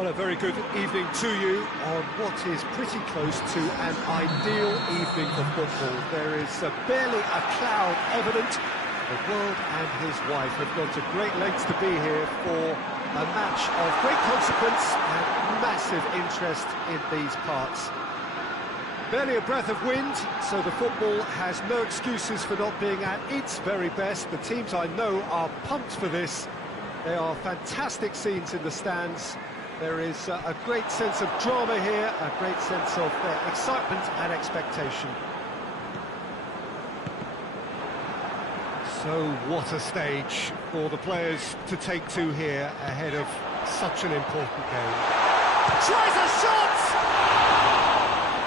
Well, a very good evening to you on what is pretty close to an ideal evening for football. There is barely a cloud evident. The world and his wife have gone to great lengths to be here for a match of great consequence and massive interest in these parts. Barely a breath of wind, so the football has no excuses for not being at its very best. The teams I know are pumped for this. There are fantastic scenes in the stands. There is a great sense of drama here, a great sense of excitement and expectation. So what a stage for the players to take to here ahead of such an important game. Tries a shot!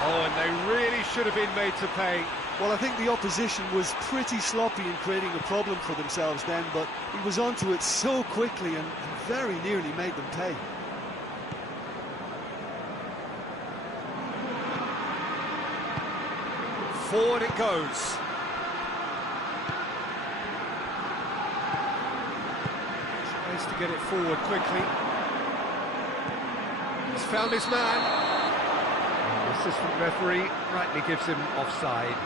Oh, and they really should have been made to pay. Well, I think the opposition was pretty sloppy in creating a problem for themselves then, but he was onto it so quickly and very nearly made them pay. Forward it goes. Tries to get it forward quickly. He's found his man. The assistant referee rightly gives him offside.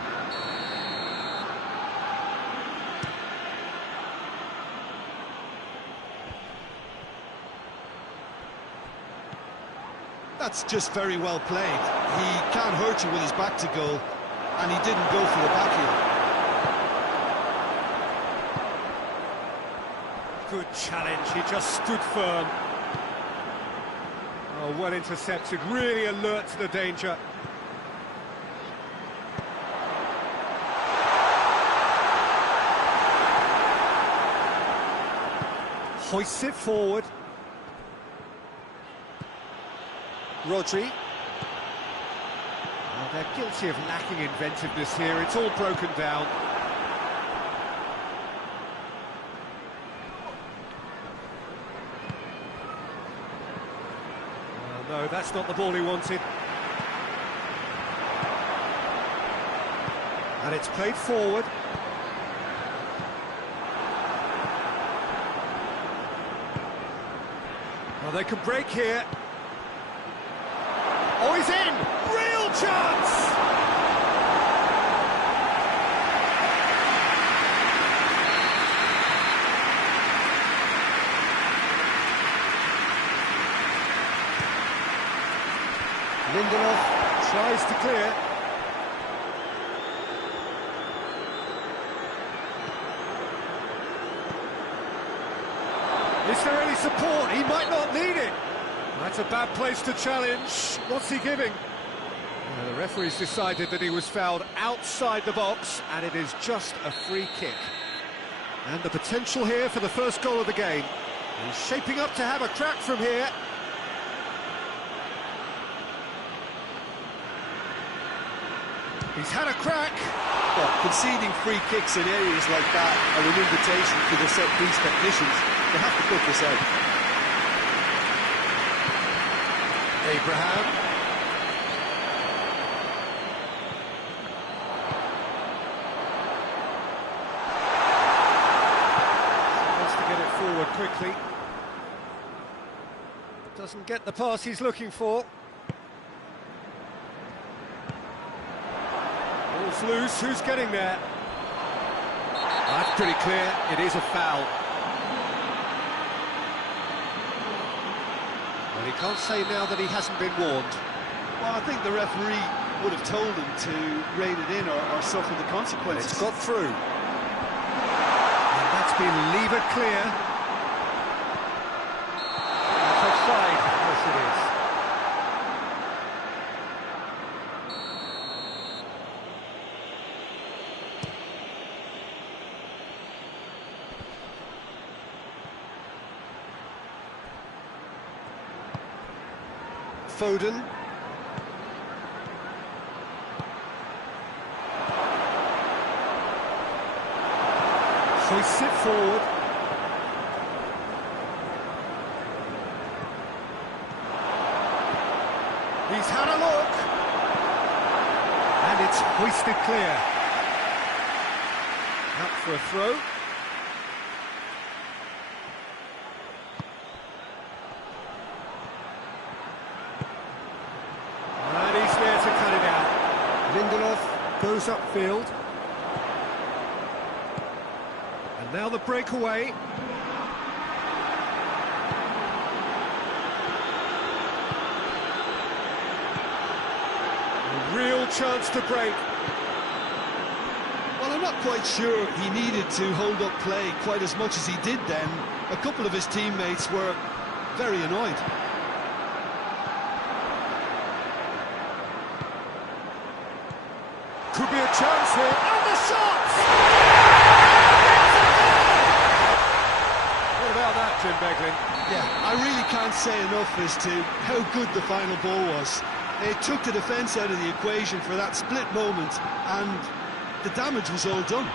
That's just very well played. He can't hurt you with his back to goal, and he didn't go for the back heel. Good challenge, he just stood firm. Oh, well intercepted, really alert to the danger. Hoists it forward. Rodri. Oh, they're guilty of lacking inventiveness here, it's all broken down. No, that's not the ball he wanted. And it's played forward. Well, they can break here. Oh, he's in! Real chance! Lindelof tries to clear. Is there any support? He might not need it. That's a bad place to challenge. What's he giving? The referee's decided that he was fouled outside the box, and it is just a free kick. And the potential here for the first goal of the game. He's shaping up to have a crack from here. He's had a crack. Well, conceding free kicks in areas like that are an invitation to the set-piece technicians. They have to cut this out. Abraham. Wants to get it forward quickly. Doesn't get the pass he's looking for. Ball's loose, who's getting there? That's pretty clear, it is a foul. Well, he can't say now that he hasn't been warned. Well, I think the referee would have told him to rein it in or suffer the consequences. It's got through. And that's been levered clear. That's offside. Yes, it is. Foden. Hoists it forward. He's had a look. And it's hoisted clear. Out for a throw. goes upfield. And now the breakaway. A real chance to break. Well, I'm not quite sure he needed to hold up play quite as much as he did then. A couple of his teammates were very annoyed. Could be a chance here. And the shot! What about that, Jim Beglin? Yeah, I really can't say enough as to how good the final ball was. It took the defence out of the equation for that split moment, and the damage was all done.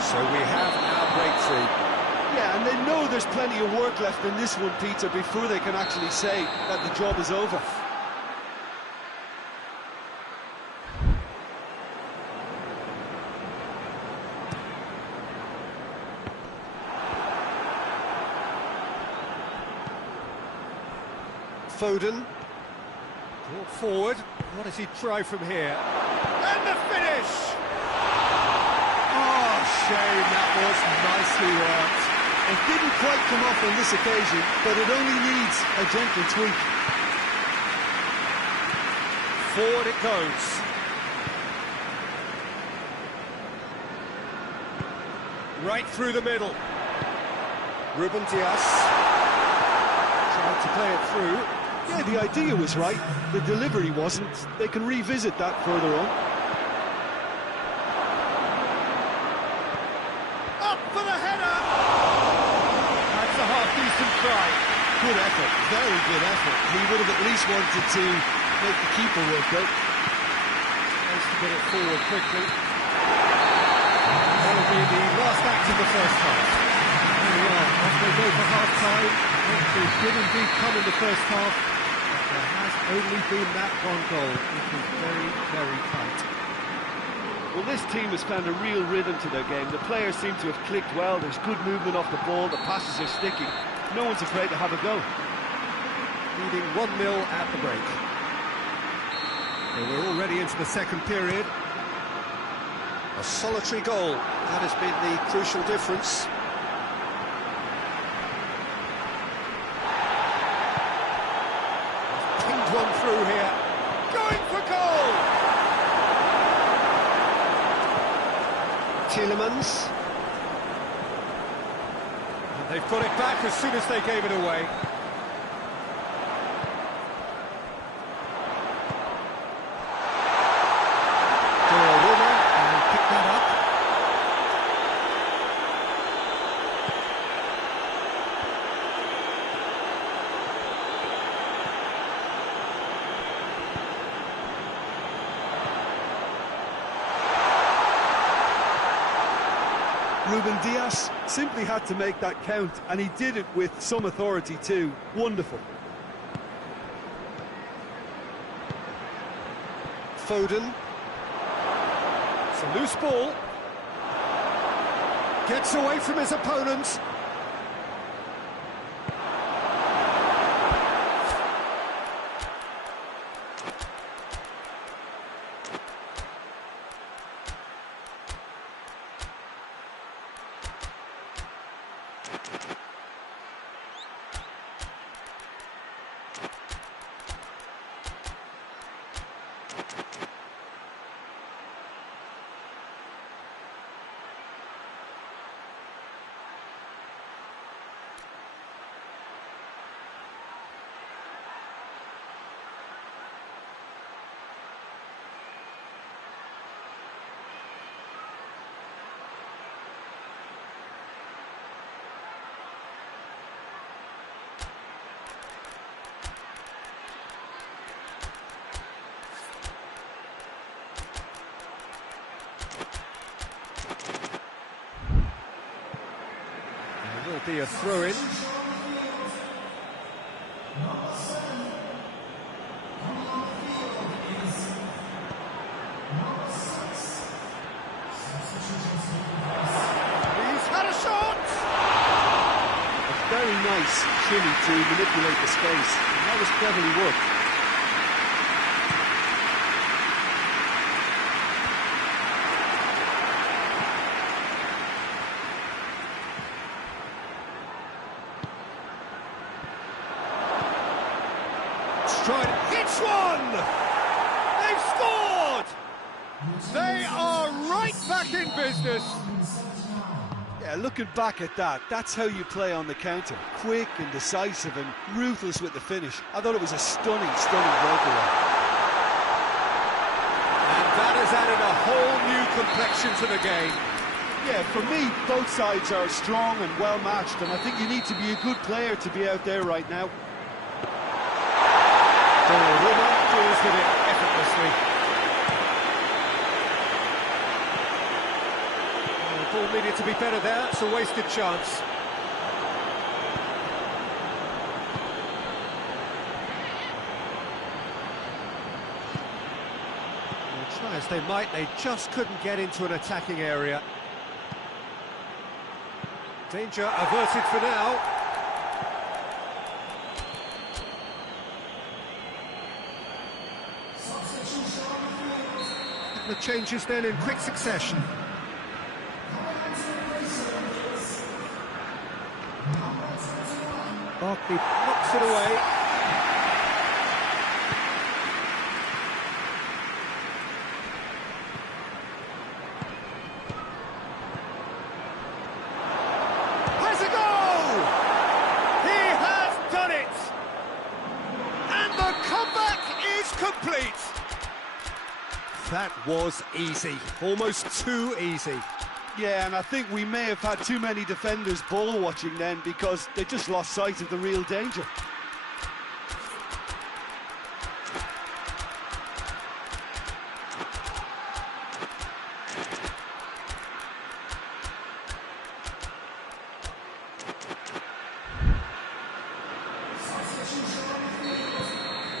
So we have our breakthrough. Yeah, and they know there's plenty of work left in this one, Peter, before they can actually say that the job is over. Foden, brought forward. What does he try from here? And the finish! Oh, shame, that was nicely worked. It didn't quite come off on this occasion, but it only needs a gentle tweak. Forward it goes. Right through the middle. Ruben Dias tried to play it through. Yeah, the idea was right, the delivery wasn't. They can revisit that further on. Up for the header! That's a half-decent try. Good effort, very good effort. He would have at least wanted to make the keeper work out. Nice to get it forward quickly. That'll be the last act of the first half. There we are, off they go for half-time. It did indeed come in the first half. There has only been that one goal, which was very, very tight. Well, this team has found a real rhythm to their game. The players seem to have clicked well. There's good movement off the ball. The passes are sticking. No one's afraid to have a go. Leading 1-0 at the break. So we're already into the second period. A solitary goal. That has been the crucial difference. Pinged one through here. Going for goal! Tielemans. And they've got it back as soon as they gave it away. And pick that up. Ruben Dias simply had to make that count, and he did it with some authority too. Wonderful. Foden. It's a loose ball. Gets away from his opponent. There will be a throw-in. He's had a shot! A very nice shimmy to manipulate the space, and that was cleverly worked. tried. Hits one! They've scored! They are right back in business. Yeah, looking back at that, that's how you play on the counter. Quick and decisive and ruthless with the finish. I thought it was a stunning breakaway. And that has added a whole new complexion to the game. Yeah, for me, both sides are strong and well-matched, and I think you need to be a good player to be out there right now. Roma deals with it effortlessly. The ball needed to be better there, it's a wasted chance. Well, try as they might, they just couldn't get into an attacking area. Danger averted for now. The changes then in quick succession. Barkley knocks it away. Has a goal! He has done it! And the comeback is complete! That was easy, almost too easy. Yeah, and I think we may have had too many defenders ball watching then because they just lost sight of the real danger.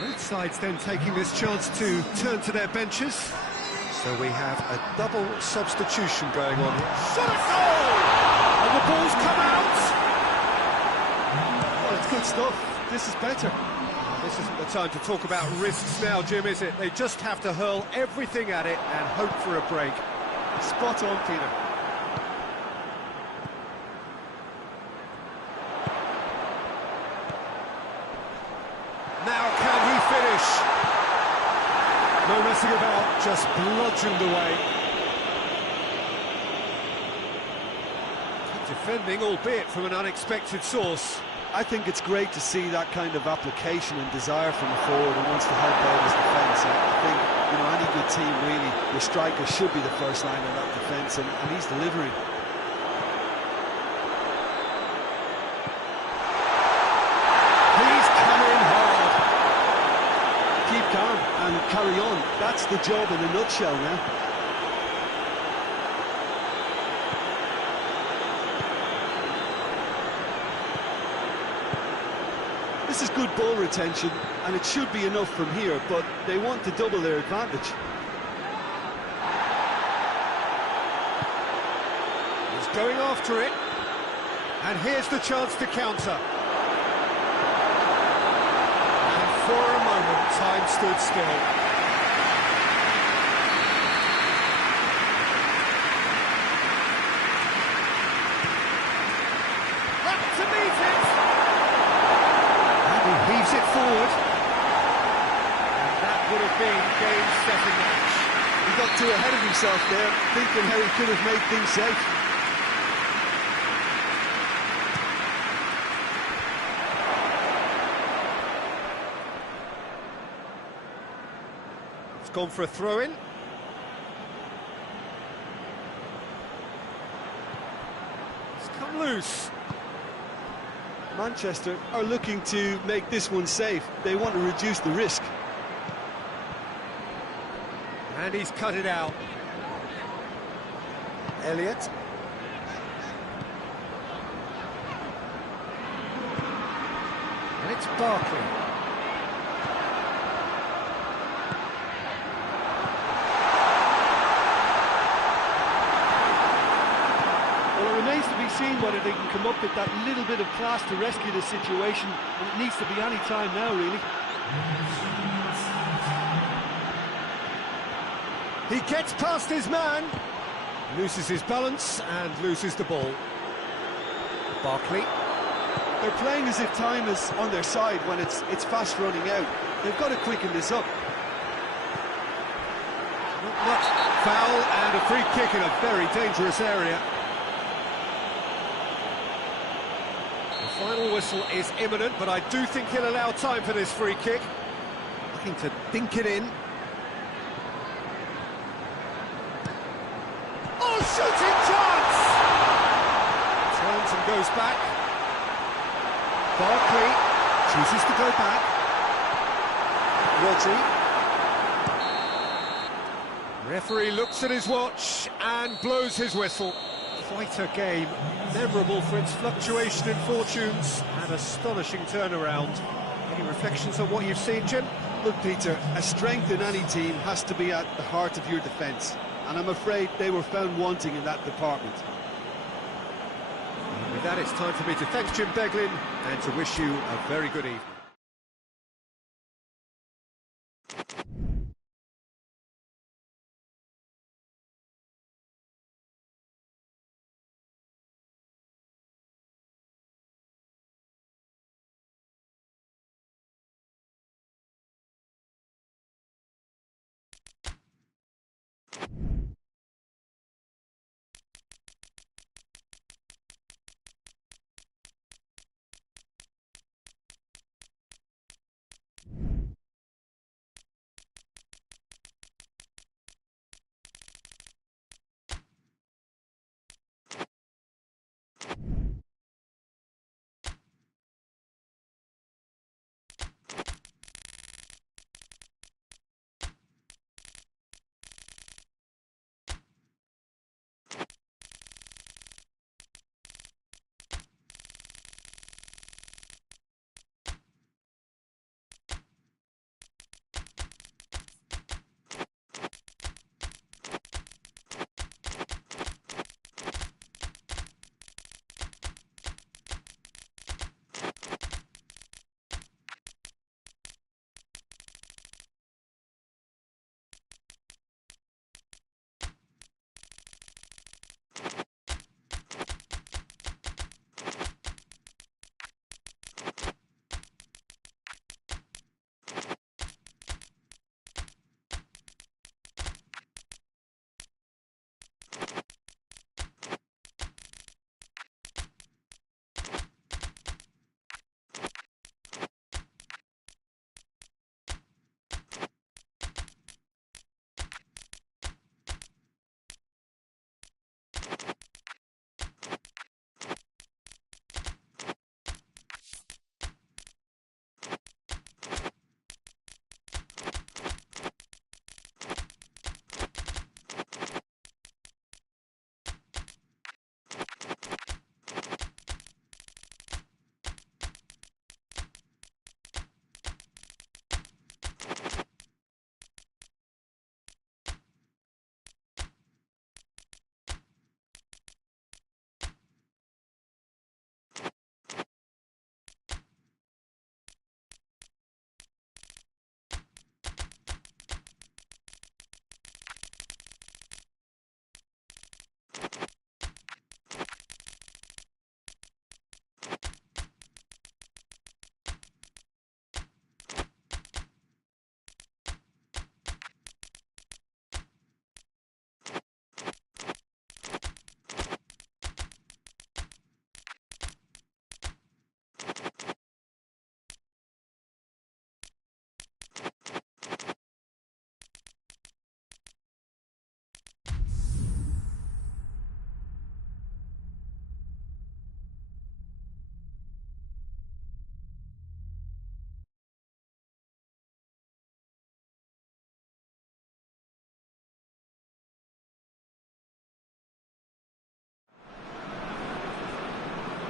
Both sides then taking this chance to turn to their benches. So we have a double substitution going on here. Shot at goal! And the ball's come out! Well, it's good stuff. This is better. This isn't the time to talk about risks now, Jim, is it? They just have to hurl everything at it and hope for a break. Spot on, Peter. Now can he finish? No messing about, just bludgeoned away. Good defending, albeit from an unexpected source. I think it's great to see that kind of application and desire from a forward who wants to help out his defence. I think, you know, any good team really, your striker should be the first line of that defence, and he's delivering. He's come in hard. Keep calm and carry on. That's the job in a nutshell now. This is good ball retention, and it should be enough from here, but they want to double their advantage. He's going after it. And here's the chance to counter. And for a moment, time stood still. Up to meet it! And he heaves it forward. And that would have been game, set and match. He got too ahead of himself there, thinking how he could have made things safe. Gone for a throw-in. It's come loose. Manchester are looking to make this one safe. They want to reduce the risk. And he's cut it out. Elliott. And it's Barkley. Remains to be seen whether they can come up with that little bit of class to rescue the situation, and it needs to be any time now, really. He gets past his man, loses his balance and loses the ball. Barkley. They're playing as if time is on their side when it's fast running out. They've got to quicken this up. Not much. Foul and a free kick in a very dangerous area. The final whistle is imminent, but I do think he'll allow time for this free kick. Looking to dink it in. Oh, shooting chance! Turns and goes back. Barkley chooses to go back. Rodri. Referee looks at his watch and blows his whistle. Quite a game, memorable for its fluctuation in fortunes and astonishing turnaround. Any reflections on what you've seen, Jim? Look, Peter, a strength in any team has to be at the heart of your defence, and I'm afraid they were found wanting in that department. And with that, it's time for me to thank Jim Beglin and to wish you a very good evening.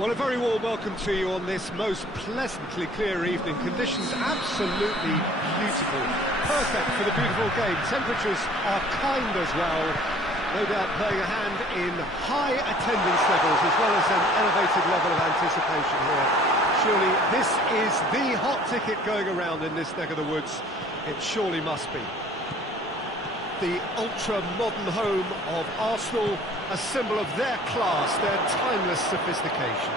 Well, a very warm welcome to you on this most pleasantly clear evening. Conditions absolutely beautiful. Perfect for the beautiful game. Temperatures are kind as well. No doubt playing a hand in high attendance levels as well as an elevated level of anticipation here. Surely this is the hot ticket going around in this neck of the woods. It surely must be. The ultra-modern home of Arsenal, a symbol of their class, their timeless sophistication.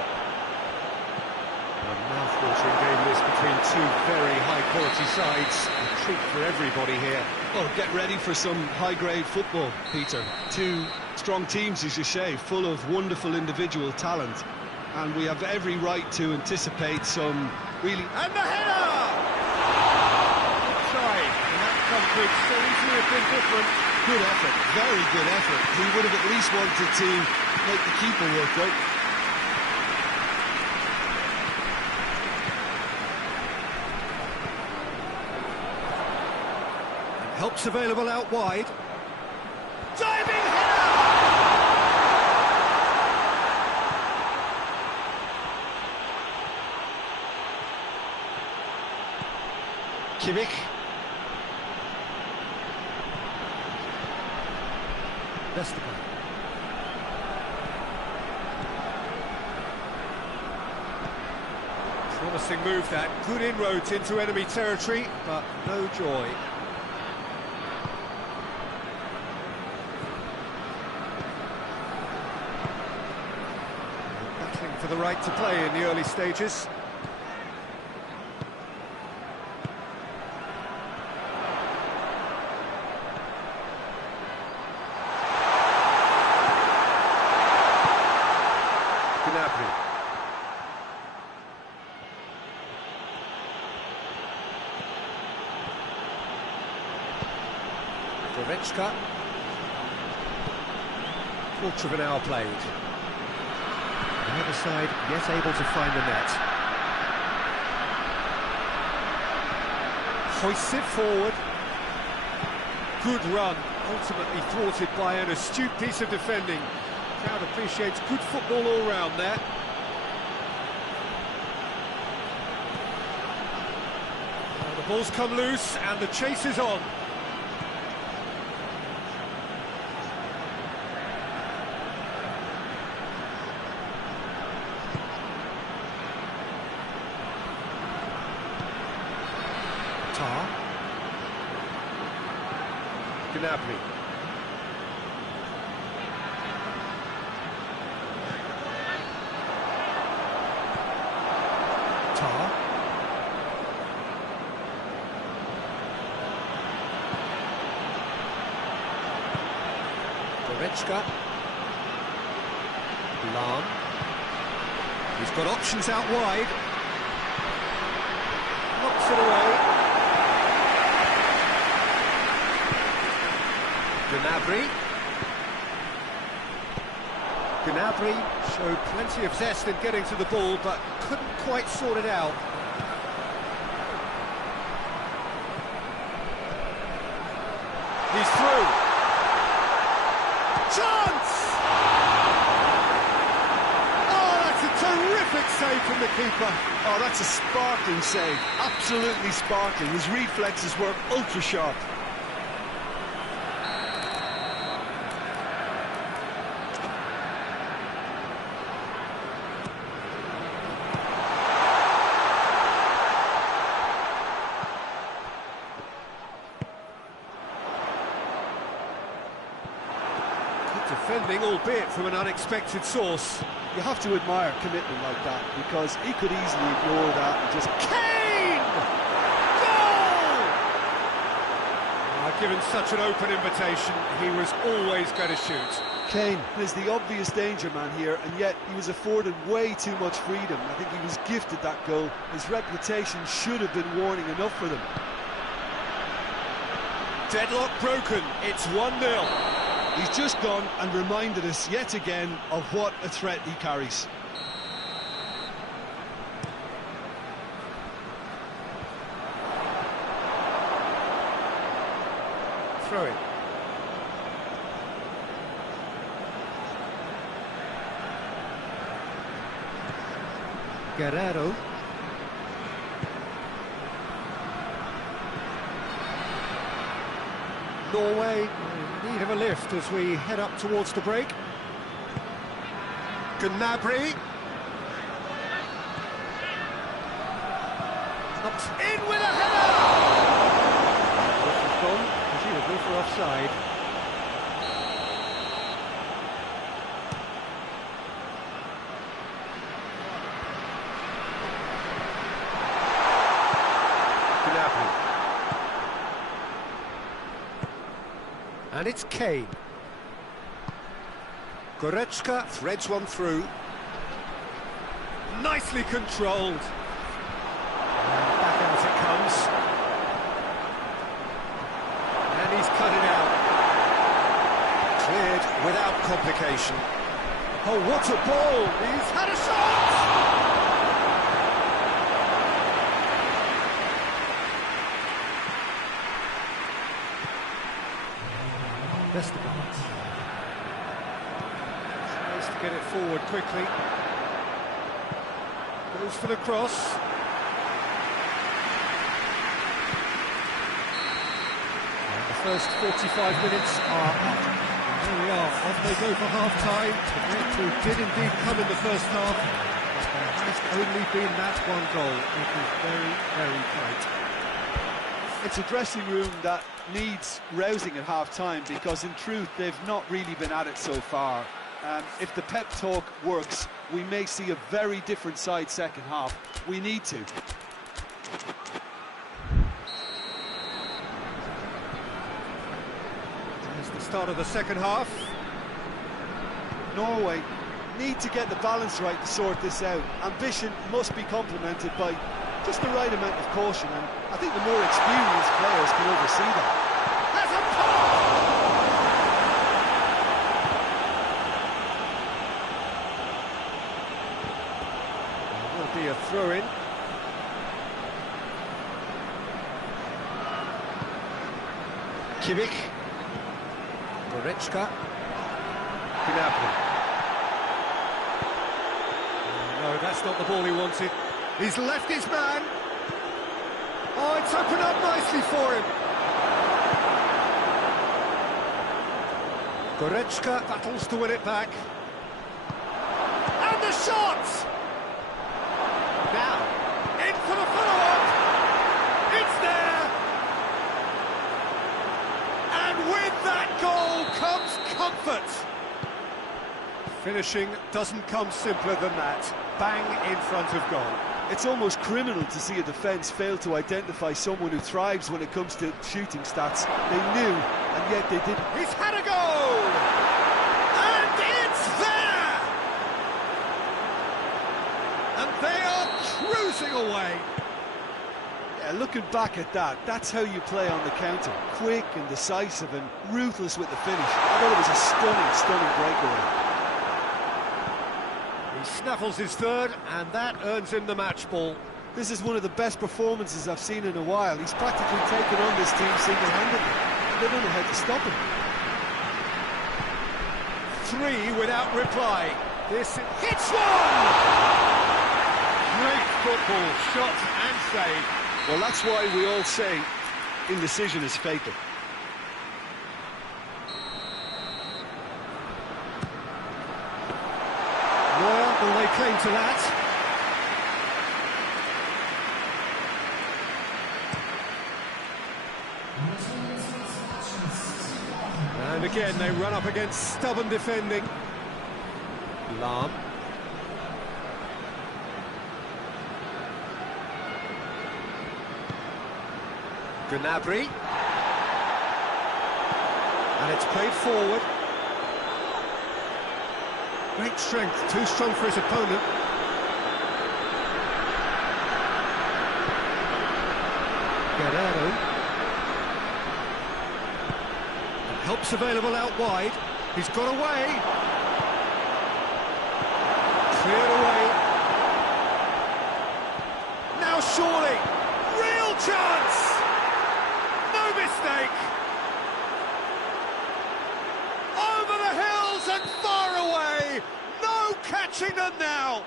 A mouth-watering game this between two very high-quality sides. A treat for everybody here. Well, get ready for some high-grade football, Peter. Two strong teams, as you say, full of wonderful individual talent. And we have every right to anticipate some really... And the header! Sorry, and that coverage so easily have been different. Good effort, very good effort. He would have at least wanted to make the keeper work, right? Help's available out wide. Diving header! Kimmich. Vestergaard. Promising move that. Good inroads into enemy territory, but no joy. Battling for the right to play in the early stages. Diachi. Quarter of an hour played. The other side yet able to find the net. Hoists it forward. Good run, ultimately thwarted by an astute piece of defending. Crowd appreciates good football all round there. Now the ball's come loose and the chase is on. Gnabry. Tar. Diachi. Lan. He's got options out wide. Knocks it away. Gnabry showed plenty of zest in getting to the ball, but couldn't quite sort it out. He's through. Chance! Oh, that's a terrific save from the keeper. Oh, that's a sparkling save. Absolutely sparkling. His reflexes were ultra sharp. Defending, albeit from an unexpected source. You have to admire commitment like that, because he could easily ignore that and just... Kane! Goal! Given such an open invitation, he was always going to shoot. Kane is the obvious danger man here, and yet he was afforded way too much freedom. I think he was gifted that goal. His reputation should have been warning enough for them. Deadlock broken, it's 1-0. He's just gone and reminded us yet again of what a threat he carries. Throw it. Guerrero. Norway in need of a lift as we head up towards the break. Gnabry. Knocks in with a header! This has gone, presumably for offside. And it's Kane. Goretzka threads one through. Nicely controlled. And back out it comes. And he's cut it out. Cleared without complication. Oh, what a ball! He's had a shot! Vestergaard. Tries to get it forward quickly. Goes for the cross. And the first 45 minutes are up. There we are, off they go for half-time. The breakthrough did indeed come in the first half, but there has only been that one goal. It was very, very tight. It's a dressing room that needs rousing at half-time, because in truth they've not really been at it so far. If the pep talk works, we may see a very different side second half. We need to. There's the start of the second half. Norway need to get the balance right to sort this out. Ambition must be complemented by just the right amount of caution, and I think the more experienced players can oversee that. Has a pop! There will be a throw-in. Kimmich. Goretzka. Gnabry. No, that's not the ball he wanted. He's left his man. Oh, it's opened up nicely for him. Goretzka battles to win it back. And the shot! Now, in for the follow-up. It's there. And with that goal comes comfort. Finishing doesn't come simpler than that. Bang in front of goal. It's almost criminal to see a defence fail to identify someone who thrives when it comes to shooting stats. They knew, and yet they didn't. He's had a goal! And it's there! And they are cruising away. Yeah, looking back at that, that's how you play on the counter. Quick and decisive and ruthless with the finish. I thought it was a stunning breakaway. He snaffles his third, and that earns him the match ball. This is one of the best performances I've seen in a while. He's practically taken on this team single-handedly. They don't know how to stop him. 3 without reply. This hits one! Great football, shot and save. Well, that's why we all say indecision is fatal. Well, they came to that. And again, they run up against stubborn defending. Lahm. Gnabry. And it's played forward. Great strength, too strong for his opponent. Guerrero. And help's available out wide. He's got away. Cleared away. Now surely, real chance! No mistake! Over the hills and far away! No catching them now!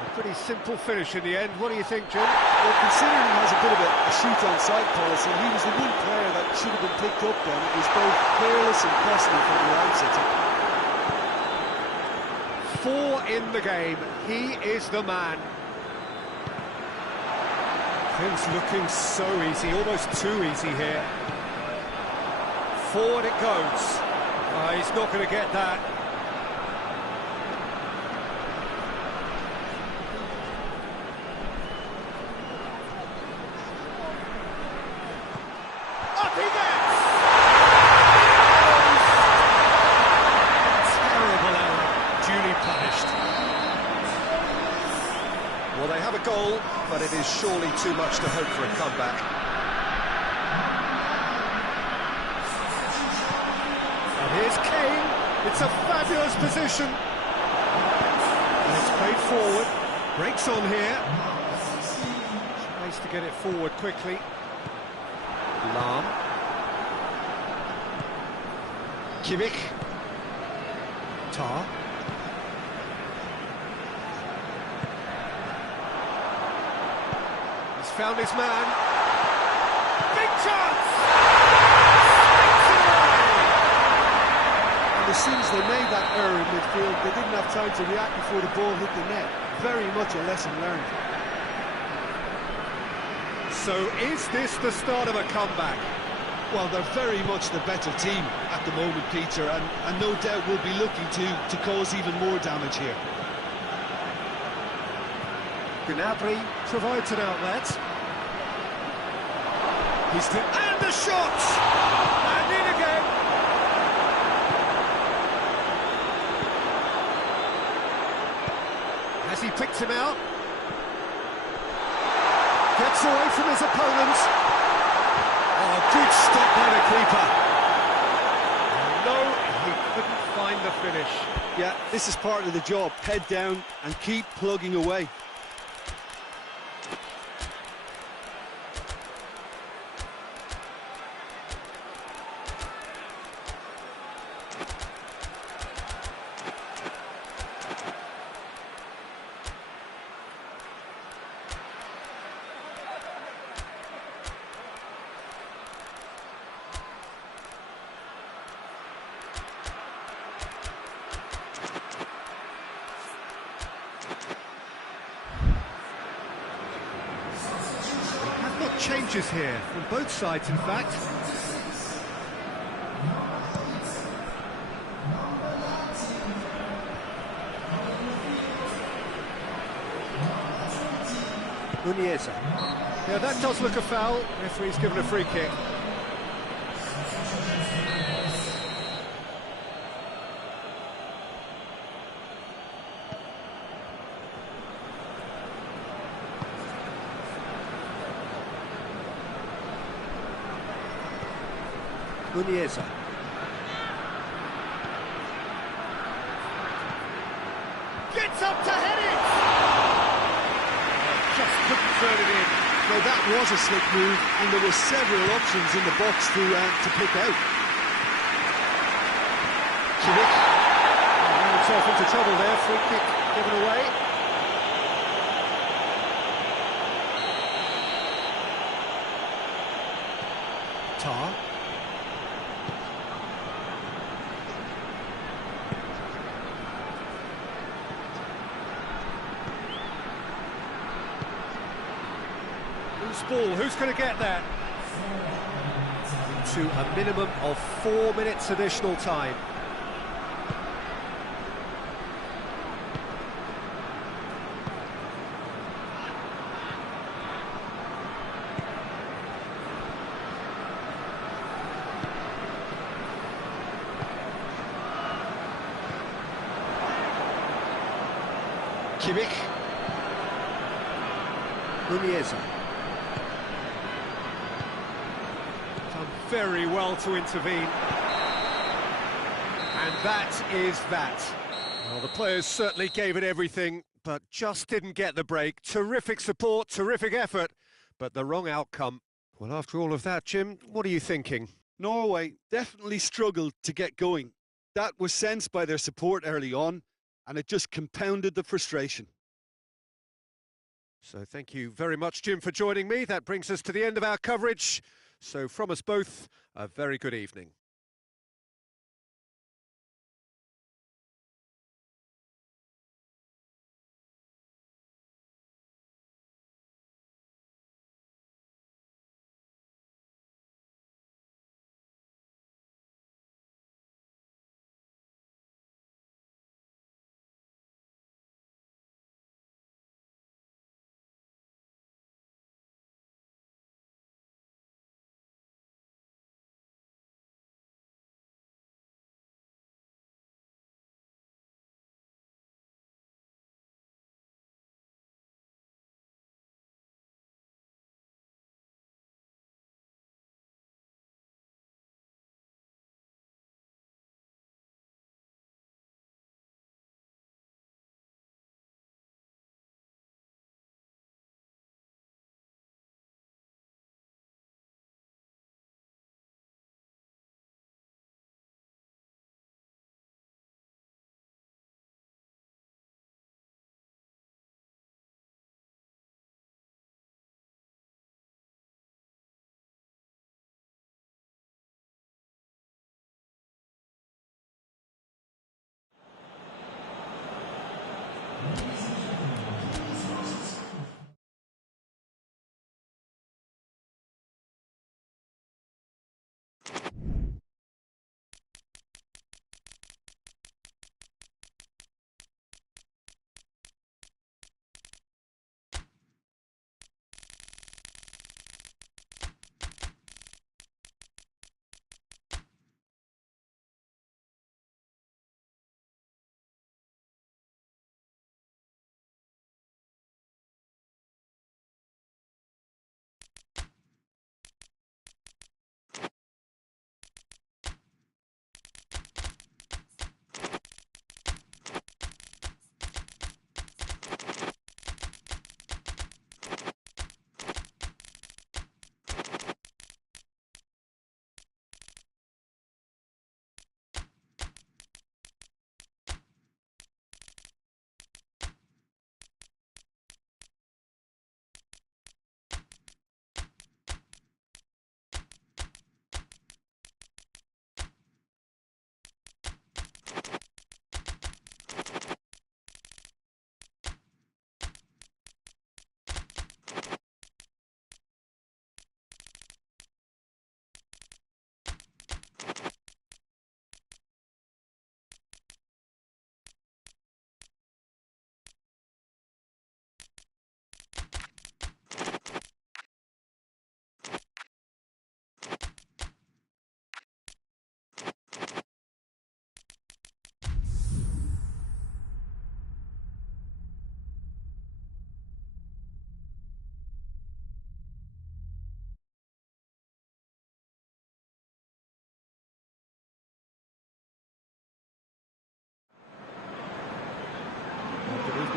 A pretty simple finish in the end. What do you think, Jim? Well, considering he has a bit of a shoot-on-sight policy, he was the one player that should have been picked up then. It was both careless and costly from the outset. 4 in the game. He is the man. Things looking so easy, almost too easy here. Forward it goes. He's not going to get that. Up he gets! goal, but it is surely too much to hope for a comeback. And here's Kane. It's a fabulous position. And it's played forward. Breaks on here. Space to get it forward quickly. Lahm. Kimmich. Tar. He's found his man. Big chance! And as soon as they made that error in midfield, they didn't have time to react before the ball hit the net. Very much a lesson learned. So is this the start of a comeback? Well, they're very much the better team at the moment, Peter, and no doubt will be looking to cause even more damage here. Gnabry provides an outlet. And the shot! And in again! Has he picked him out? Gets away from his opponent. Oh, good stop by the keeper. No, he couldn't find the finish. Yeah, this is part of the job. Head down and keep plugging away. Changes here from both sides, in fact. Nunez. Yeah, that does look a foul. Referee's given a free kick. Nunez. Gets up to head it! Just couldn't turn it in. Now that was a slick move, and there were several options in the box to pick out. Kimmich ran himself into trouble there. Free kick given away. Tar. Ball. Who's going to get that? To a minimum of 4 minutes additional time. Kimmich. Nunez. Very well to intervene. And that is that. Well, the players certainly gave it everything, but just didn't get the break. Terrific support, terrific effort, but the wrong outcome. Well, after all of that, Jim, what are you thinking? Norway definitely struggled to get going. That was sensed by their support early on, and it just compounded the frustration. So thank you very much, Jim, for joining me. That brings us to the end of our coverage. So from us both, a very good evening.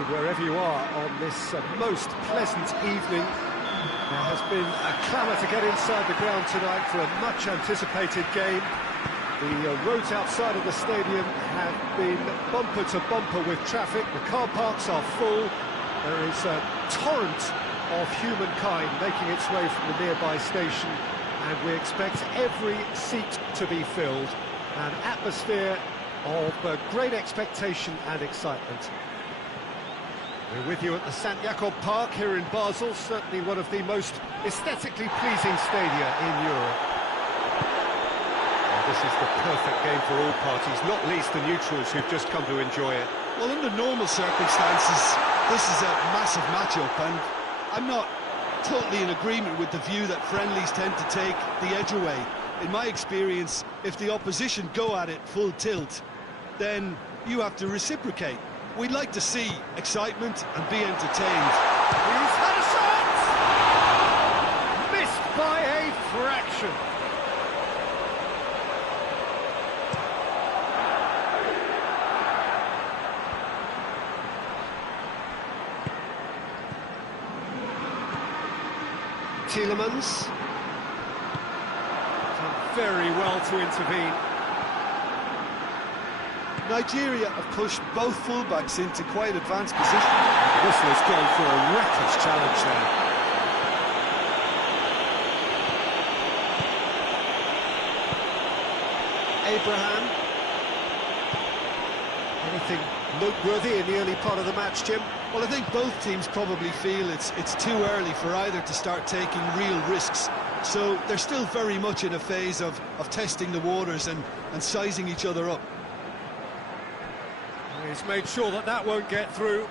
Wherever you are on this most pleasant evening, there has been a clamour to get inside the ground tonight for a much anticipated game. The roads outside of the stadium have been bumper to bumper with traffic. The car parks are full. There is a torrent of humankind making its way from the nearby station, and we expect every seat to be filled. An atmosphere of great expectation and excitement. We're with you at the St. Jakob Park here in Basel, certainly one of the most aesthetically pleasing stadia in Europe. This is the perfect game for all parties, not least the neutrals who've just come to enjoy it. Well, under normal circumstances, this is a massive match-up, and I'm not totally in agreement with the view that friendlies tend to take the edge away. In my experience, if the opposition go at it full tilt, then you have to reciprocate. We'd like to see excitement and be entertained. He's had a shot! Missed by a fraction. Tielemans. Done very well to intervene. Nigeria have pushed both fullbacks into quite advanced position. The whistler's gone for a reckless challenge there. Abraham. Anything noteworthy in the early part of the match, Jim? Well, I think both teams probably feel it's too early for either to start taking real risks. So they're still very much in a phase of testing the waters and sizing each other up. He's made sure that that won't get through.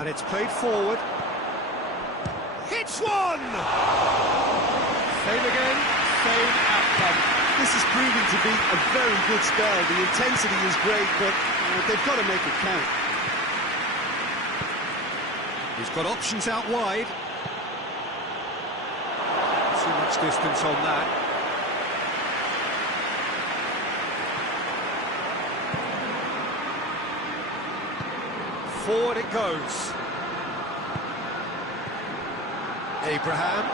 And it's played forward. Hits one! Same again, same outcome. This is proving to be a very good spell. The intensity is great, but they've got to make it count. He's got options out wide. Too much distance on that. Forward it goes. Abraham.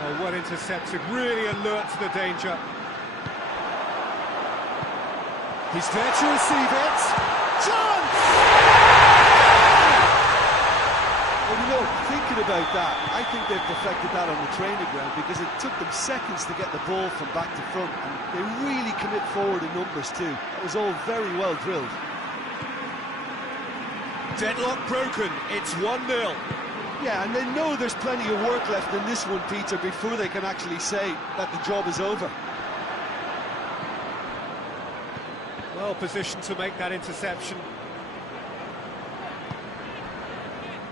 Oh, well intercepted, really alert to the danger. He's there to receive it. Chance! Well, you Look, thinking about that, I think they've perfected that on the training ground because it took them seconds to get the ball from back to front, and they really commit forward in numbers too. That was all very well drilled. Deadlock broken, it's 1-0. Yeah, and they know there's plenty of work left in this one, Peter, before they can actually say that the job is over. Well positioned to make that interception.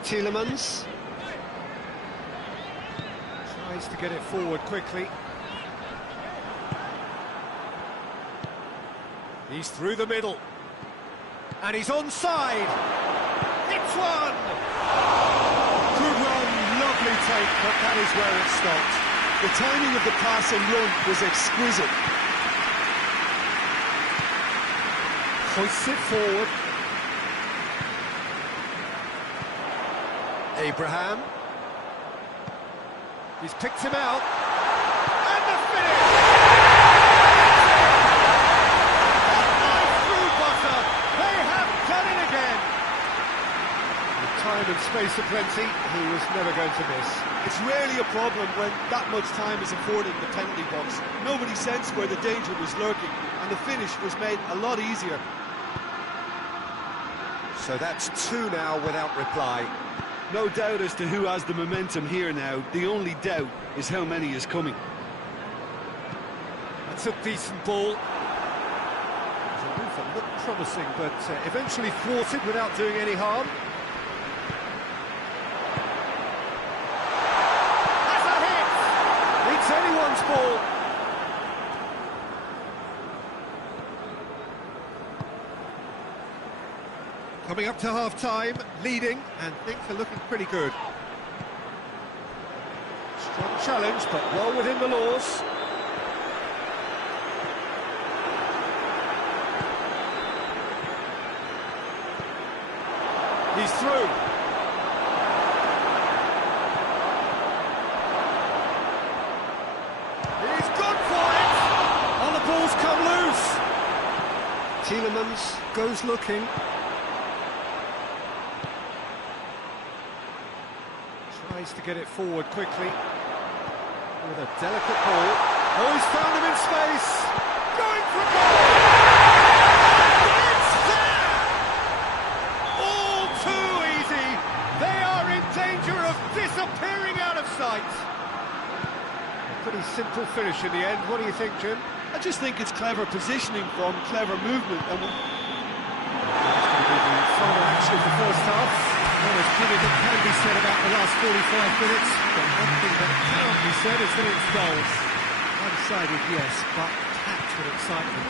Tielemans tries to get it forward quickly. He's through the middle. And he's onside. It's one! Good run, lovely take, but that is where it stopped. The timing of the pass and run was exquisite. Hoists it forward. Abraham. He's picked him out. And the finish! Through butter. They have done it again. With time and space aplenty, he was never going to miss. It's rarely a problem when that much time is afforded in the penalty box. Nobody sensed where the danger was lurking, and the finish was made a lot easier. So that's 2 now without reply. No doubt as to who has the momentum here now. The only doubt is how many is coming. That's a decent ball. The move that looked promising, but eventually thwarted without doing any harm. That's a hit! Beats anyone's ball. Coming up to half-time, leading, and things are looking pretty good. Strong challenge, but well within the laws. He's through. He's gone for it! Oh, the ball's come loose. Tielemans goes looking. Tries to get it forward quickly with a delicate ball. Oh, he's found him in space. Going for goal. It's there. All too easy. They are in danger of disappearing out of sight. A pretty simple finish in the end. What do you think, Jim? I just think it's clever positioning from clever movement. And that's going to be the final action of the first half. Well, there's plenty that can be said about the last 45 minutes, but one thing that cannot be said is that it's goals. One-sided, yes, but packed with excitement.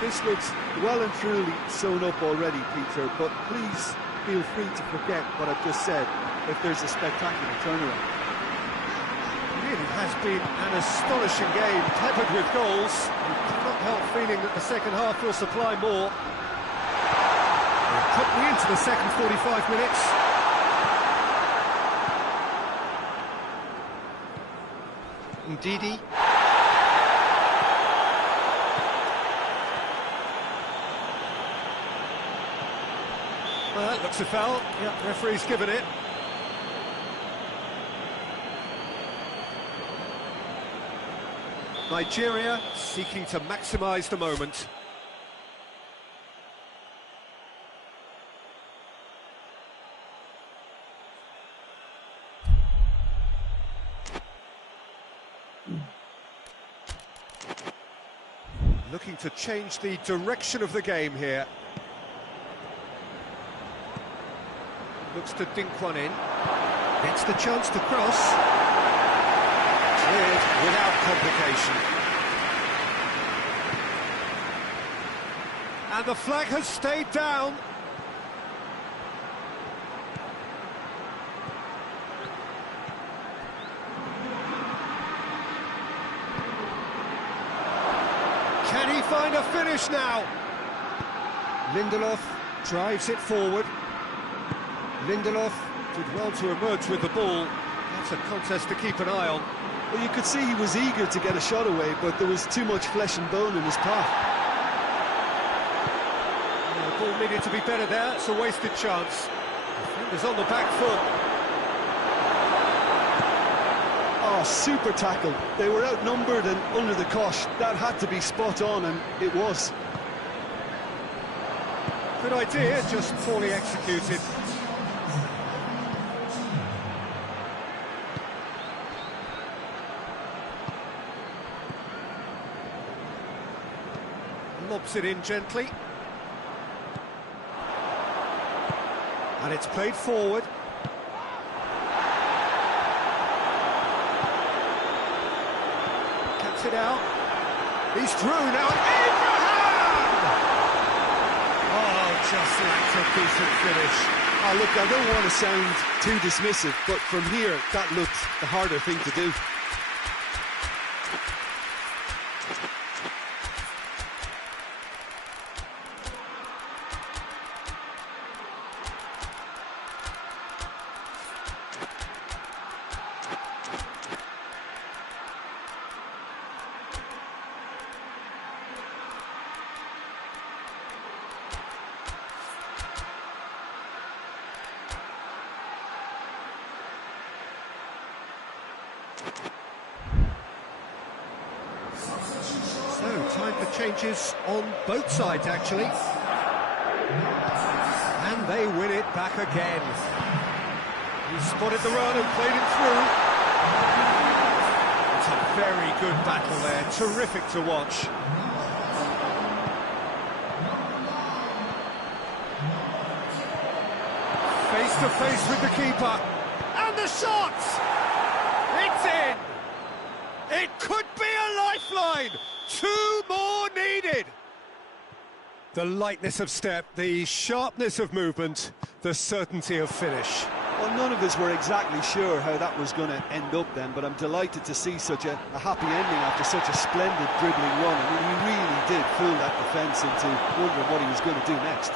this looks well and truly sewn up already, Peter, but please feel free to forget what I've just said if there's a spectacular turnaround. It really has been an astonishing game, peppered with goals. You cannot help feeling that the second half will supply more. We're putting into the second 45 minutes. Ndidi. Well, that looks a foul. Yeah, referee's given it. Nigeria seeking to maximise the moment. Looking to change the direction of the game here. Looks to dink one in. Gets the chance to cross. Cleared without complication. And the flag has stayed down. Can he find a finish now? Lindelof drives it forward. Lindelof did well to emerge with the ball. That's a contest to keep an eye on. Well, you could see he was eager to get a shot away, but there was too much flesh and bone in his path. The ball needed to be better there. It's a wasted chance. Defending is on the back foot. Oh, super tackle. They were outnumbered and under the cosh. That had to be spot on, and it was. Good idea, just poorly executed. Lobs it in gently. And it's played forward. Cuts it out. He's through now. Abraham! Oh, just lacked a decent finish. Oh, look, I don't want to sound too dismissive, but from here, that looked the harder thing to do. So, time for changes on both sides, actually. And they win it back again. He spotted the run and played it through. It's a very good battle there, terrific to watch. Face to face with the keeper. And the shot! It's in! It could be a lifeline! 2 more needed! The lightness of step, the sharpness of movement, the certainty of finish. Well, none of us were exactly sure how that was going to end up then, but I'm delighted to see such a happy ending after such a splendid dribbling run. I mean, he really did fool that defence into wondering what he was going to do next.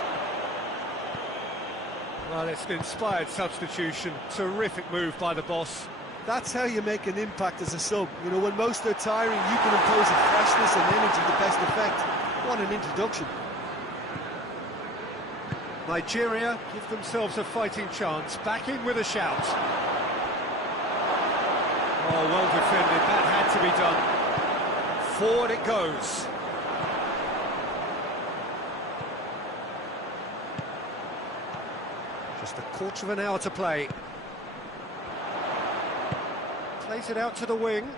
Well, it's an inspired substitution. Terrific move by the boss. That's how you make an impact as a sub. You know, when most are tiring, you can impose a freshness and energy to best effect. What an introduction. Nigeria give themselves a fighting chance. Back in with a shout. Oh, well defended. That had to be done. Forward it goes. Just a quarter of an hour to play. Plays it out to the wing.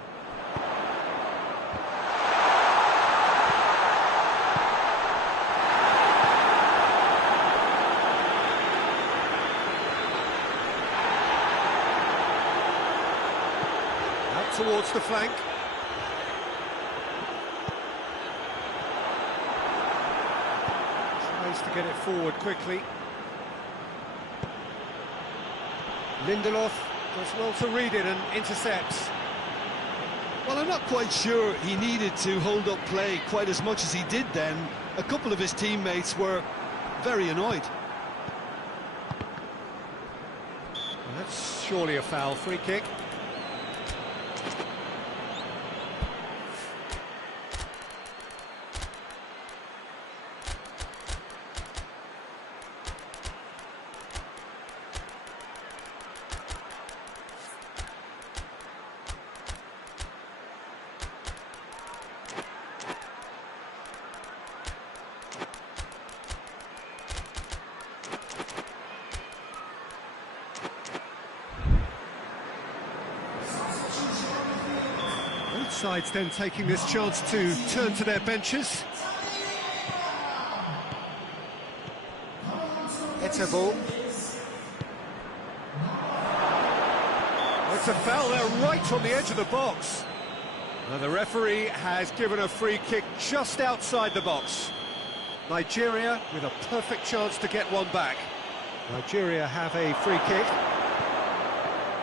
Out towards the flank. Tries to get it forward quickly. Lindelof does well to read it and intercepts. Well, I'm not quite sure he needed to hold up play quite as much as he did then. A couple of his teammates were very annoyed. Well, that's surely a foul. Free kick. Both sides then taking this chance to turn to their benches. It's a ball. It's a foul there right on the edge of the box. Now the referee has given a free kick just outside the box. Nigeria with a perfect chance to get one back. Nigeria have a free kick.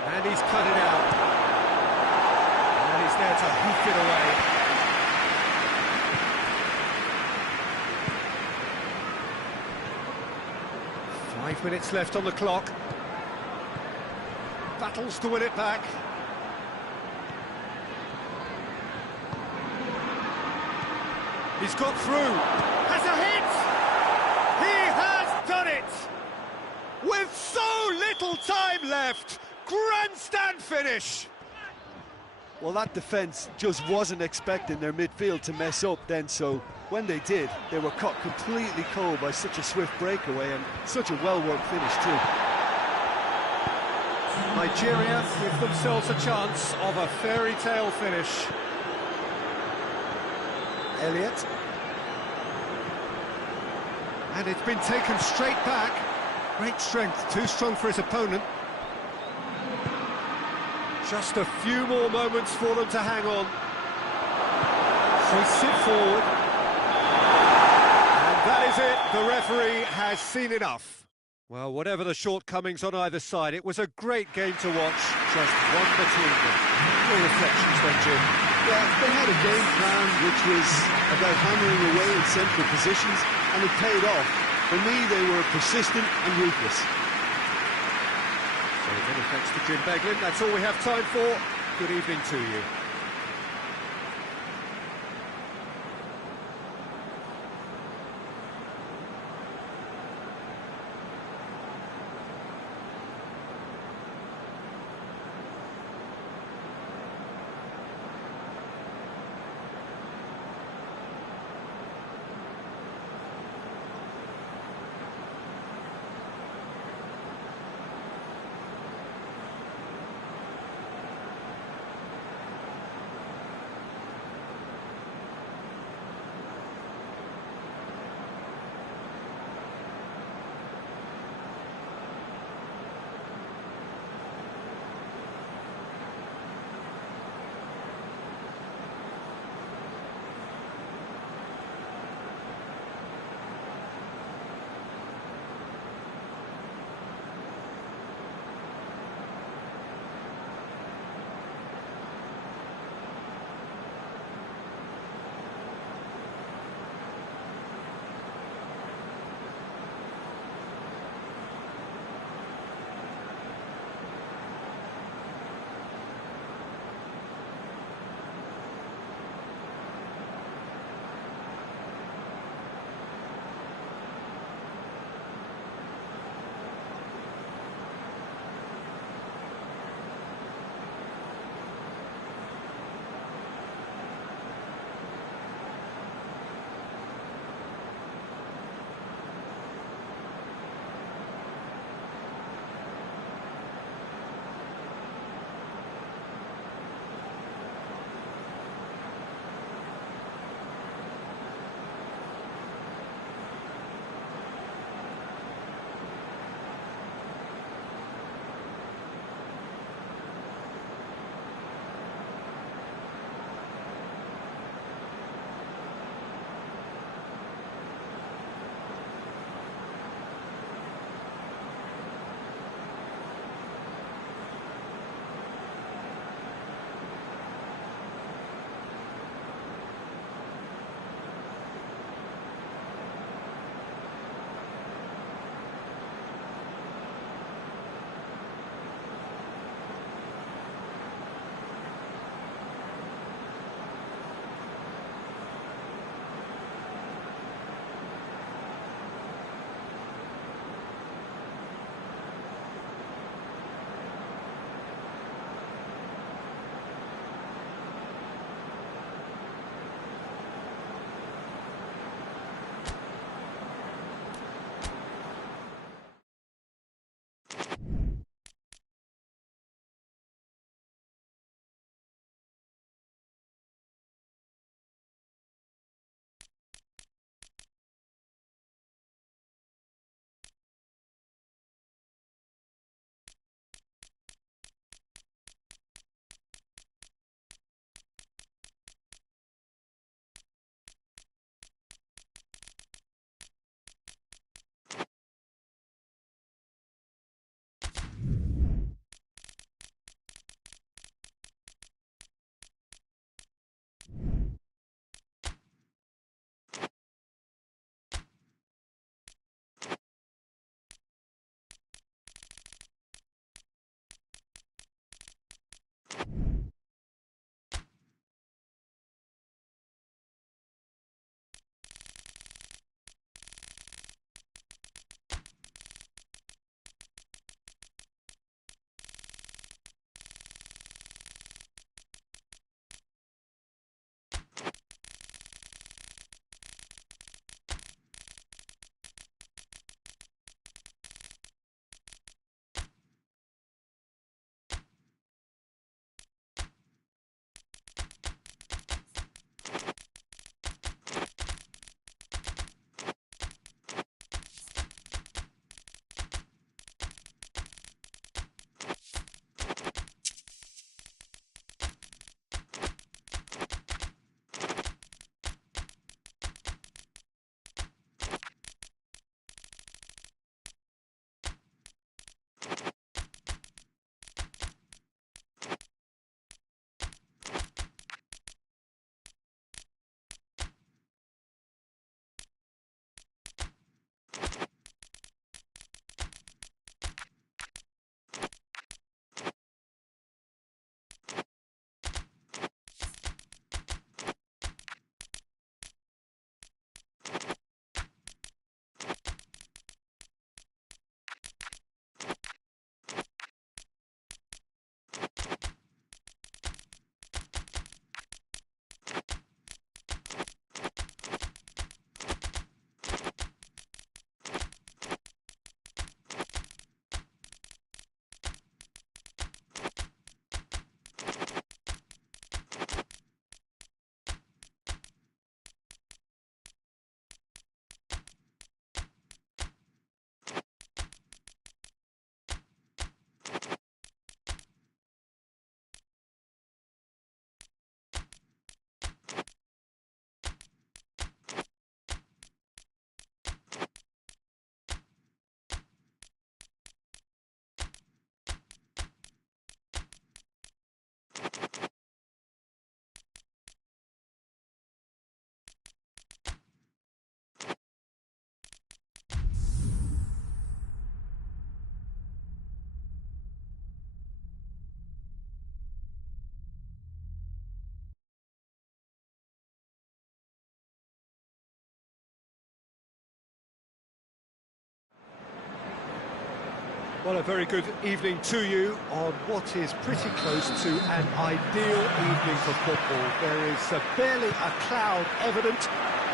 And he's cut it out. And he's there to hoof it away. Five minutes left on the clock. Battles to win it back. He's got through. Has a hit! He has done it! With so little time left. Grandstand finish. Well, that defence just wasn't expecting their midfield to mess up then, so when they did, they were caught completely cold by such a swift breakaway and such a well-worked finish too. Nigeria give themselves a chance of a fairy tale finish. Elliott. And it's been taken straight back. Great strength, too strong for his opponent. Just a few more moments for them to hang on. So sit forward. And that is it. The referee has seen enough. Well, whatever the shortcomings on either side, it was a great game to watch. Just one between them. Your reflections then, Jim? Yeah, they had a game plan which was about hammering away in central positions, and it paid off. For me, they were persistent and ruthless. So many thanks to Jim Beglin. That's all we have time for. Good evening to you. Well, a very good evening to you on what is pretty close to an ideal evening for football. There is barely a cloud evident.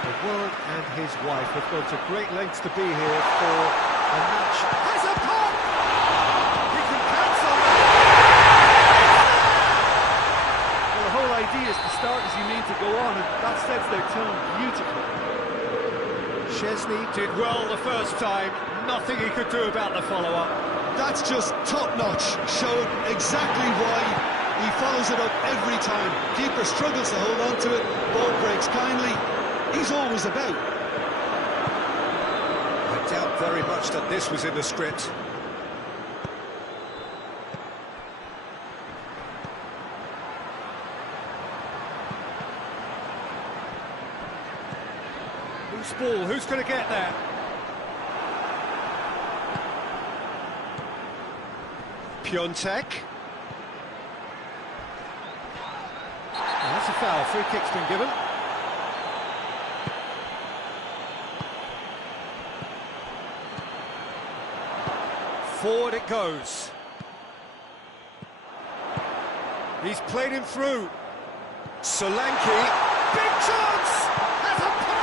The world and his wife have gone to great lengths to be here for a match. Has a pop! He can cancel it! Well, the whole idea is to start as you mean to go on, and that sets their tone beautifully. Chesney did well the first time. Nothing he could do about the follow-up. That's just top-notch, showing exactly why he follows it up every time. Keeper struggles to hold on to it, ball breaks kindly. He's always about. I doubt very much that this was in the script. Loose ball, who's going to get there? P.Tan. That's a foul, free kick's been given. Forward it goes. He's played him through. Solanke, big chance! Has a pop!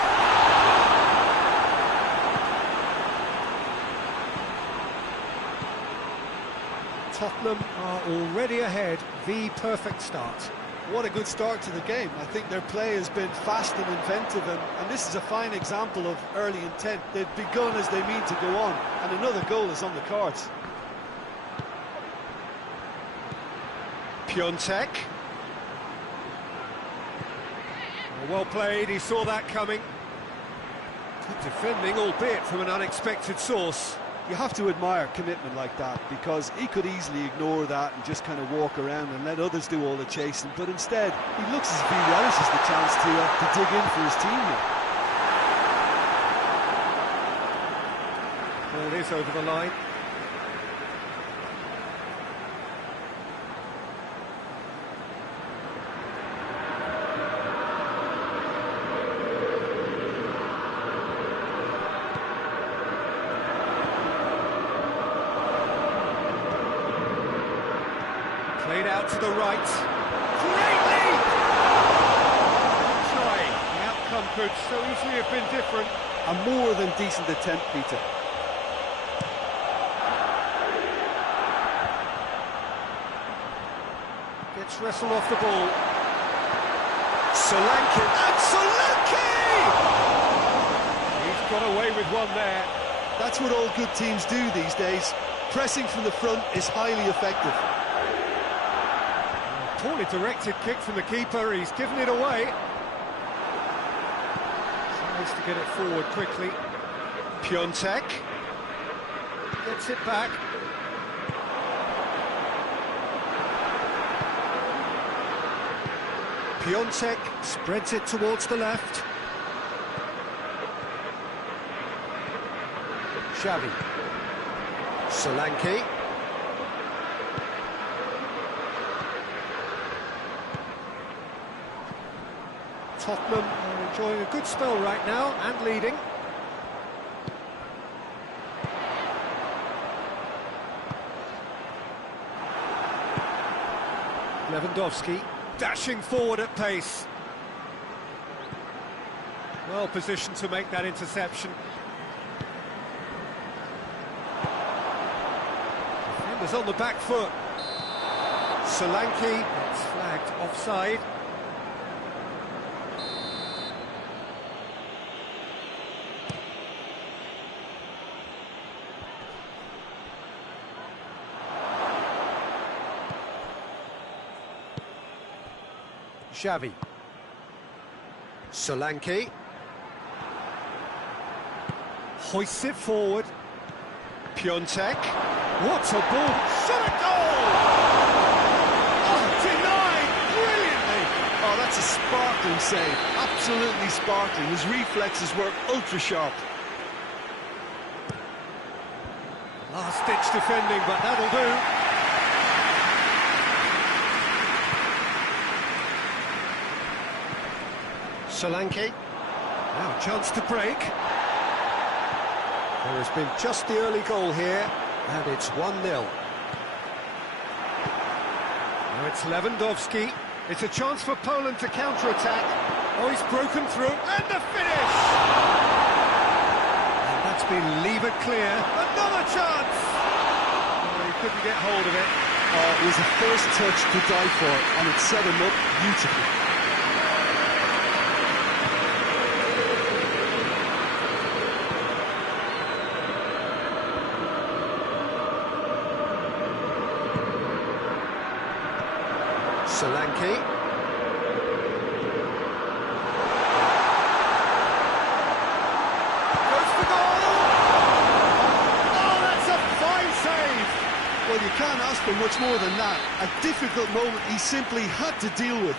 Tottenham are already ahead, the perfect start. What a good start to the game. I think their play has been fast and inventive, and this is a fine example of early intent. They've begun as they mean to go on, and another goal is on the cards. P.Tan. Well played, he saw that coming. Good defending, albeit from an unexpected source. You have to admire commitment like that, because he could easily ignore that and just kind of walk around and let others do all the chasing, but instead he looks as if he relishes the chance to dig in for his team here. Ball is over the line. Played out to the right. Great lead! Trying. The outcome could so easily have been different. A more than decent attempt, Peter. Gets wrestled off the ball. Solanke, and Solanke! He's got away with one there. That's what all good teams do these days. Pressing from the front is highly effective. Poorly directed kick from the keeper, he's given it away. Tries to get it forward quickly. P.Tan. Gets it back. P.Tan spreads it towards the left. Xavi. Solanke. Tottenham are enjoying a good spell right now and leading. Lewandowski dashing forward at pace. Well positioned to make that interception. Defenders on the back foot. Solanke gets flagged offside. Xavi. Solanke. Hoists it forward. P.Tan. What a ball! Shot a goal! Oh, denied! sparkling save, absolutely sparkling. His reflexes were ultra-sharp. Last-ditch defending, but that'll do. Solanke. Now, chance to break. There has been just the early goal here, and it's 1-0. Now it's Lewandowski. It's a chance for Poland to counter-attack. Oh, he's broken through, and the finish! And that's been levered clear. Another chance! Oh, he couldn't get hold of it. Oh, it was a first touch to die for, and it set him up beautifully. Solanke. Goes for goal! Oh, that's a fine save! Well, you can't ask for much more than that. A difficult moment he simply had to deal with.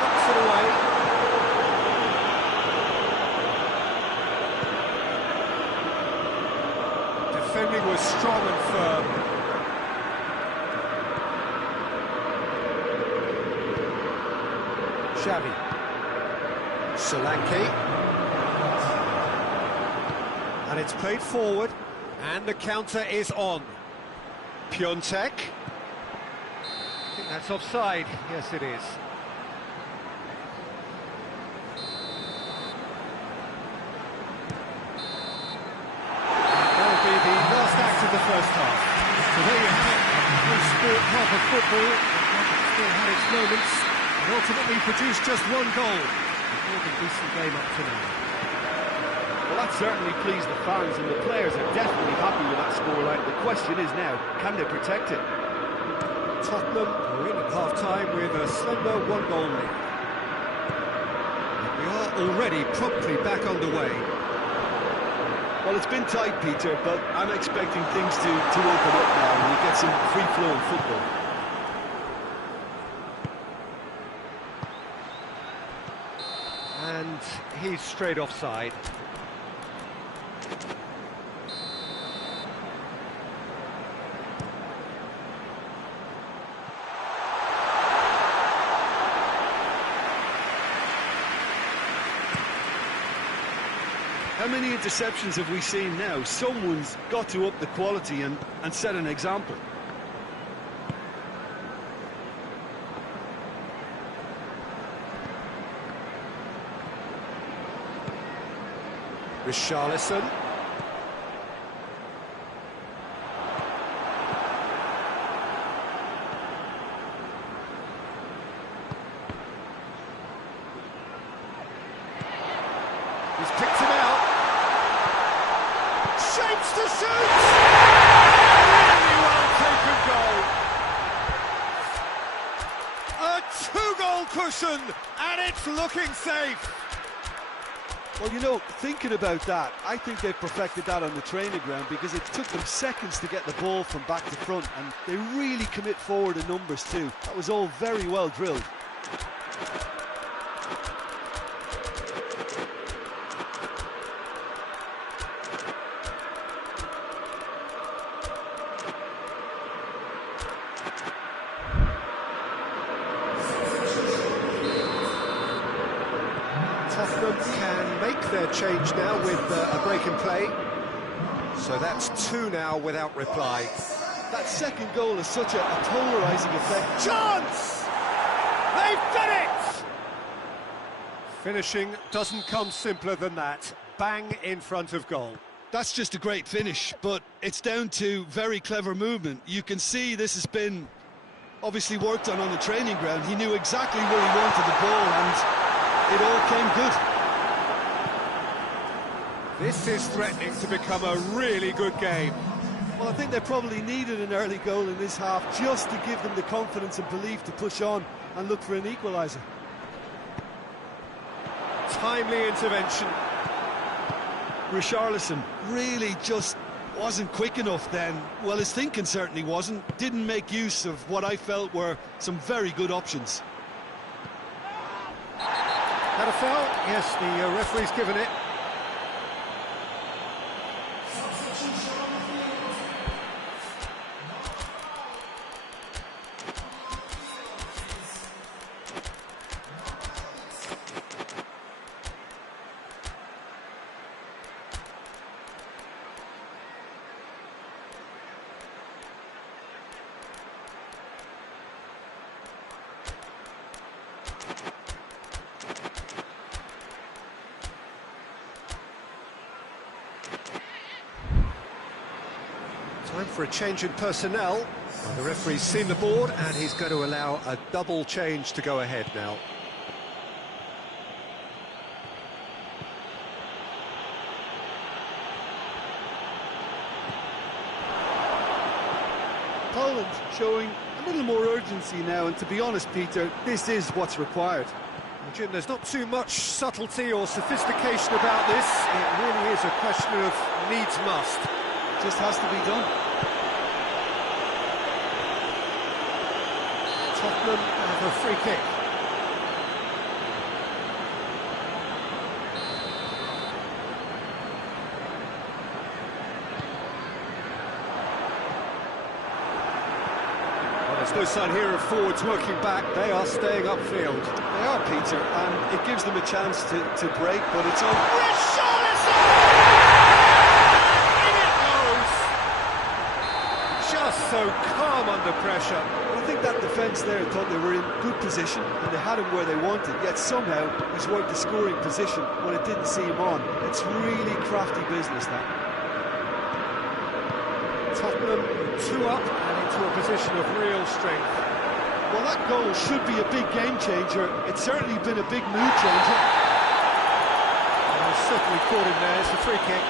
Knocks it away. Defending was strong and firm. Xavi. Solanke. And it's played forward, and the counter is on. Piontek. I think that's offside. Yes, it is. That'll be the last act of the first half. So there you have it. One sport, half of football. Still had its moments, and ultimately produced just one goal. A really decent game up to now. Well, that certainly pleased the fans, and the players are definitely happy with that scoreline. The question is now, can they protect it? Tottenham are in at half-time with a slender one-goal lead. And we are already promptly back underway. Well, it's been tight, Peter, but I'm expecting things to open up now and we get some free-flowing football. And he's straight offside. How many interceptions have we seen now? Someone's got to up the quality and set an example. Richarlison. He's picked him out. Shapes to shoot! Really well taken goal. A two-goal cushion, and it's looking safe. Well, you know, thinking about that, I think they've perfected that on the training ground because it took them seconds to get the ball from back to front, and they really commit forward in numbers too. That was all very well drilled. Tottenham can make their change now with a break in play. So that's two now without reply. That second goal has such a polarising effect. Chance! They've done it! Finishing doesn't come simpler than that. Bang in front of goal. That's just a great finish, but it's down to very clever movement. You can see this has been obviously worked on the training ground. He knew exactly where he wanted the ball, and it all came good. This is threatening to become a really good game. Well, I think they probably needed an early goal in this half just to give them the confidence and belief to push on and look for an equaliser. Timely intervention. Richarlison really just wasn't quick enough then. Well, his thinking certainly wasn't. Didn't make use of what I felt were some very good options. Had a foul? Yes, the referee's given it. Time for a change in personnel. Well, the referee's seen the board and he's going to allow a double change to go ahead now. Poland showing a little more urgency now, and to be honest, Peter, this is what's required. Well, Jim, there's not too much subtlety or sophistication about this. It really is a question of needs must. Just has to be done. Tottenham have a free kick. Well, there's no sign here of forwards working back. They are staying upfield. They are, Peter, and it gives them a chance to break, but it's on. Just so calm under pressure. I think that defence there thought they were in good position and they had him where they wanted, yet somehow he's worked the scoring position when it didn't see him on. It's really crafty business, that. Tottenham 2 up and into a position of real strength. Well, that goal should be a big game changer. It's certainly been a big mood changer. Well, certainly caught him there. It's a free kick.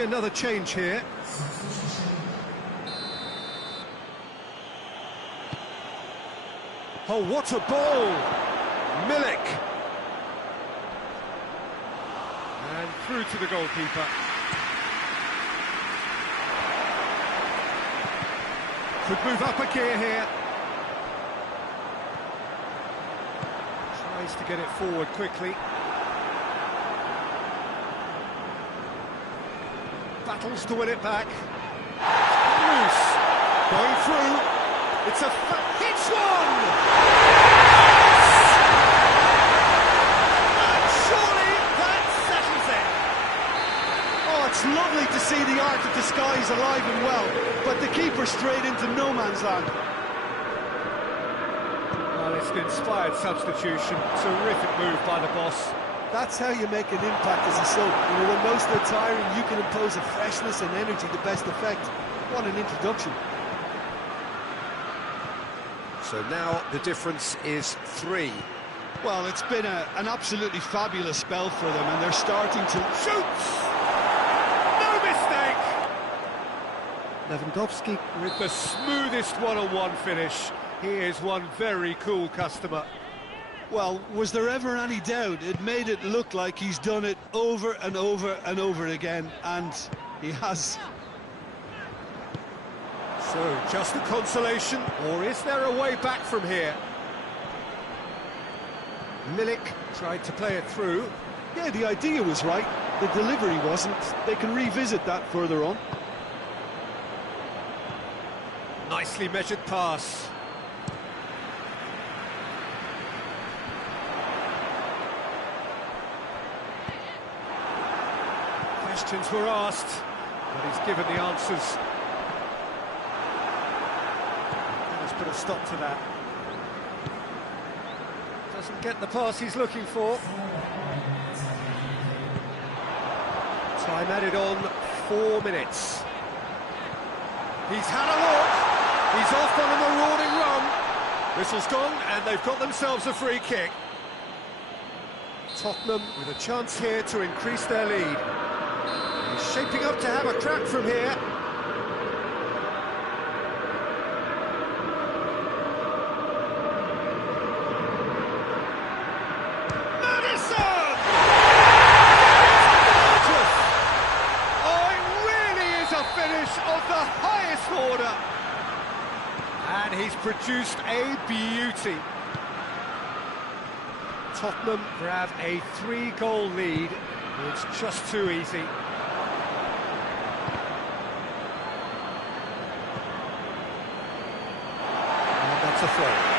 Another change here. Oh, what a ball! Milik! And through to the goalkeeper. Could move up a gear here. Tries to get it forward quickly. Battles to win it back. Loose. Going through. It's a hits one! And surely that settles it. Oh, it's lovely to see the art of disguise alive and well, but the keeper straight into no man's land. Well, it's an inspired substitution. Terrific move by the boss. That's how you make an impact as a sub. You know, when most are tiring, you can impose a freshness and energy to best effect. What an introduction. So now the difference is 3. Well, it's been an absolutely fabulous spell for them, and they're starting to... Shoots! No mistake! Lewandowski with the smoothest one-on-one finish. He is one very cool customer. Well, was there ever any doubt? It made it look like he's done it over and over and over again, and he has. So, just a consolation, or is there a way back from here? Milik tried to play it through. Yeah, the idea was right, the delivery wasn't. They can revisit that further on. Nicely measured pass. Questions were asked, but he's given the answers. Let's put a stop to that. Doesn't get the pass he's looking for. Time added on, 4 minutes. He's had a look. He's off on a marauding run. Whistle's gone, and they've got themselves a free kick. Tottenham with a chance here to increase their lead. He's shaping up to have a crack from here. Madison! Oh, it really is a finish of the highest order. And he's produced a beauty. Tottenham grab a 3-goal lead. It's just too easy. And that's a throw.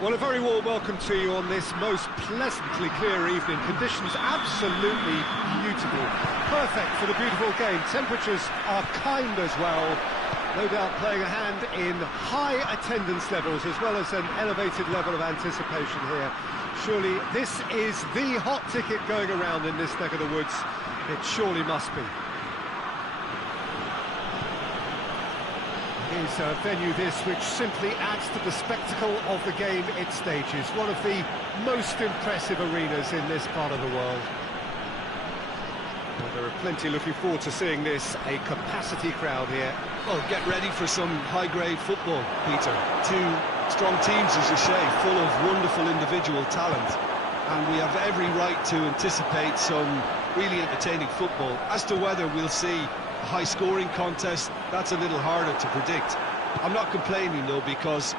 Well, a very warm welcome to you on this most pleasantly clear evening. Conditions absolutely beautiful. Perfect for the beautiful game. Temperatures are kind as well. No doubt playing a hand in high attendance levels as well as an elevated level of anticipation here. Surely this is the hot ticket going around in this neck of the woods. It surely must be. Is a venue this which simply adds to the spectacle of the game it stages. One of the most impressive arenas in this part of the world. Well, there are plenty looking forward to seeing this, a capacity crowd here. Well, get ready for some high-grade football, Peter. Two strong teams, as you say, full of wonderful individual talent. And we have every right to anticipate some really entertaining football. As to whether we'll see a high-scoring contest, that's a little harder to predict. I'm not complaining, though, because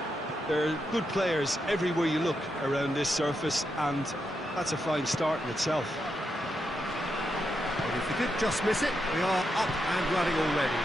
there are good players everywhere you look around this surface, and that's a fine start in itself. And if we did just miss it, we are up and running already.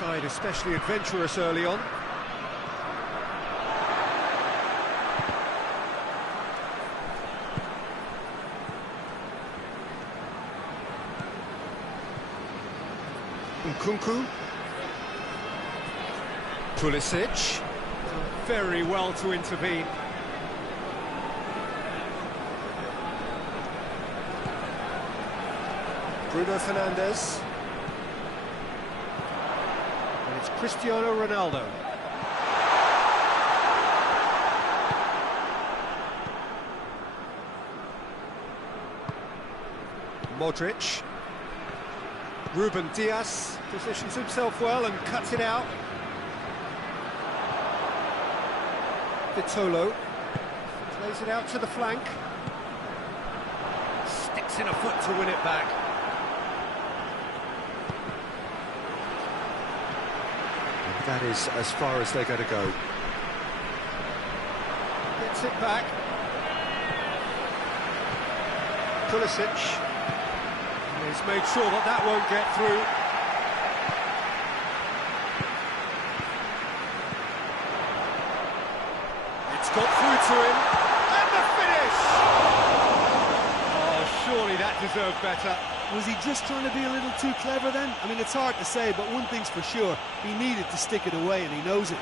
Side especially adventurous early on. Nkunku. Pulisic. Very well to intervene. Bruno Fernandes. It's Cristiano Ronaldo. Modric. Ruben Dias positions himself well and cuts it out. Vitolo plays it out to the flank. Sticks in a foot to win it back. That is as far as they're going to go. Gets it back. Pulisic. He's made sure that that won't get through. It's got through to him. And the finish! Oh, surely that deserved better. Was he just trying to be a little too clever then? I mean, it's hard to say, but one thing's for sure, he needed to stick it away, and he knows it.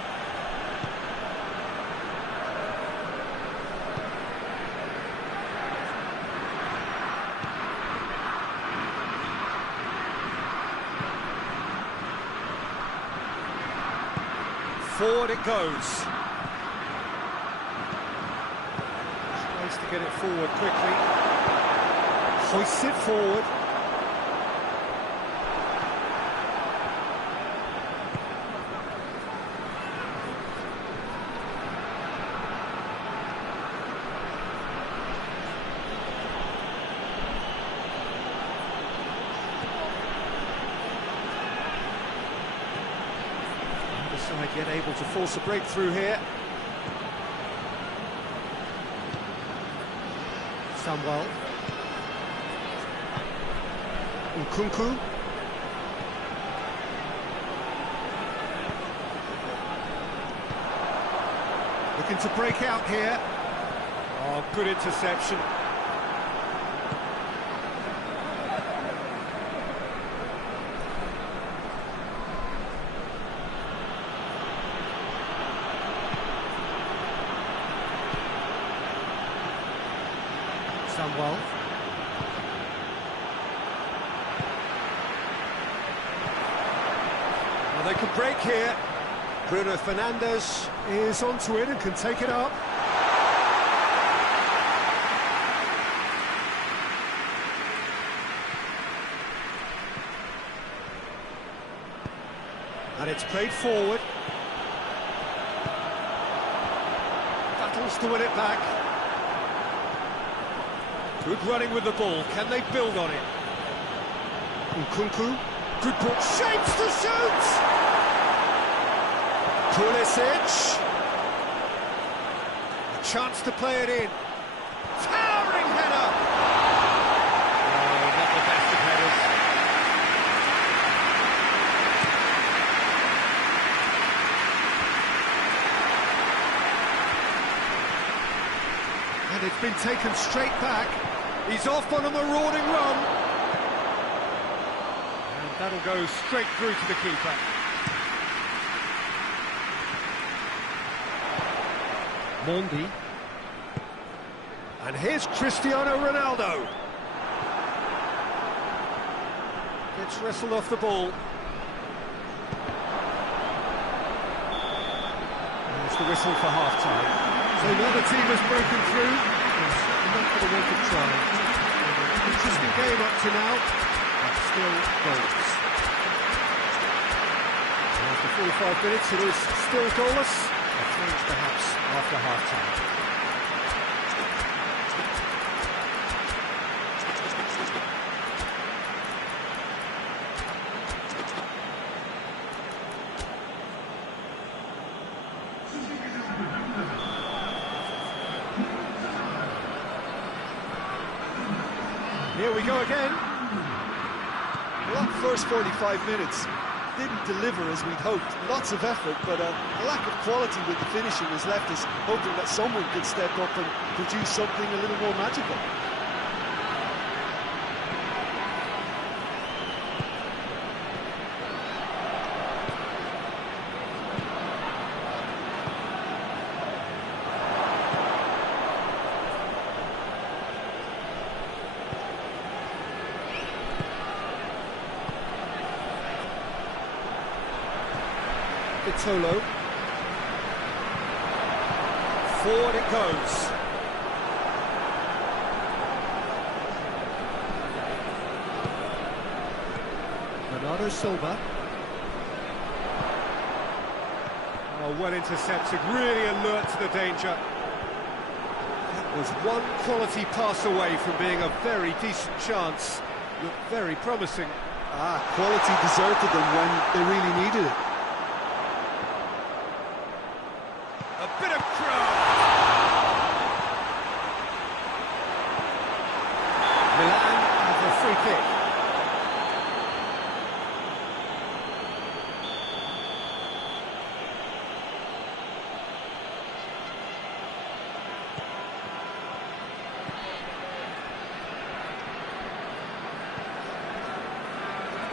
Forward it goes. Tries to get it forward quickly. Hoists it forward. Side yet able to force a breakthrough here. Samuel. Nkunku. Looking to break out here. Oh, good interception. Samuel. Well, they can break here. Bruno Fernandes is onto it and can take it up. And it's played forward. Battles to win it back. Good running with the ball. Can they build on it? Nkunku. Good ball. Shapes to shoot! Pulisic. A chance to play it in. Towering header! Oh, not the best of headers. And it's been taken straight back. He's off on a marauding run. And that'll go straight through to the keeper. Mondi. And here's Cristiano Ronaldo. Gets wrestled off the ball. There's the whistle for half-time. So another team has broken through. It's not for the want of trying. Interesting game up to now, but still goals. After 45 minutes, it is still goalless. A change perhaps after half-time. Here we go again. Well, that first 45 minutes didn't deliver as we'd hoped. Lots of effort, but a lack of quality with the finishing has left us hoping that someone could step up and produce something a little more magical. Vitolo. Forward it goes. Bernardo Silva. Oh, well intercepted, really alert to the danger. That was one quality pass away from being a very decent chance. Looked very promising. Quality deserted them when they really needed it. A bit of craft. Milan have a free kick.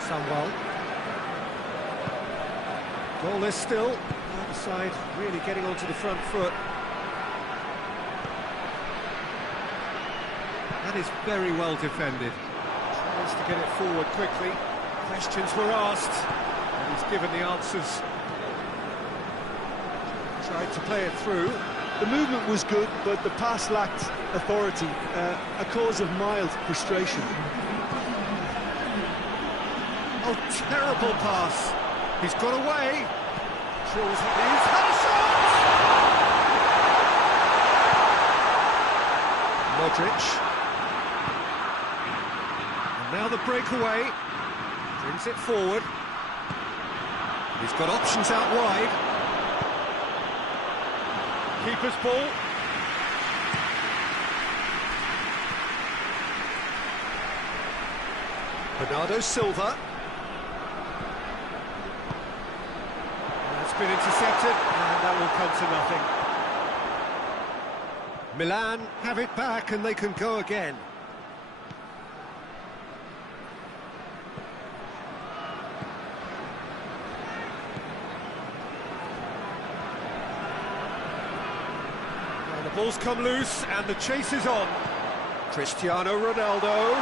Samuel. Goalless still. The side really getting onto the front foot. That is very well defended. Tries to get it forward quickly. Questions were asked, and he's given the answers. Tried to play it through. The movement was good, but the pass lacked authority, a cause of mild frustration. Oh, terrible pass. He's got away. Controls it. He's had a shot! Modric. And now the breakaway. Brings it forward. He's got options out wide. Keeper's ball. Bernardo Silva. That's been intercepted, and that will come to nothing. Milan have it back, and they can go again. Now the ball's come loose, and the chase is on. Cristiano Ronaldo.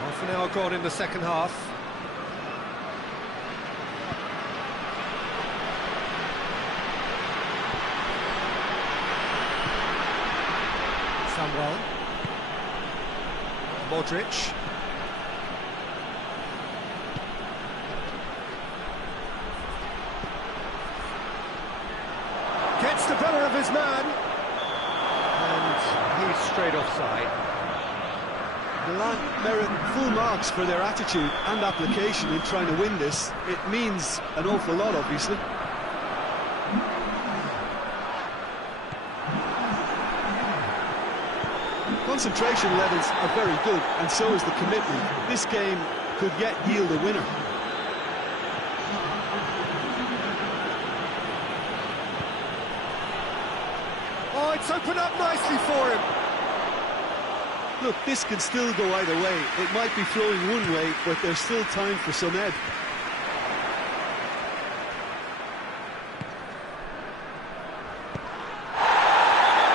Half an hour gone in the second half. Samuel. Modric. Gets the better of his man. And he's straight offside. Milan merit full marks for their attitude and application in trying to win this. It means an awful lot, obviously. Concentration levels are very good, and so is the commitment. This game could yet yield a winner. Oh, it's opened up nicely for him. Look, this can still go either way. It might be flowing one way, but there's still time for some ebb.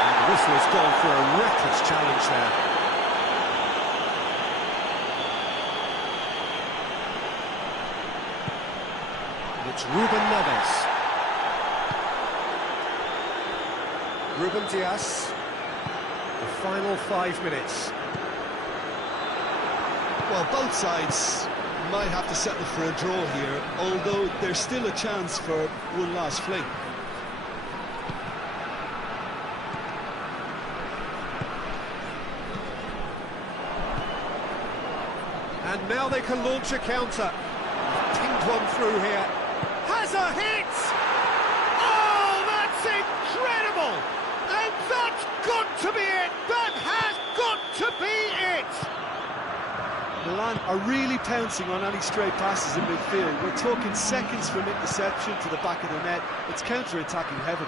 And the whistle has gone for a reckless challenge there. And it's Ruben Neves. Ruben Dias. The final 5 minutes. Well, both sides might have to settle for a draw here, although there's still a chance for one last fling. And now they can launch a counter. Pinged one through here. Has a hit! Oh, that's incredible! And that's got to be it! That has got to be it! Milan are really pouncing on any stray passes in midfield. We're talking seconds from interception to the back of the net. It's counter-attacking heaven.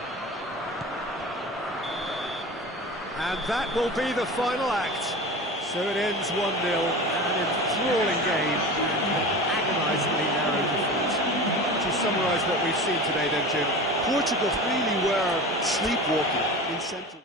And that will be the final act. So it ends 1-0, an enthralling game, and an agonisingly narrow defeat. To summarise what we've seen today then, Jim. Portugal really were sleepwalking in central.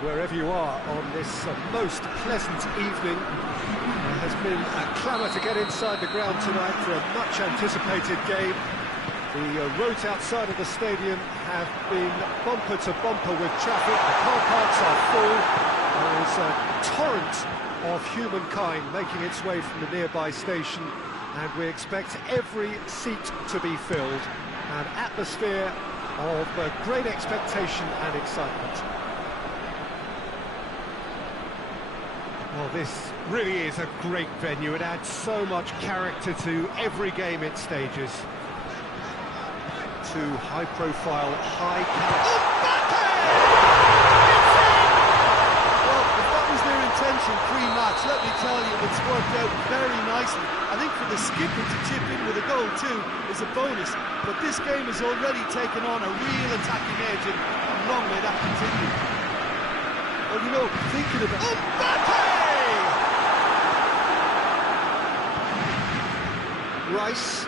wherever you are on this most pleasant evening. There has been a clamour to get inside the ground tonight for a much-anticipated game. The roads outside of the stadium have been bumper to bumper with traffic. The car parks are full. There is a torrent of humankind making its way from the nearby station, and we expect every seat to be filled. An atmosphere of great expectation and excitement. Well, this really is a great venue. It adds so much character to every game it stages. Two high-profile, Well, if that was their intention pre-match, let me tell you, it's worked out very nicely. I think for the skipper to chip in with a goal too is a bonus, but this game has already taken on a real attacking edge, and long may that continue. Well, you know, thinking about... Rice.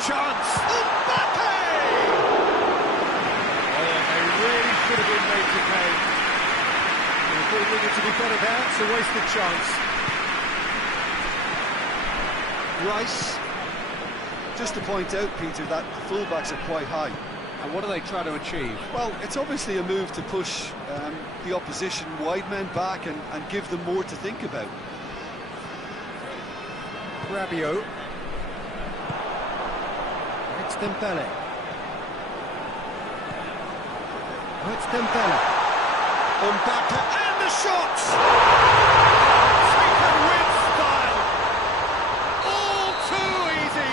Chance! Mbappe! Oh, they really should have been made to pay. The ball needed to be better there, it's a wasted chance. Rice. Just to point out, Peter, that the fullbacks are quite high. And what are they trying to achieve? Well, it's obviously a move to push the opposition wide men back and give them more to think about. Rabiot. It's Dembele. It's Dembele. Mbappe and the shots! Taken with style. All too easy.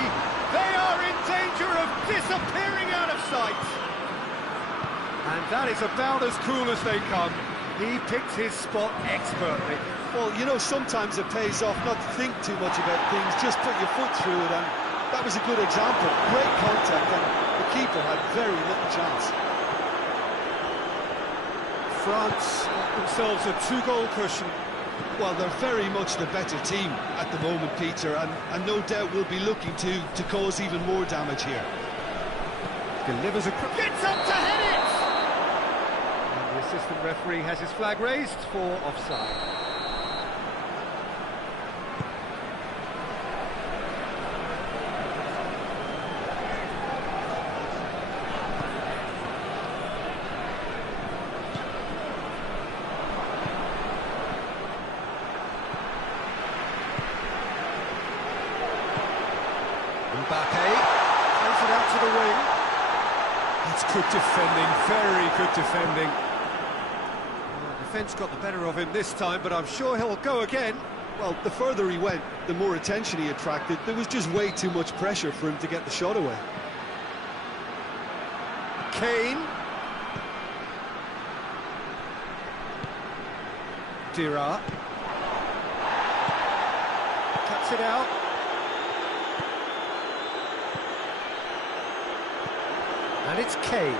They are in danger of disappearing out of sight. And that is about as cool as they come. He picked his spot expertly. Well, you know, sometimes it pays off not to think too much about things, just put your foot through it, and that was a good example. Great contact, and the keeper had very little chance. France got themselves a two-goal cushion. Well, they're very much the better team at the moment, Peter, and no doubt will be looking to cause even more damage here. Delivers a... Gets up to head it! And the assistant referee has his flag raised for offside. Mbappe plays it out to the wing. That's good defending, very good defending. Well, the defence got the better of him this time, but I'm sure he'll go again. Well, the further he went, the more attention he attracted. There was just way too much pressure for him to get the shot away. Kane. Dira. Cuts it out. And it's Kane.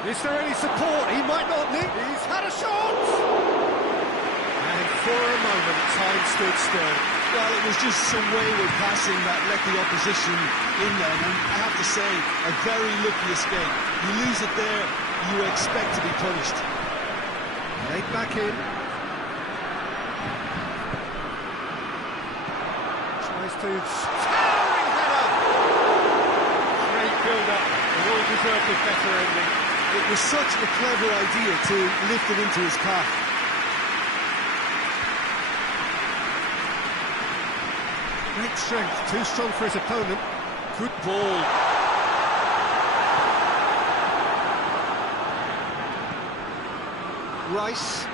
Is there any support? He might not need. He's had a shot! And for a moment, time stood still. Well, it was just some wayward passing that let the opposition in then, and I have to say, a very lucky escape. You lose it there, you expect to be punished. Laid back in. Tries to... Towering header! Great build-up. It all deserved a better ending. It was such a clever idea to lift it into his path. Great strength, too strong for his opponent. Good ball. Rice.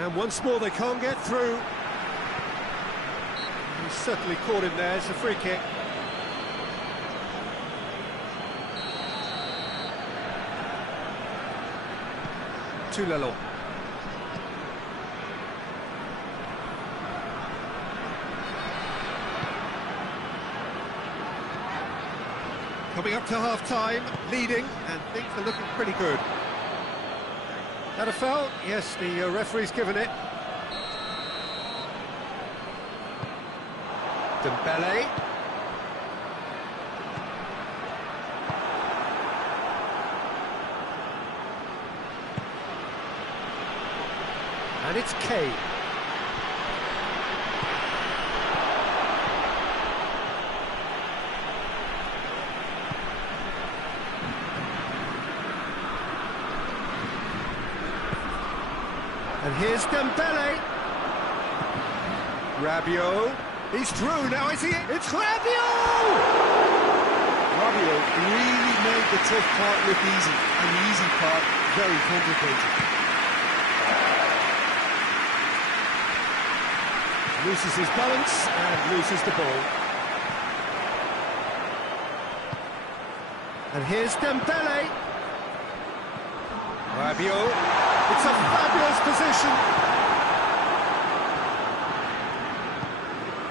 And once more they can't get through. He's certainly caught him there, it's a free kick. To Lelon. Coming up to half-time, leading, and things are looking pretty good. That a foul? Yes, the referee's given it. Dembele. And it's Kane. And here's Dembele. Rabiot. He's through now, is he? It's Rabiot! Rabiot really made the tough part look easy, and the easy part very complicated. Loses his balance and loses the ball. And here's Dembele. Rabiot. It's a fabulous position.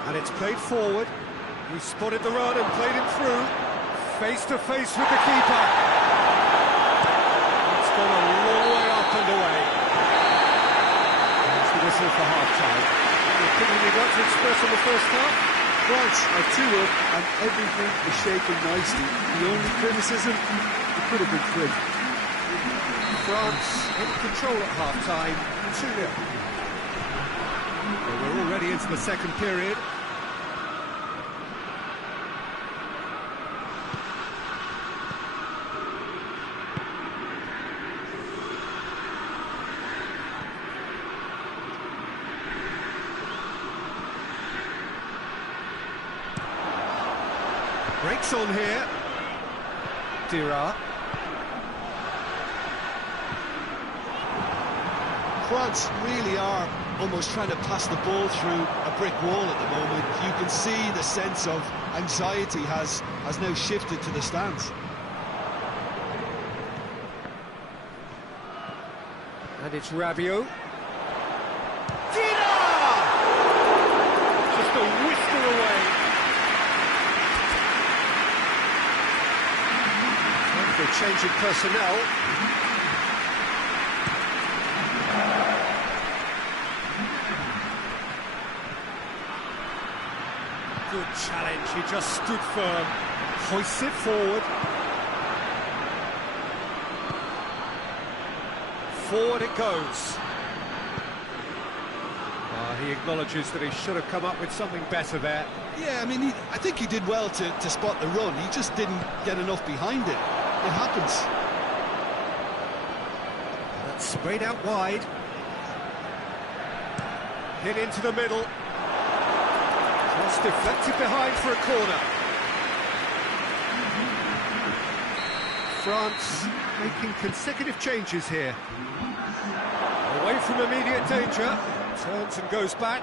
And it's played forward. He spotted the run and played him through. Face to face with the keeper. It's gone a long way up and away. That's the whistle for half-time. Any opinion you'd like to express on the first half? France are 2 up and everything is shaping nicely. The only criticism, it could have been 3. France in control at half-time, 2-0. Well, we're already into the second period. Breaks on here. Diachi. France really are almost trying to pass the ball through a brick wall at the moment. You can see the sense of anxiety has now shifted to the stands. And it's Rabiot. Diachi! Just a whisker away. And for changing personnel. Good challenge, he just stood firm, hoists it forward. Forward it goes. He acknowledges that he should have come up with something better there. Yeah, I mean, I think he did well to spot the run. He just didn't get enough behind it. It happens. That's sprayed out wide. Hit into the middle. Cross deflected behind for a corner. France making consecutive changes here. Away from immediate danger. Turns and goes back.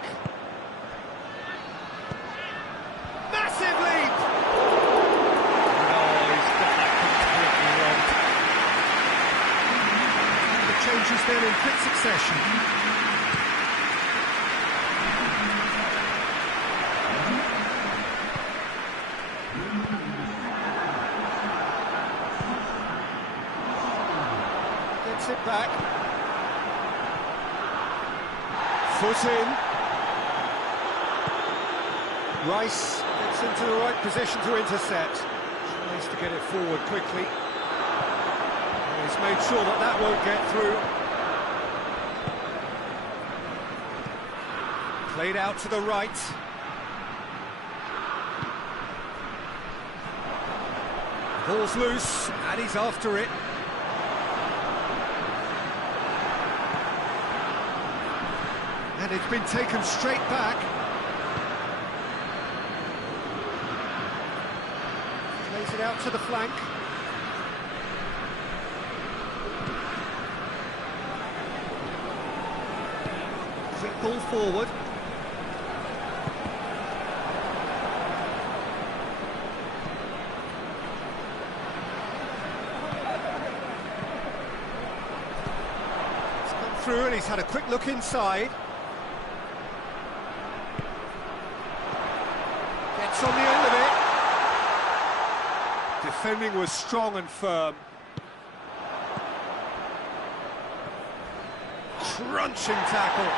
Massive leap! Oh, he's got that completely wrong. The changes then in quick succession. Gets it back. Foot in. Rice gets into the right position to intercept. Tries to get it forward quickly. And he's made sure that that won't get through. Played out to the right. Ball's loose, and he's after it. And it's been taken straight back. Plays it out to the flank. Quick ball forward. It's come through and he's had a quick look inside. On the end of it. defending was strong and firm. Crunching tackle.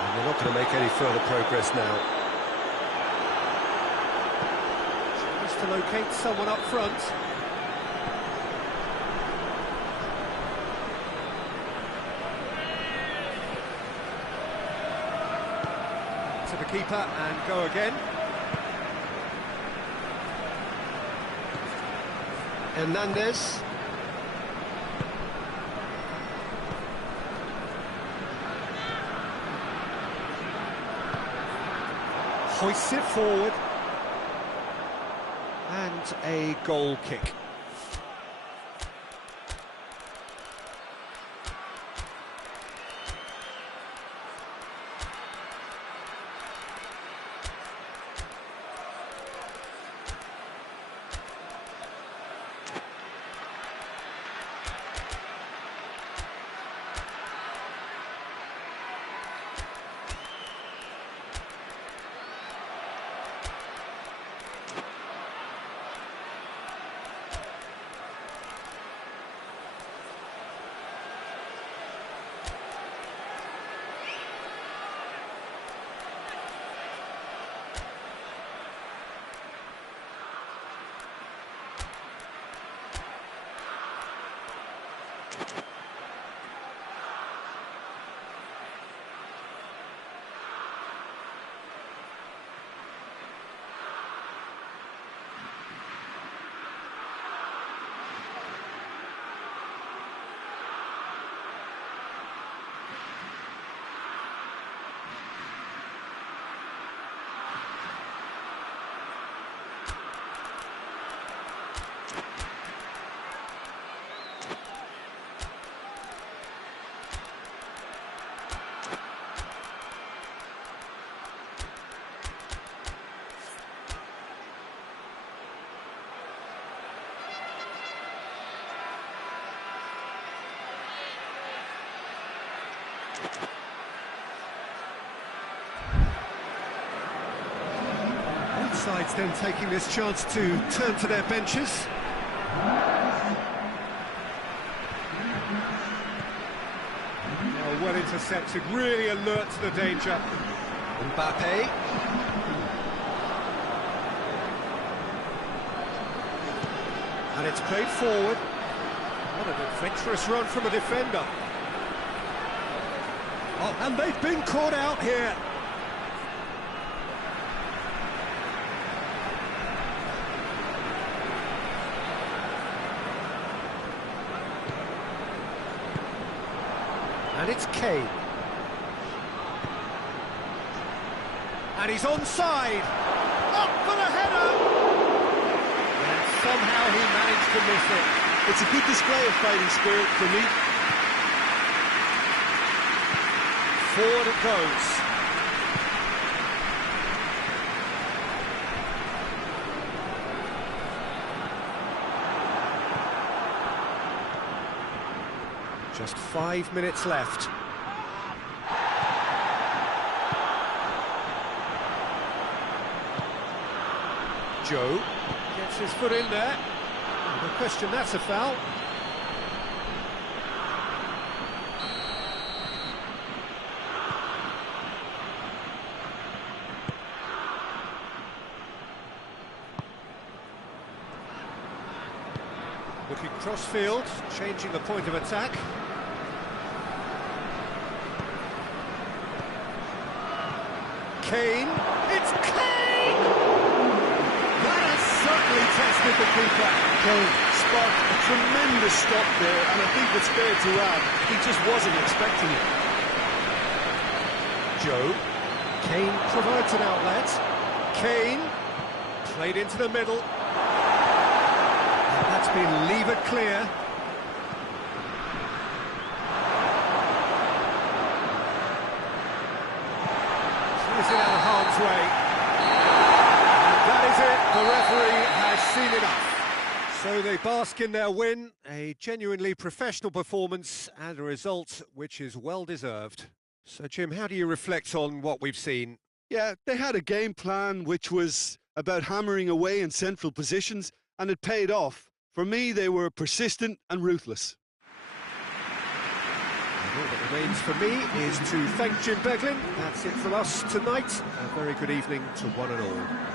And they're not going to make any further progress now. Tries to locate someone up front. To the keeper and go again. Hernandez. Hoists it forward. And a goal kick. Both sides then taking this chance to turn to their benches. Oh, well intercepted, really alert to the danger. Mbappe. And it's played forward. What an adventurous run from a defender. Oh, and they've been caught out here. And it's Kane. And he's onside. Up for the header. And somehow he managed to miss it. It's a good display of fighting spirit for me. Forward it goes. Just 5 minutes left. Joe gets his foot in there. No question, that's a foul. Looking cross-field, changing the point of attack. Kane, it's Kane! That has certainly tested the keeper. Kane sparked a tremendous stop there, and I think it's fair to add, he just wasn't expecting it. Joe, Kane provides an outlet. Kane, played into the middle. And that's been levered clear. Is it out of harm's way? And that is it. The referee has seen enough. So they bask in their win, a genuinely professional performance and a result which is well deserved. So Jim, how do you reflect on what we've seen? Yeah, they had a game plan which was about hammering away in central positions, and it paid off. For me, they were persistent and ruthless. And all that remains for me is to thank Jim Beglin. That's it from us tonight. A very good evening to one and all.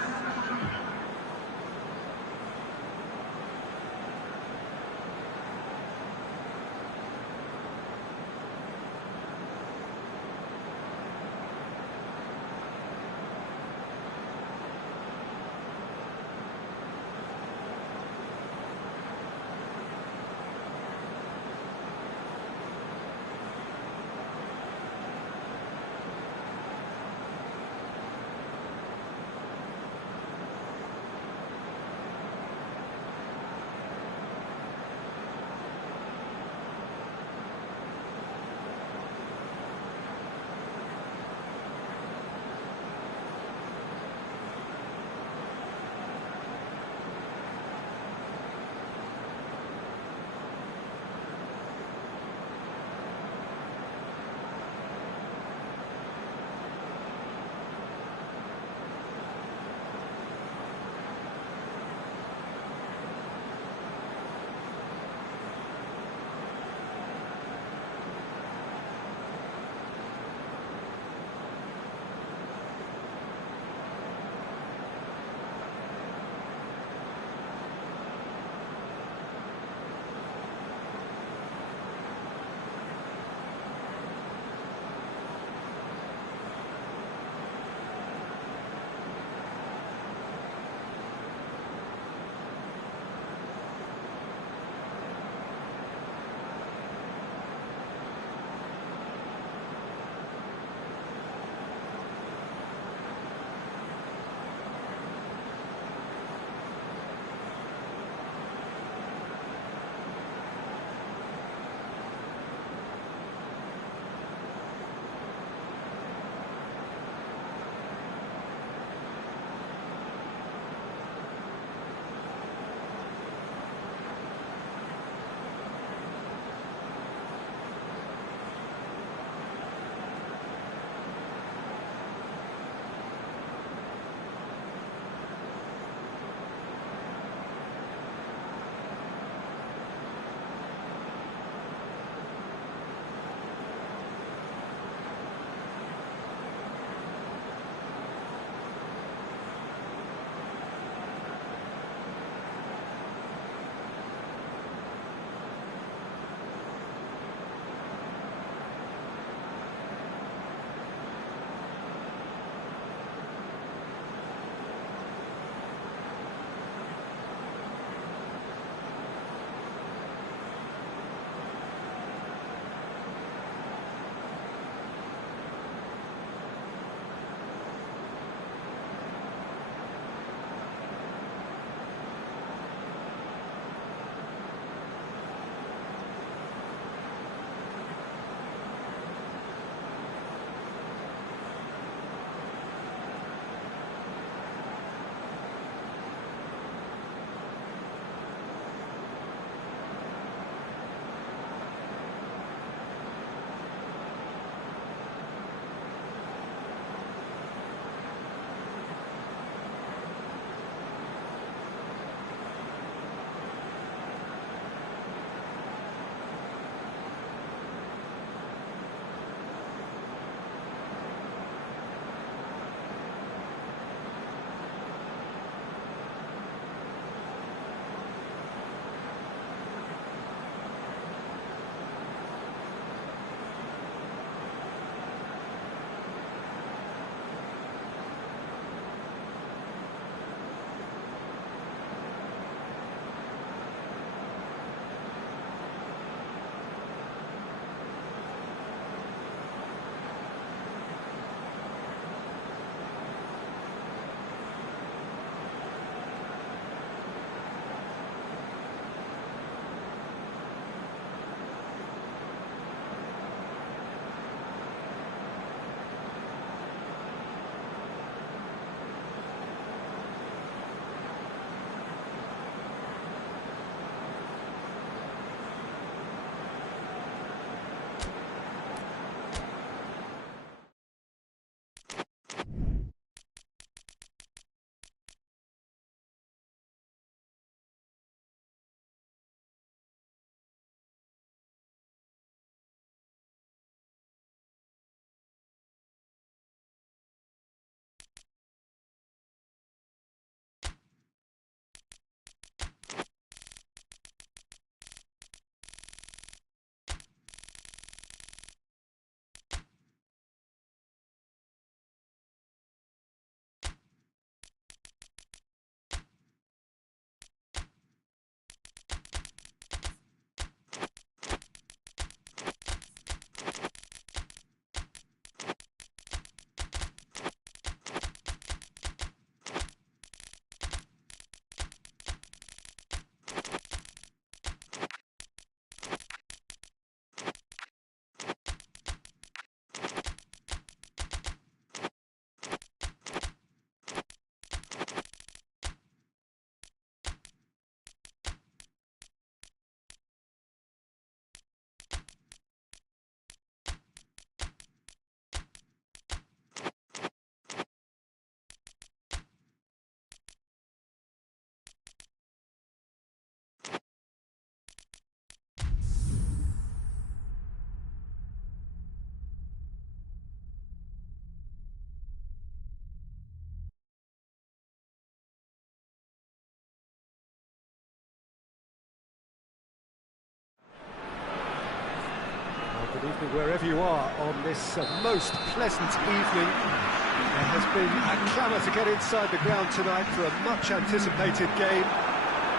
wherever you are on this most pleasant evening. There has been a clamour to get inside the ground tonight for a much-anticipated game.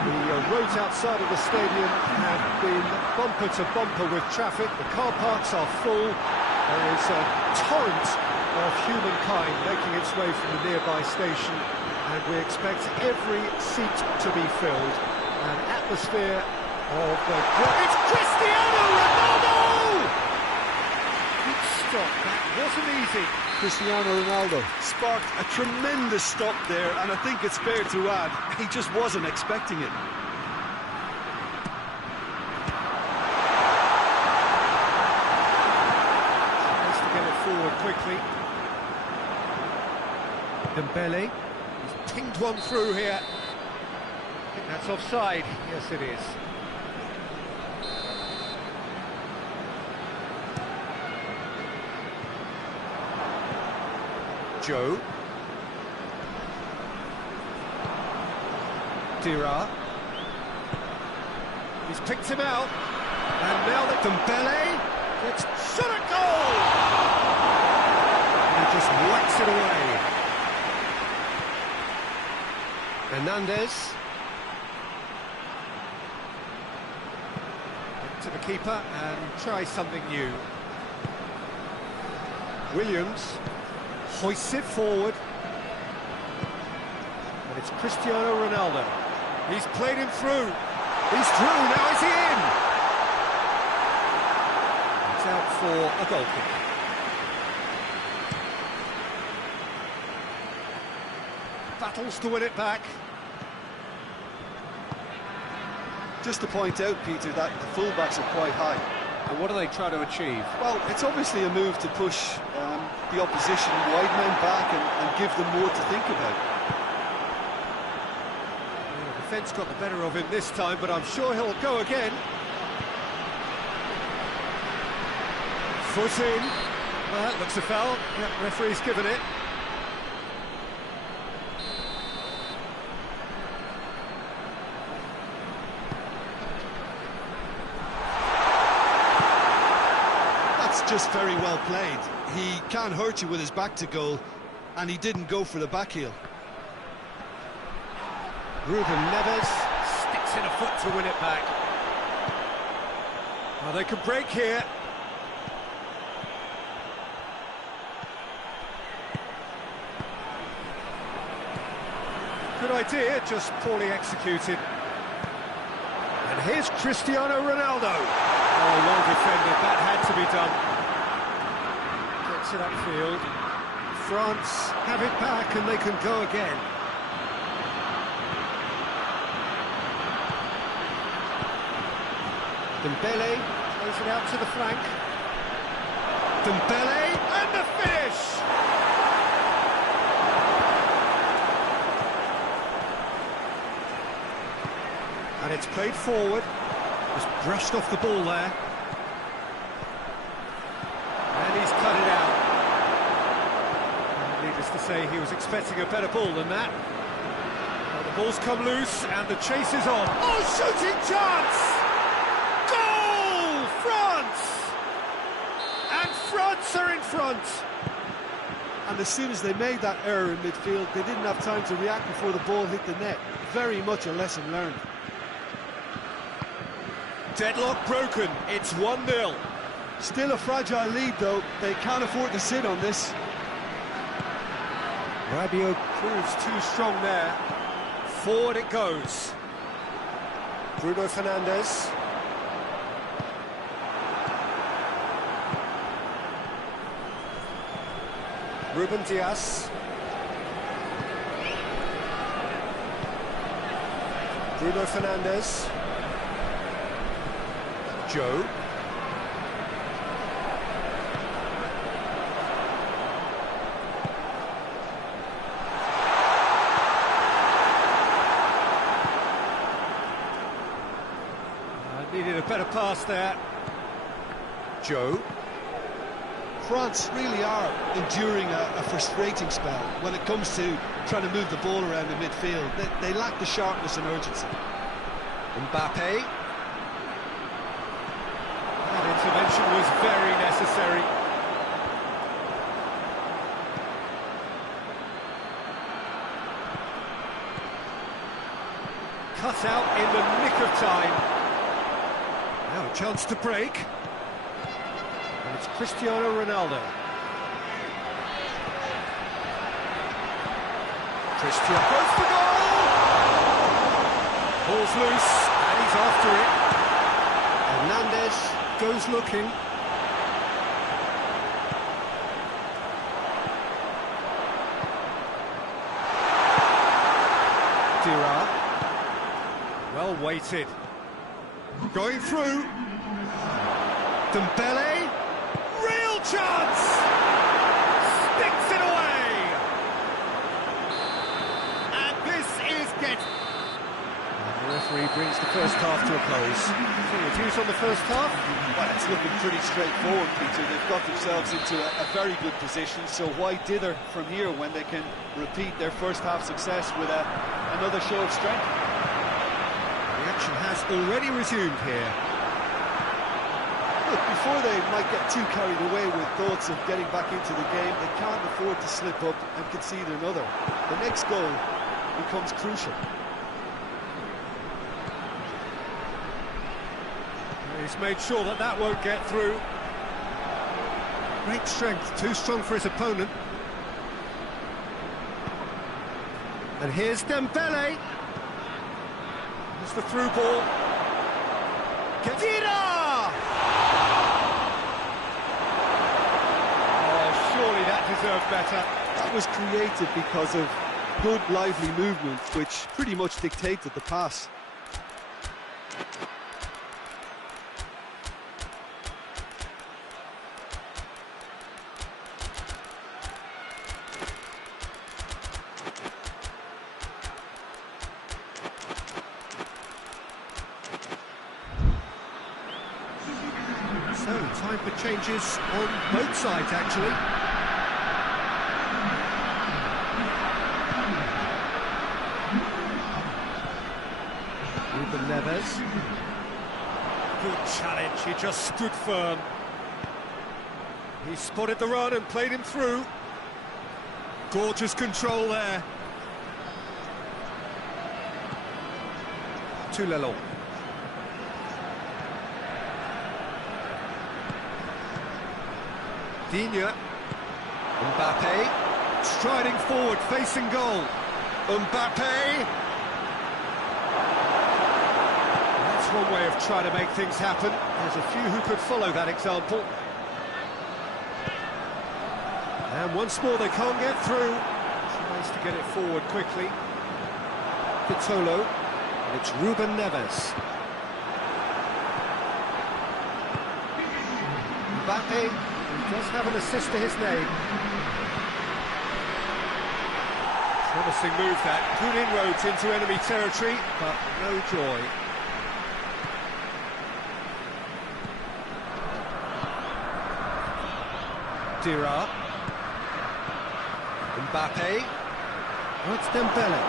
The roads outside of the stadium have been bumper to bumper with traffic. The car parks are full. There is a torrent of humankind making its way from the nearby station, and we expect every seat to be filled. An atmosphere of the... It's Cristiano Ronaldo! Good stop, that wasn't easy. Cristiano Ronaldo sparked a tremendous stop there, and I think it's fair to add, he just wasn't expecting it. Tries to get it forward quickly. Dembele, he's pinged one through here. I think that's offside. Yes, it is. Joe. Dira. He's picked him out. And now that Dembele gets shot at goal! And he just whacks it away. Hernandez. To the keeper and try something new. Williams hoists it forward. And it's Cristiano Ronaldo. He's played him through. He's through, now is he in? It's out for a goal kick. Battles to win it back. Just to point out, Peter, that the fullbacks are quite high. And what do they try to achieve? Well, it's obviously a move to push the opposition wide men back and give them more to think about. Yeah, the defence got the better of him this time, but I'm sure he'll go again. Foot in. Well, that looks a foul. Yeah, referee's given it. Just very well played. He can't hurt you with his back to goal, and he didn't go for the back heel. Ruben Neves sticks in a foot to win it back. Well, they can break here. Good idea, just poorly executed. And here's Cristiano Ronaldo. Oh, well defended, that had to be done. Gets it upfield. France have it back and they can go again. Dembele plays it out to the flank. Dembele, and the finish! And it's played forward. Just brushed off the ball there. And he's cut it out. And needless to say, he was expecting a better ball than that. Well, the ball's come loose and the chase is on. Oh, shooting chance! Goal! France! And France are in front. And as soon as they made that error in midfield, they didn't have time to react before the ball hit the net. Very much a lesson learned. Deadlock broken, it's 1-0. Still a fragile lead though, they can't afford to sit on this. Rabiot proves too strong there. Forward it goes. Bruno Fernandes. Ruben Dias. Bruno Fernandes. Joe. Needed a better pass there. Joe. France really are enduring a frustrating spell when it comes to trying to move the ball around in midfield. They lack the sharpness and urgency. Mbappe. That intervention substitution was very necessary. Cut out in the nick of time. Now a chance to break. And it's Cristiano Ronaldo. Cristiano goes for goal! Ball's loose, and he's after it. Hernandez goes looking. Diachi. Well weighted. Going through. Dembele. Real chance! Sticks it away! And this is get. And the referee brings the first half to a close. Any views on the first half? Well, it's looking pretty straightforward, Peter. They've got themselves into a very good position, so why dither from here when they can repeat their first half success with another show of strength? The action has already resumed here. Look, before they might get too carried away with thoughts of getting back into the game, they can't afford to slip up and concede another. The next goal becomes crucial. He's made sure that that won't get through. Great strength, too strong for his opponent. And here's Dembele. It's the through ball. Kedira! Oh, surely that deserved better. That was created because of good, lively movement, which pretty much dictated the pass. So, time for changes on both sides, actually. Ruben Neves. Good challenge, he just stood firm. He spotted the run and played him through. Gorgeous control there. Toulelon. Digne. Mbappe. Striding forward, facing goal. Mbappe. That's one way of trying to make things happen. There's a few who could follow that example. And once more they can't get through. Tries to get it forward quickly. Pitolo. And it's Ruben Neves. Mbappe. He does have an assist to his name. Promising move that. Good inroads into enemy territory, but no joy. Diachi. Mbappe. Oh, it's Dembele.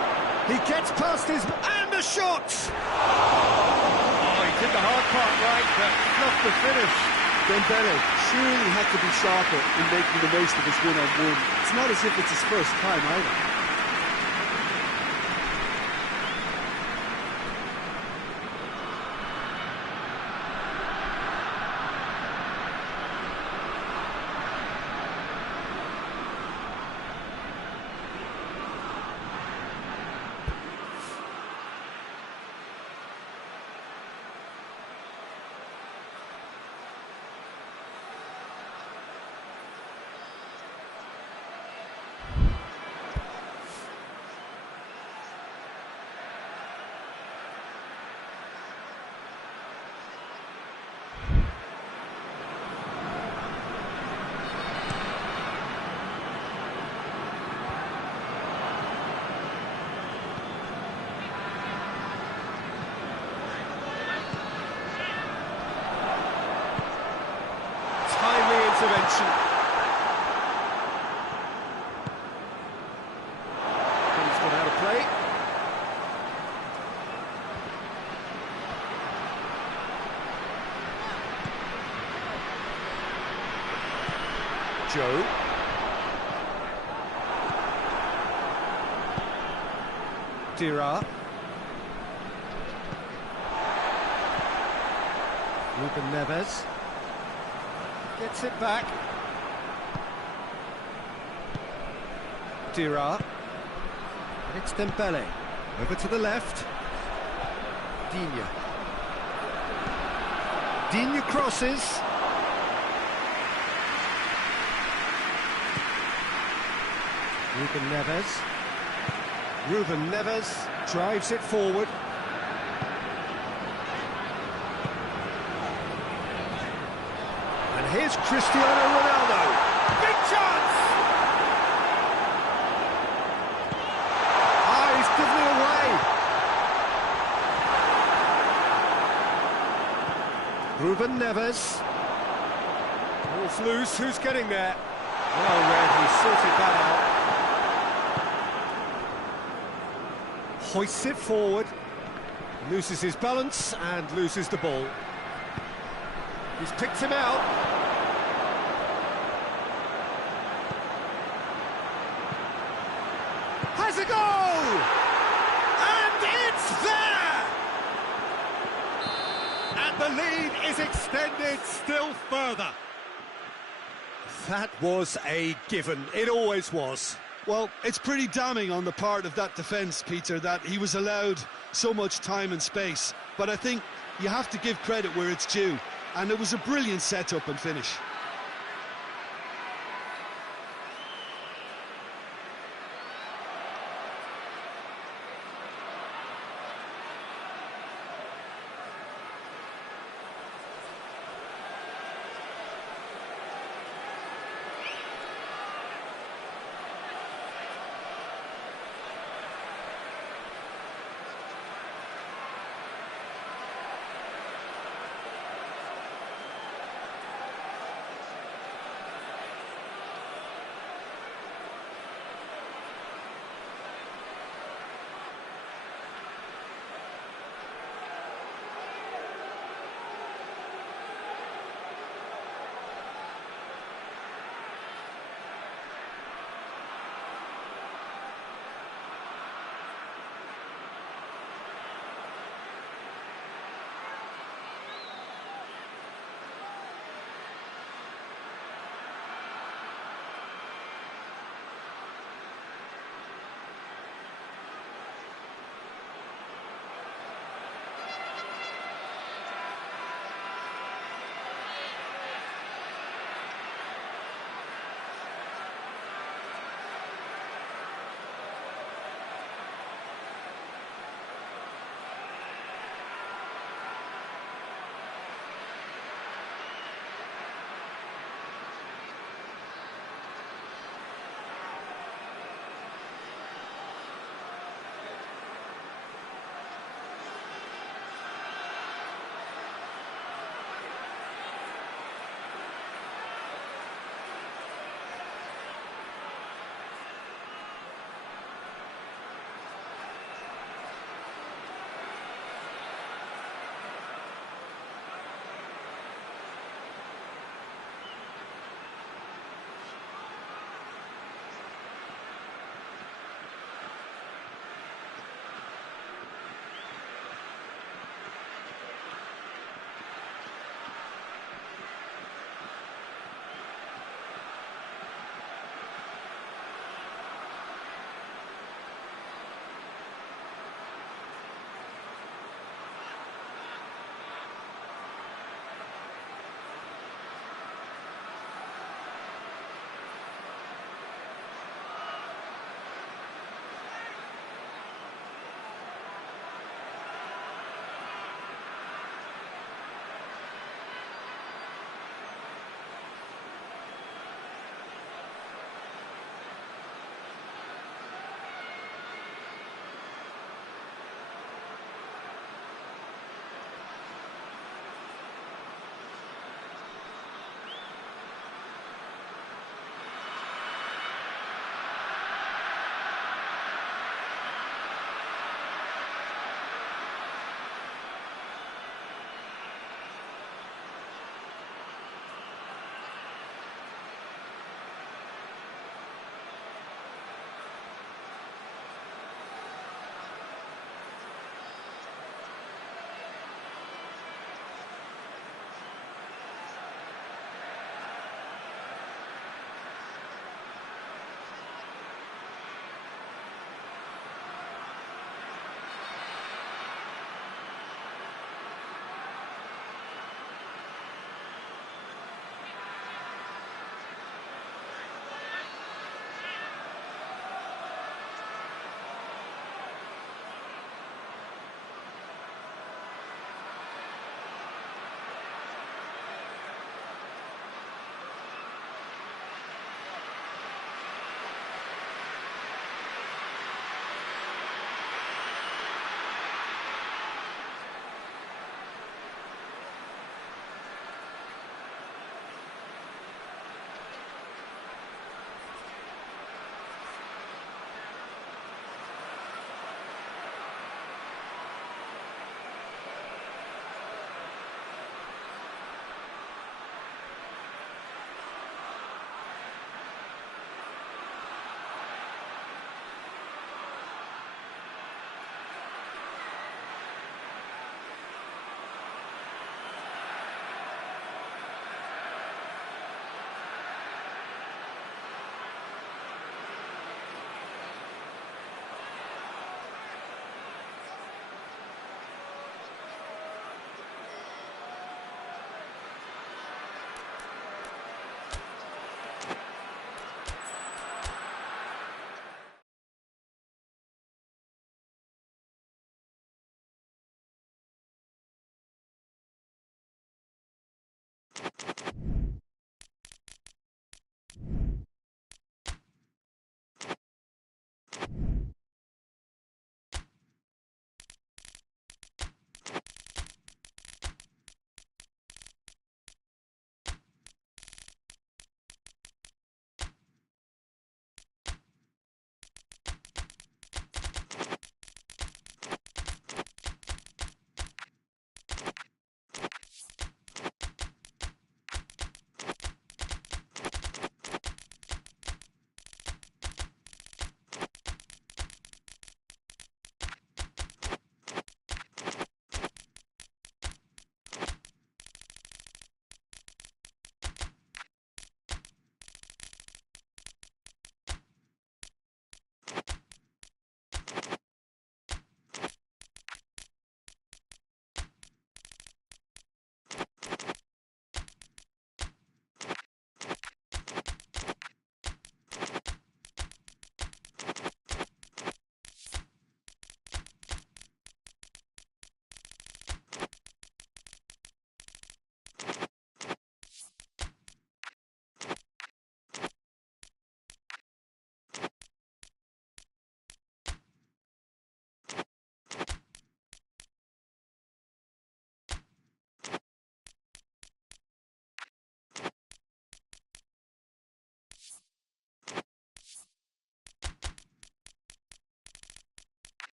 He gets past his... and the shot! Oh, he did the hard part right, but not the finish. Dembele surely had to be sharper in making the most of his one-on-one. It's not as if it's his first time either. Intervention. He's got out of play. Joe. Dira. Ruben Neves. Gets it back. Dira. And it's Dembele. Over to the left. Digne. Digne crosses. Ruben Neves. Ruben Neves drives it forward. And here's Cristiano Ronaldo. Big chance! Ah, he's given it away. Ruben Neves. Ball's loose, who's getting there? Well read, he sorted that out. Hoists it forward, loses his balance and loses the ball. He's picked him out. Has a goal! And it's there! And the lead is extended still further. That was a given, it always was. Well, it's pretty damning on the part of that defence, Peter, that he was allowed so much time and space. But I think you have to give credit where it's due. And it was a brilliant set-up and finish.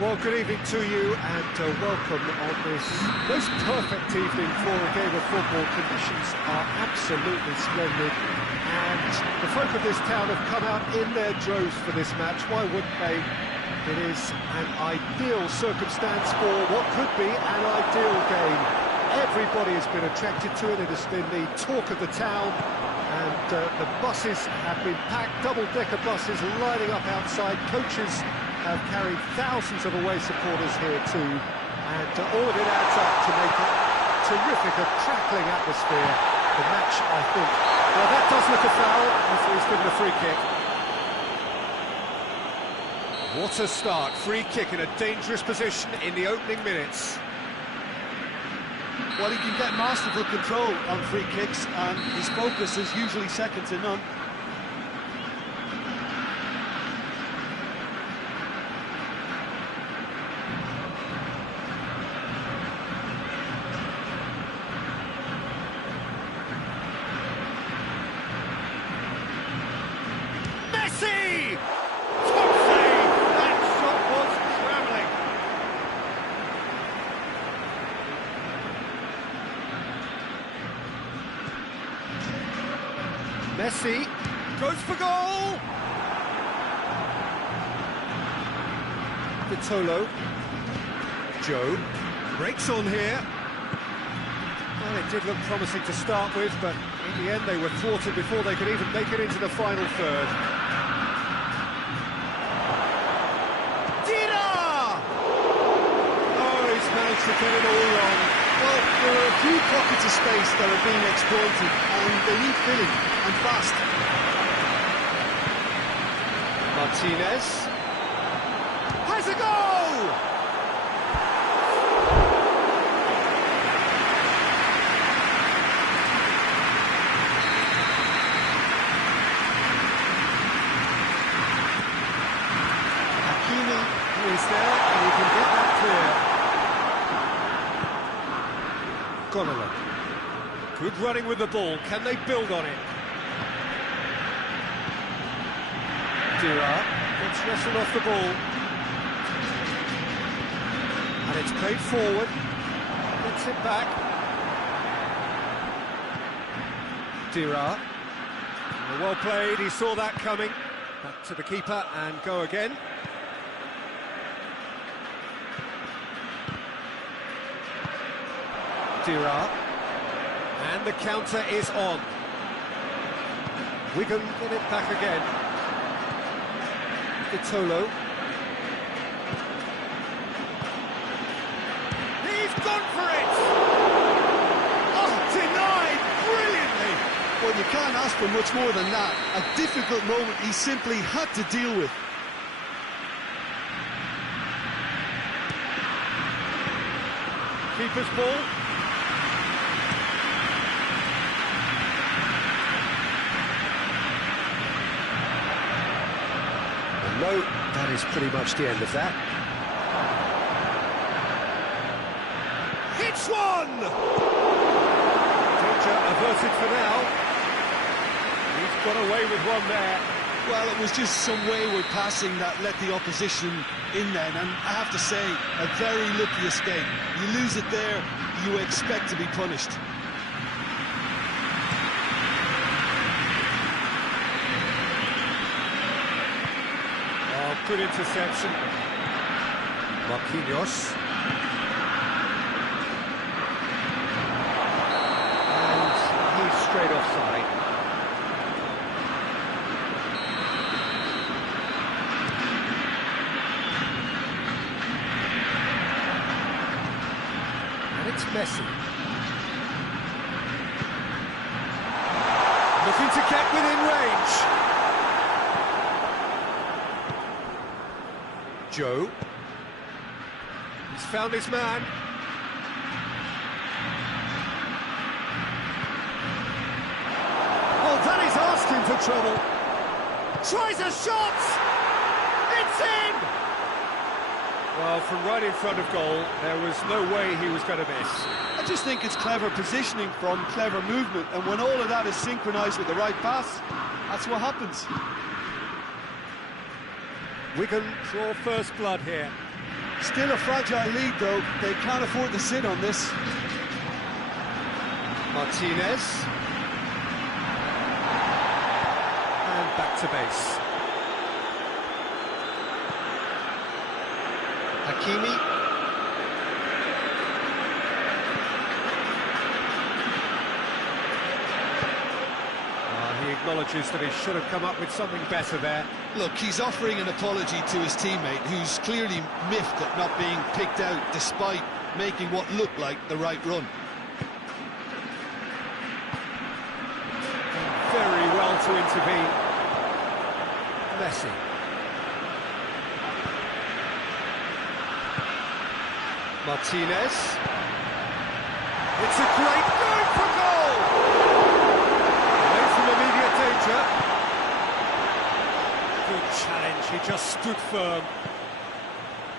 Well, good evening to you and welcome on this most perfect evening for a game of football. Conditions are absolutely splendid and the folk of this town have come out in their droves for this match. Why wouldn't they? It is an ideal circumstance for what could be an ideal game. Everybody has been attracted to it. It has been the talk of the town and the buses have been packed, double-decker buses lining up outside. Coaches have carried thousands of away supporters here too, and all of it adds up to make it terrific, a crackling atmosphere. The match, I think. Well, that does look a foul. Referee's given a free kick. What a start! Free kick in a dangerous position in the opening minutes. Well, he can get masterful control on free kicks, and his focus is usually second to none. Messi goes for goal. Vitolo. Joe breaks on here. Well, it did look promising to start with, but in the end they were thwarted before they could even make it into the final third. To get it all wrong. Well, there are a few pockets of space that are being exploited, and they need filling, and fast. Martinez has a goal! Hakimi is there, and he can get that clear. Gonolo. Good running with the ball. Can they build on it? Dira gets wrestled off the ball. And it's played forward. Gets it back. Dira. Well played, he saw that coming. Back to the keeper and go again. Dira, and the counter is on. Wigan get it back again. Vitolo. He's gone for it! Oh, denied brilliantly! Well, you can't ask for much more than that. A difficult moment he simply had to deal with. Keeper's ball. No, that is pretty much the end of that. Hits one! Danger averted for now. He's got away with one there. Well, it was just some wayward passing that let the opposition in then, and I have to say, a very lucky escape. You lose it there, you expect to be punished. Good interception. Marquinhos. And he's straight offside. And it's Messi. Looking to get within range. Joe. He's found his man. Oh, that is asking for trouble. Tries a shot! It's in! Well, from right in front of goal, there was no way he was going to miss. I just think it's clever positioning from clever movement, and when all of that is synchronised with the right pass, that's what happens. Wigan draw first blood here. Still a fragile lead, though. They can't afford to sit on this. Martinez. And back to base. Hakimi. He acknowledges that he should have come up with something better there. Look, he's offering an apology to his teammate, who's clearly miffed at not being picked out despite making what looked like the right run. Very well to intervene. Messi. Martinez. It's a great going for goal! Away from immediate danger. Good challenge, he just stood firm.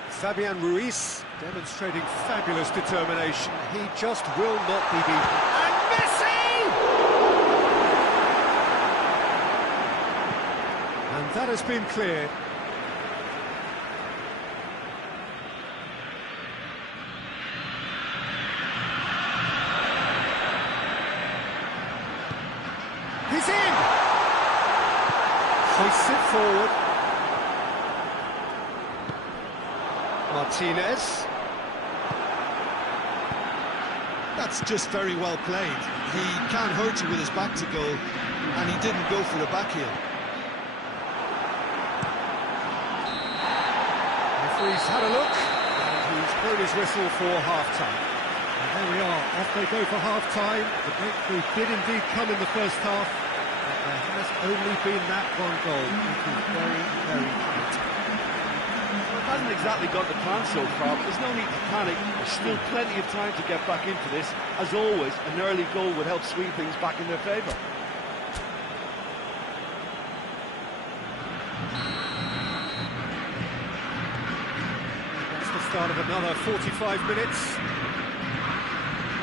Fabian Ruiz demonstrating fabulous determination. He just will not be beaten. And Messi! And that has been cleared. He's in! Hoists it forward. Martinez. That's just very well played. He can't hurt you with his back to goal, and he didn't go for the back heel. Referee's had a look, and he's blown his whistle for half-time. And there we are, off they go for half-time. The breakthrough did indeed come in the first half, but there has only been that one goal, which is very, very tight. Well, it hasn't exactly got the plan so far, but there's no need to panic. There's still plenty of time to get back into this. As always, an early goal would help swing things back in their favour. That's the start of another 45 minutes.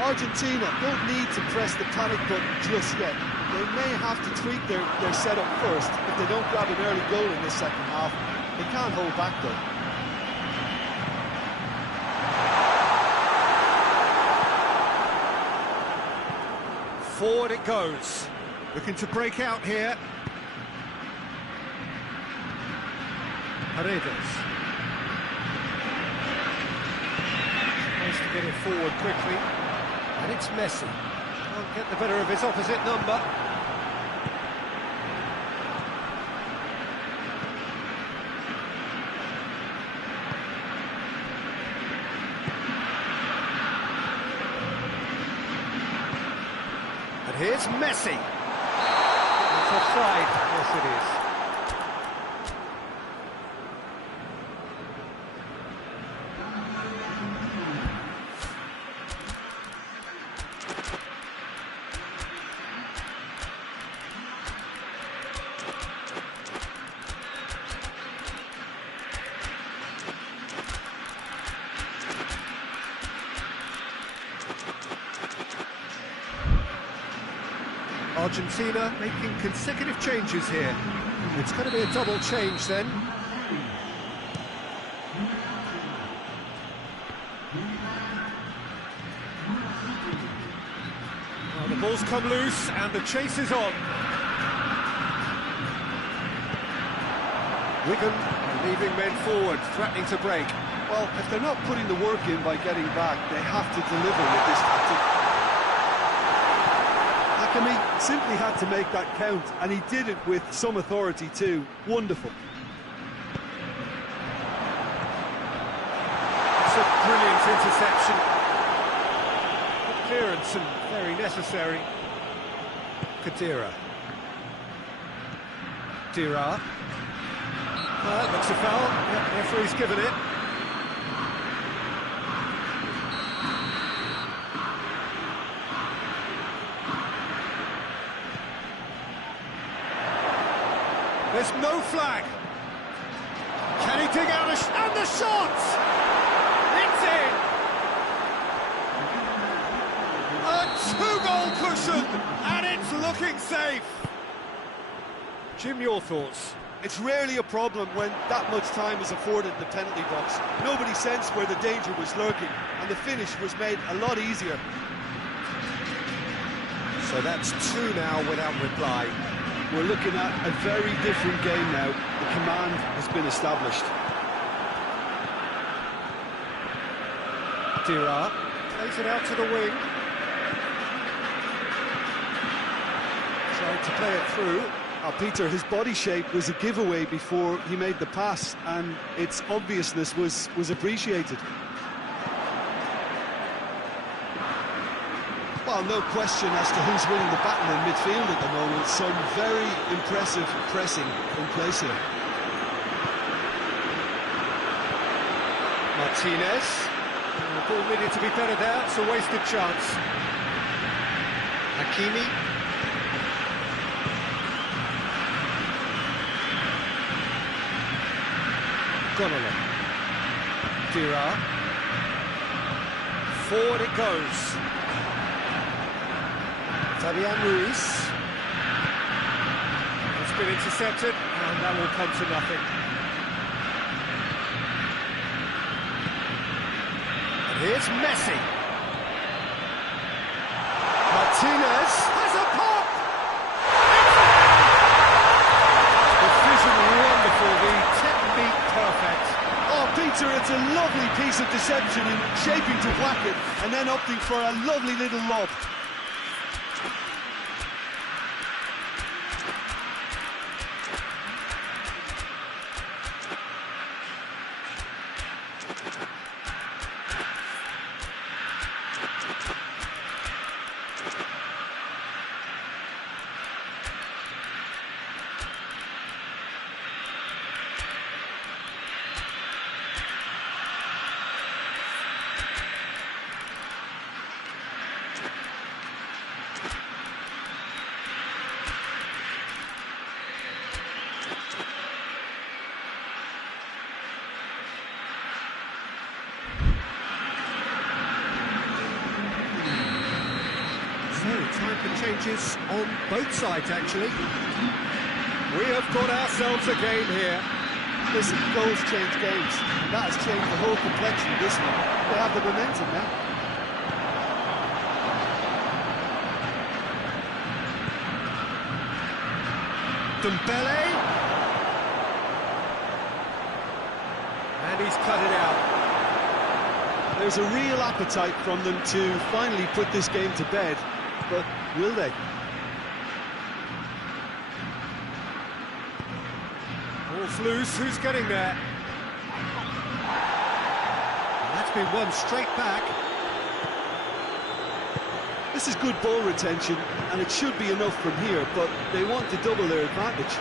Argentina don't need to press the panic button just yet. They may have to tweak their setup first if they don't grab an early goal in this second half. They can't hold back though. Forward it goes. Looking to break out here. Paredes. Tries to get it forward quickly. And it's Messi. Can't get the better of his opposite number. And here's Messi. It's offside. Yes, it is. Argentina making consecutive changes here. It's going to be a double change then. Well, the ball's come loose and the chase is on. Wigan leaving men forward, threatening to break. Well, if they're not putting the work in by getting back, they have to deliver with this tactic. Hakimi simply had to make that count, and he did it with some authority too. Wonderful. It's a brilliant interception. Good clearance and very necessary. Kadira. Dira. That looks a foul. Yep, the referee's given it. There's no flag. Can he dig out and the shot? It's in. A two-goal cushion, and it's looking safe. Jim, your thoughts? It's rarely a problem when that much time is afforded in the penalty box. Nobody sensed where the danger was lurking, and the finish was made a lot easier. So that's 2 now without reply. We're looking at a very different game now. The command has been established. Dira plays it out to the wing. Trying to play it through. Peter, his body shape was a giveaway before he made the pass, and its obviousness was appreciated. Well, no question as to who's winning the battle in midfield at the moment. Some very impressive pressing in place here. Martinez. The ball needed to be better there. It's a wasted chance. Hakimi. Gonolo. Dira. Forward it goes. Fabian Ruiz. It's been intercepted, and that will come to nothing. And here's Messi. Martinez has a pop! The vision wonderful, the technique perfect. Oh, Peter, it's a lovely piece of deception in shaping to whack it, and then opting for a lovely little lob. Time for changes on both sides, actually. We have got ourselves a game here. Listen, goals change games, and that has changed the whole complexion of this one. They have the momentum now. Dembele. And he's cut it out. There's a real appetite from them to finally put this game to bed, but will they? Ball's loose, who's getting there? And that's been won straight back. This is good ball retention, and it should be enough from here, but they want to double their advantage.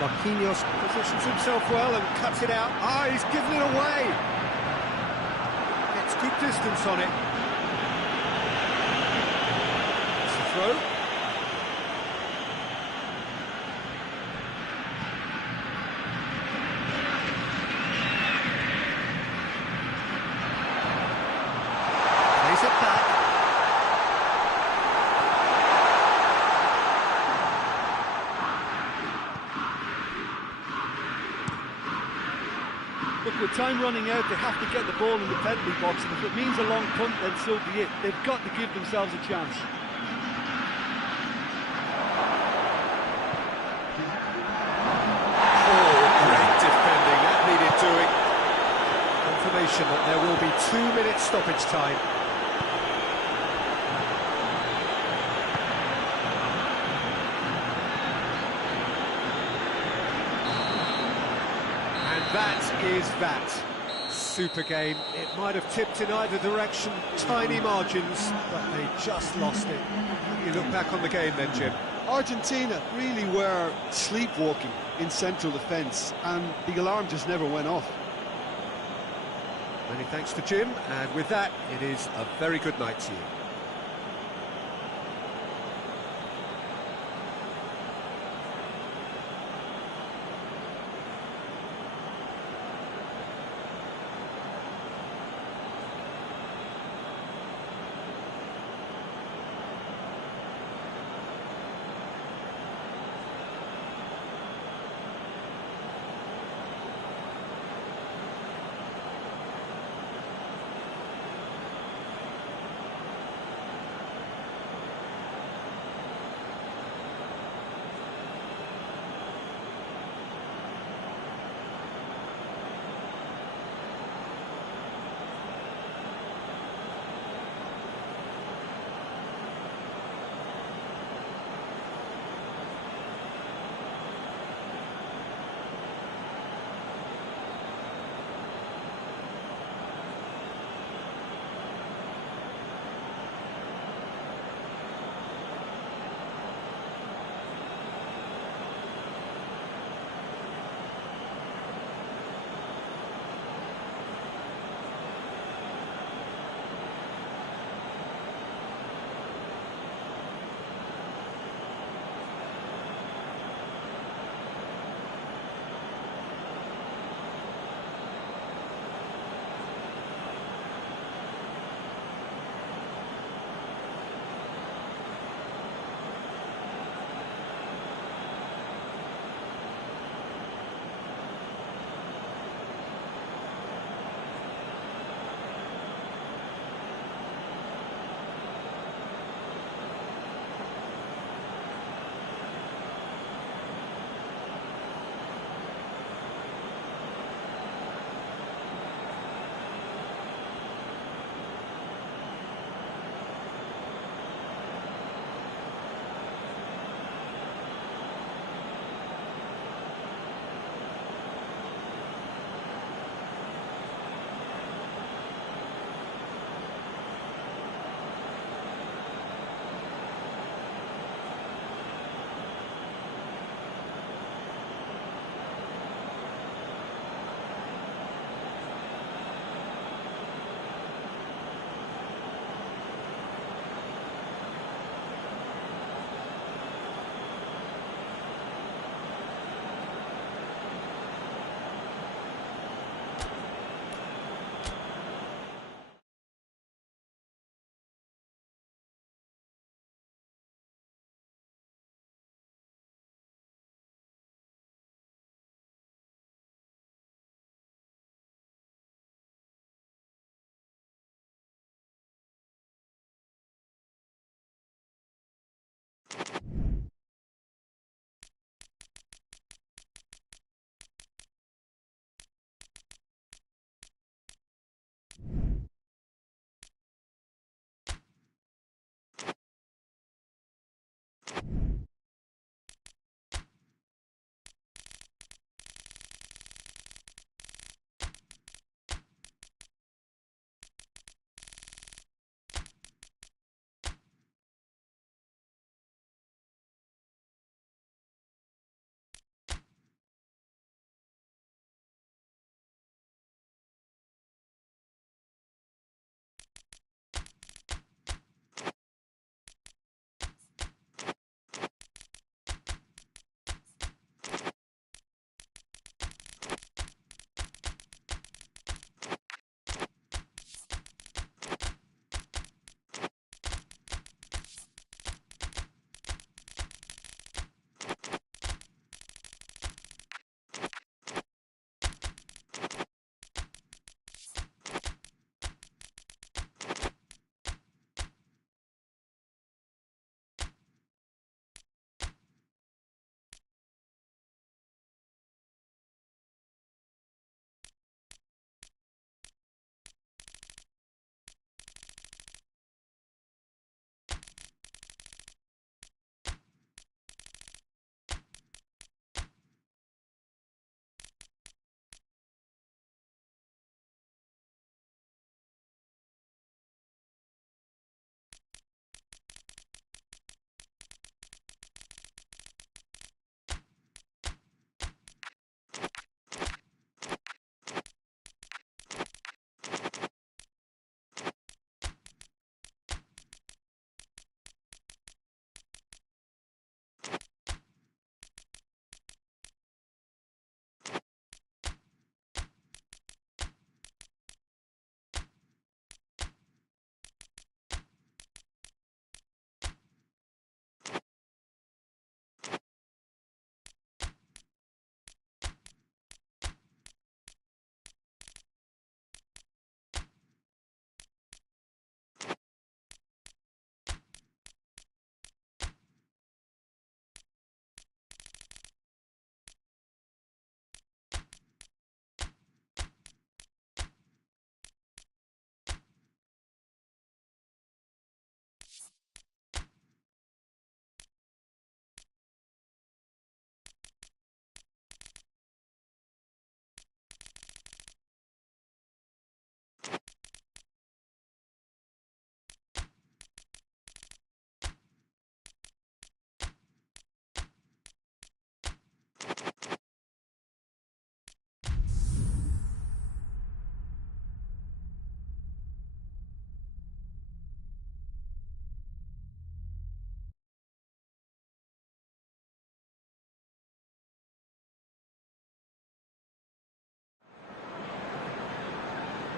Marquinhos positions himself well and cuts it out. Ah, he's given it away. Gets good distance on it. It's the throw. Plays it back. Look, with time running out, they have to get the ball in the penalty box, and if it means a long punt, then so be it. They've got to give themselves a chance. Oh, great defending, that needed doing. Confirmation that there will be 2 minutes stoppage time. That is that. Super game. It might have tipped in either direction, tiny margins, but they just lost it. You look back on the game then, Jim. Argentina really were sleepwalking in central defence, and the alarm just never went off. Many thanks to Jim, and with that, it is a very good night to you.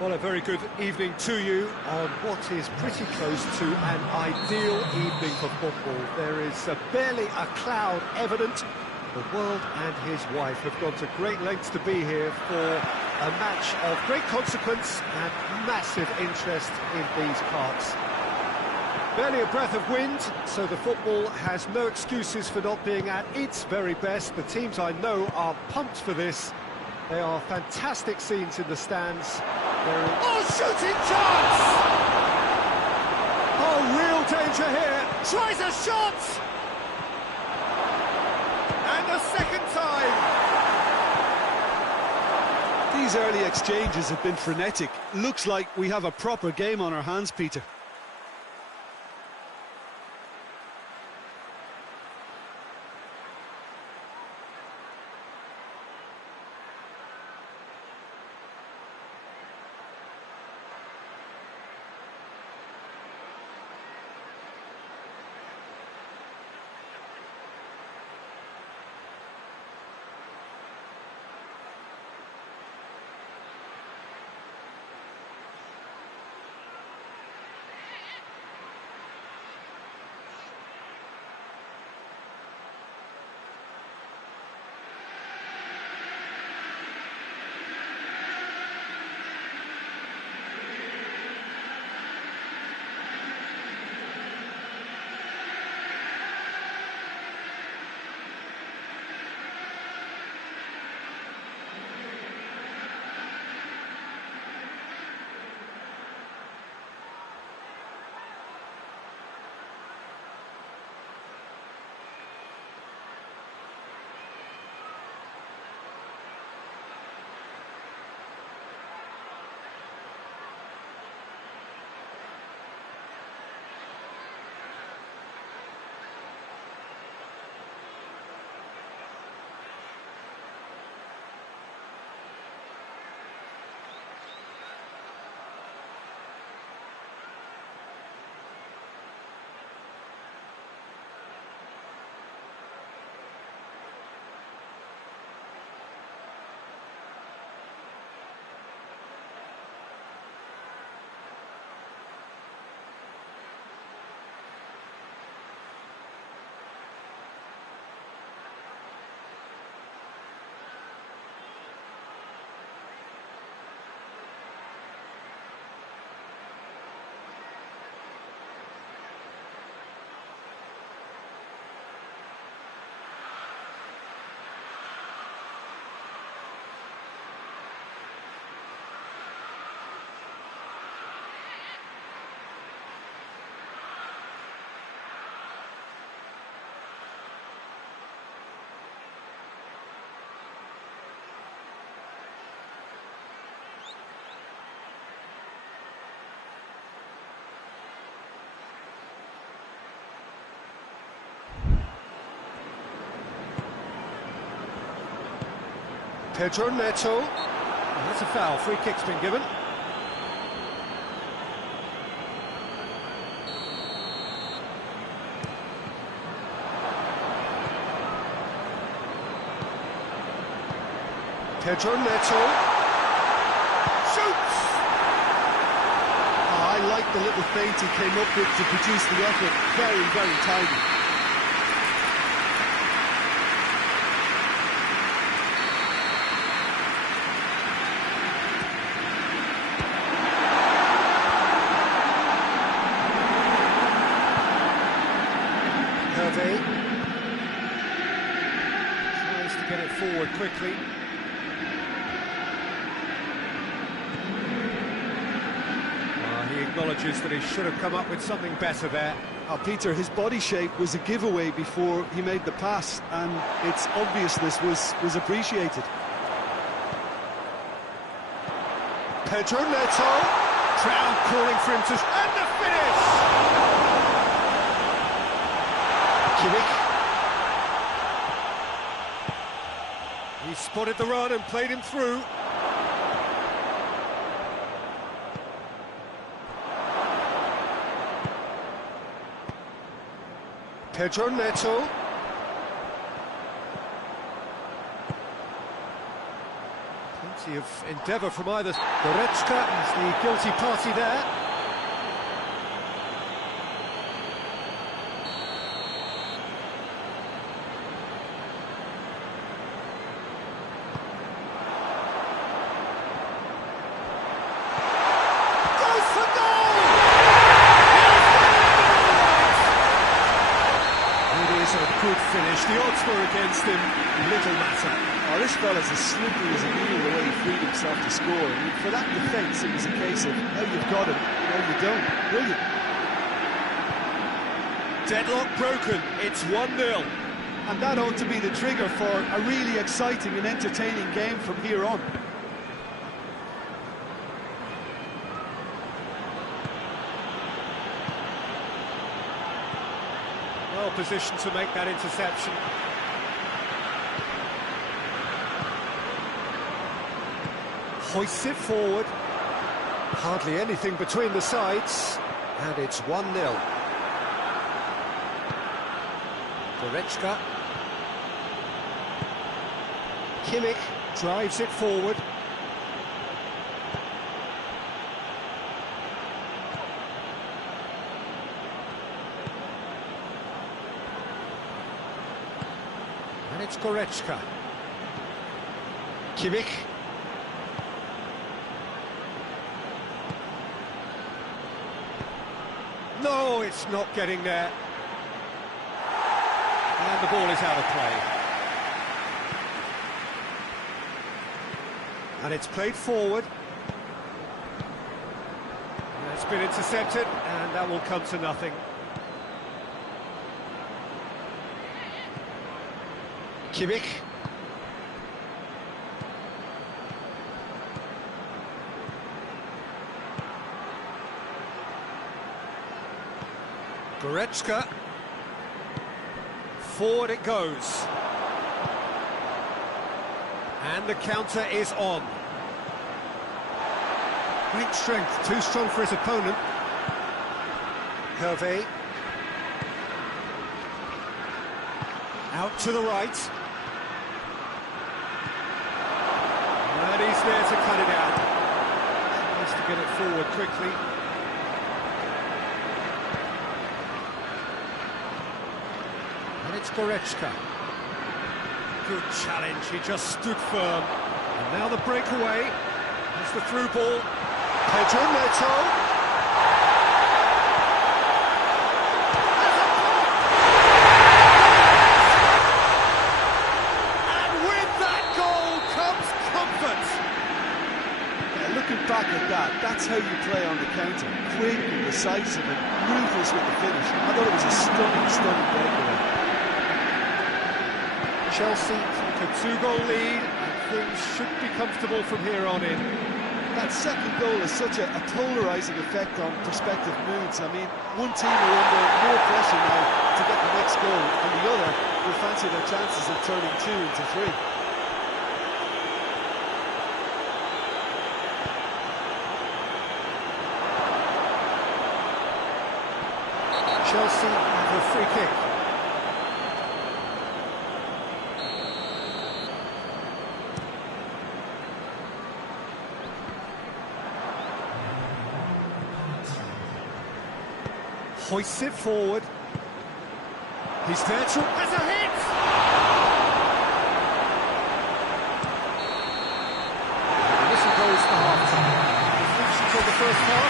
Well, a very good evening to you on what is pretty close to an ideal evening for football. There is barely a cloud evident. The world and his wife have gone to great lengths to be here for a match of great consequence and massive interest in these parts. Barely a breath of wind, so the football has no excuses for not being at its very best. The teams I know are pumped for this. They are fantastic scenes in the stands. Oh, shooting chance! Oh, real danger here. Tries a shot! And a second time! These early exchanges have been frenetic. Looks like we have a proper game on our hands, Peter. Pedro Neto. Oh, that's a foul. Free kick's been given. Pedro Neto. Shoots! Oh, I like the little feint he came up with to produce the effort. Very, very tidy. Tries to get it forward quickly. He acknowledges that he should have come up with something better there. Oh, Peter, his body shape was a giveaway before he made the pass, and its obviousness was appreciated. Pedro Neto. Crowd calling for him to... And the finish! Kimmich. He spotted the run and played him through. Pedro Neto. Plenty Plenty of endeavour from either. Goretzka is the guilty party there. Good finish, the odds were against him, little matter. Oh, this fella's as slippery as a needle the way he freed himself to score. I mean, for that defence, it was a case of, now you've got him, now you don't. Brilliant. Deadlock broken, it's 1-0. And that ought to be the trigger for a really exciting and entertaining game from here on. Well positioned to make that interception. Hoists it forward. Hardly anything between the sides. And it's 1-0. Goretzka. Kimmich drives it forward. And it's Goretzka. Kimmich. No, it's not getting there. And the ball is out of play. And it's played forward. And it's been intercepted, and that will come to nothing. Kimmich. Goretzka. Forward it goes. And the counter is on. Great strength, too strong for his opponent. Hervé. Out to the right. And he's there to cut it out. Tries to get it forward quickly. And it's Goretzka. Good challenge, he just stood firm. And now the breakaway. That's the through ball. PESJOKER-7. Back at that, that's how you play on the counter. Quick and decisive and ruthless with the finish. I thought it was a stunning breakaway. Chelsea take a 2-goal lead, and things should be comfortable from here on in. That second goal has such a polarising effect on prospective moods. I mean, one team are under more pressure now to get the next goal, and the other will fancy their chances of turning 2 into 3. Chelsea have a free kick. Hoists it forward. He's there to... Has a hit! And this goes for half-time. Reflections on the first half.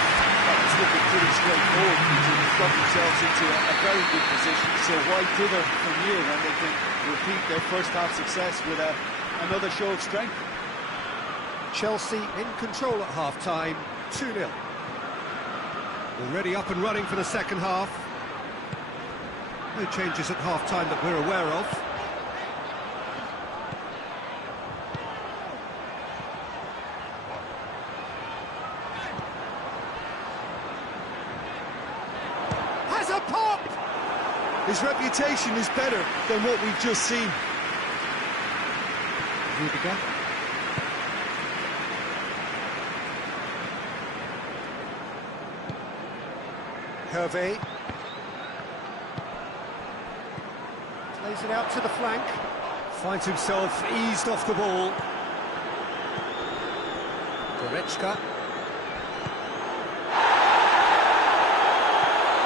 It's looking pretty straightforward. They've got themselves into a very good position, so why dither from here when they can repeat their first half success with another show of strength? Chelsea in control at half-time, 2-0. Already up and running for the second half. No changes at half-time that we're aware of. Has a pop! His reputation is better than what we've just seen. Rudiger. Hervé. Plays it out to the flank. Finds himself eased off the ball. Goretzka.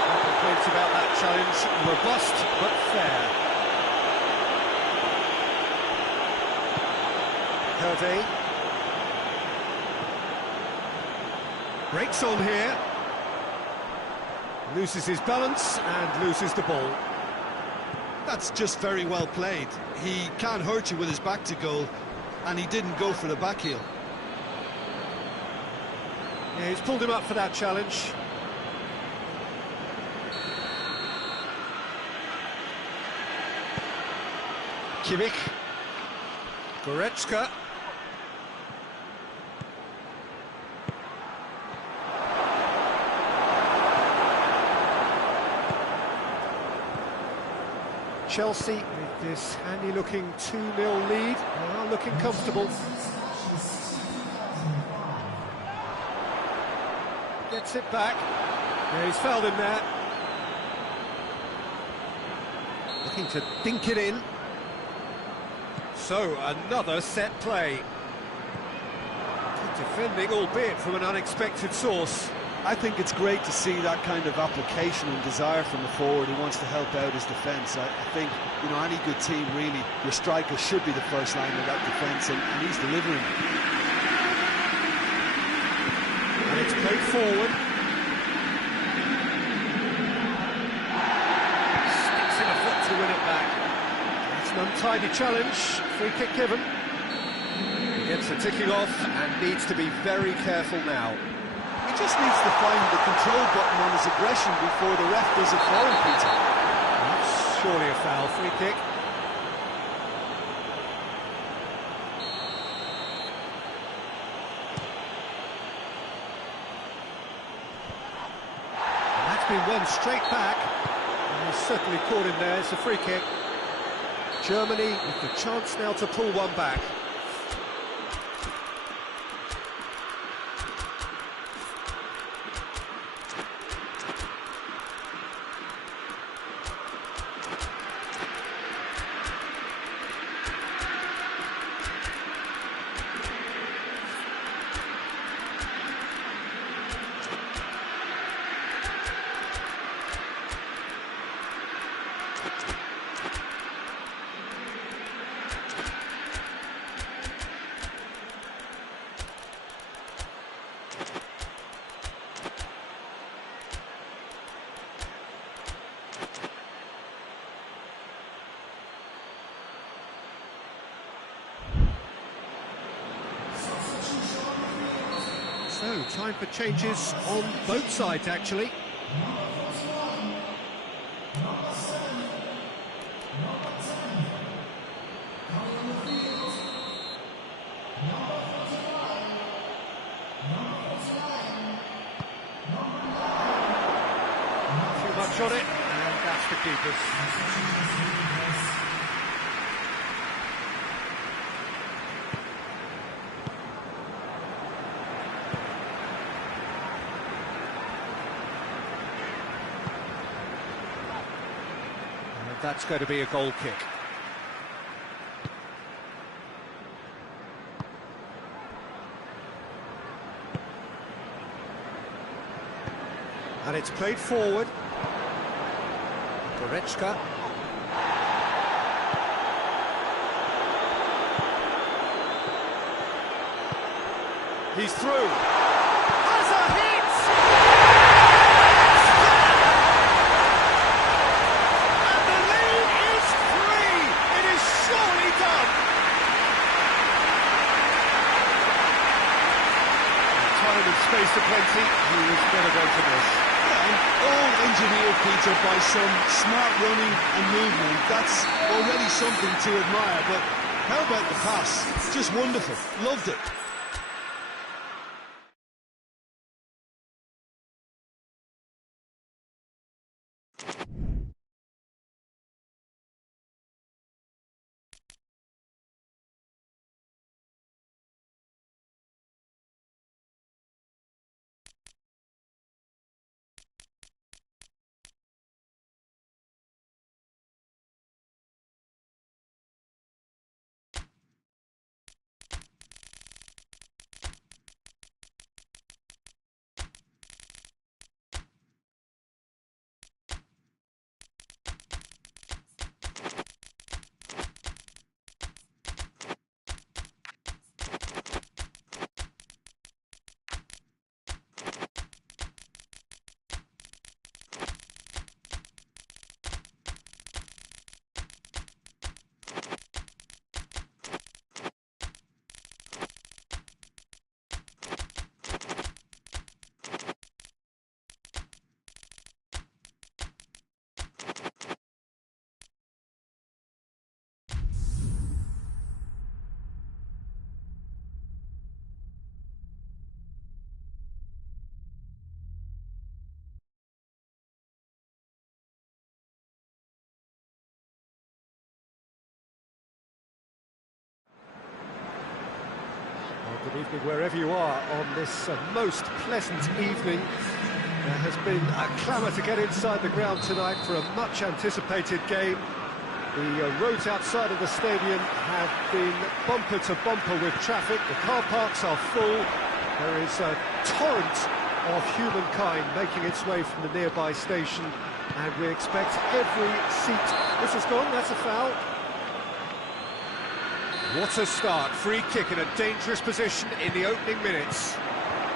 No complaints about that challenge. Robust but fair. Hervé. Breaks on here. Loses his balance and loses the ball. That's just very well played. He can't hurt you with his back to goal, and he didn't go for the back heel. Yeah, he's pulled him up for that challenge. Kimmich. Goretzka. Chelsea with this handy-looking 2-0 lead, now looking comfortable. Gets it back. Yeah, he's fouled him there. Looking to dink it in. So, another set play. Good defending, albeit from an unexpected source. I think it's great to see that kind of application and desire from the forward who wants to help out his defence. I think, you know, any good team, really, your striker should be the first line of that defence, and he's delivering. And it's played forward. Sticks in a foot to win it back. It's an untidy challenge, free kick given. He gets the ticking off and needs to be very careful now. He just needs to find the control button on his aggression before the ref does it for him, P.Tan. That's surely a foul, free kick. And that's been won straight back. And he's certainly caught him there, it's a free kick. Germany with the chance now to pull one back. So, time for changes on both sides, actually. Too much on it, and that's the keeper's. That's going to be a goal kick. And it's played forward. Goretzka. He's through. Has a hit! Space aplenty, he was never going to miss. Yeah, and all engineered, Peter, by some smart running and movement. That's already something to admire, but how about the pass? Just wonderful. Loved it. Wherever you are on this most pleasant evening, there has been a clamour to get inside the ground tonight for a much-anticipated game. The roads outside of the stadium have been bumper to bumper with traffic. The car parks are full. There is a torrent of humankind making its way from the nearby station, and we expect every seat... This has gone, that's a foul. What a start, free kick in a dangerous position in the opening minutes.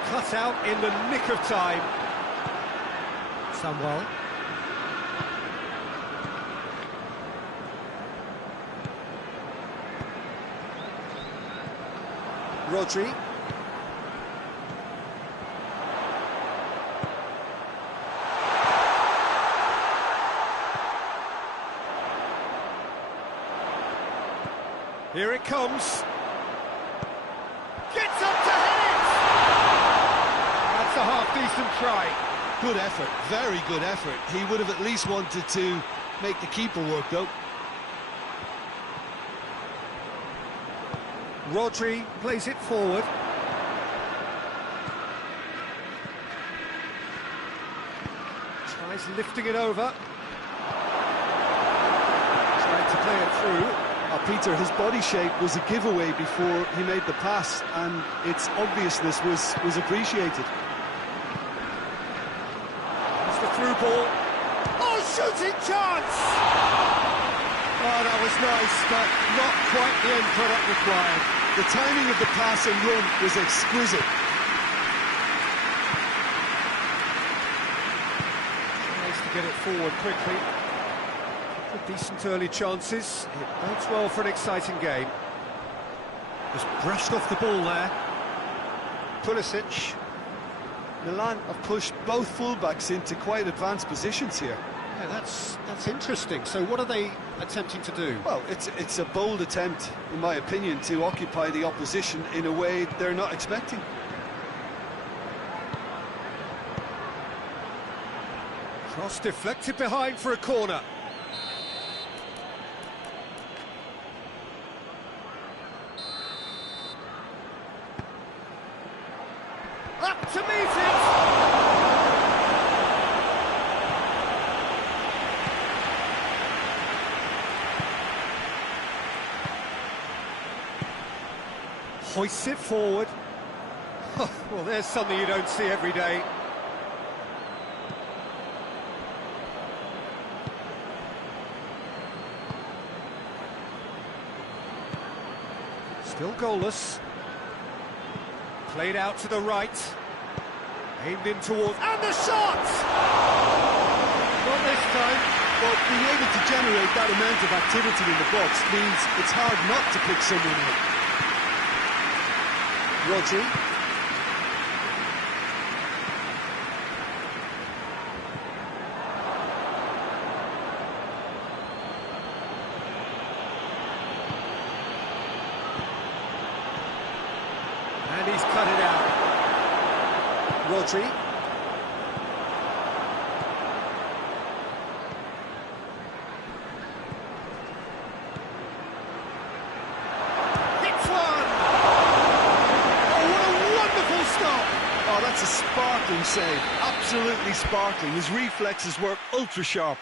Cut out in the nick of time. Samuel. Rodri. Here it comes. Gets up to hit it! That's a half-decent try. Good effort, very good effort. He would have at least wanted to make the keeper work, though. Rodri plays it forward. Tries lifting it over. Trying to play it through. Peter, his body shape was a giveaway before he made the pass, and its obviousness was appreciated. It's the through ball. Oh, shooting chance! Oh, that was nice, but not quite the end product required. The timing of the pass and run was exquisite. Tries to get it forward quickly. Decent early chances. It bodes well for an exciting game. Just brushed off the ball there. Pulisic. Milan have pushed both fullbacks into quite advanced positions here. Yeah, that's interesting. So what are they attempting to do? Well, it's a bold attempt, in my opinion, to occupy the opposition in a way they're not expecting. Cross deflected behind for a corner. Up to meet it! Hoists it forward. Well, there's something you don't see every day. Still goalless. Played out to the right. Aimed in towards... And the shot! Not this time. But being able to generate that amount of activity in the box means it's hard not to pick someone out. Rodri. And he's cut it out. Rodri. Hits one! Oh, what a wonderful stop! Oh, that's a sparkling save. Absolutely sparkling. His reflexes were ultra sharp.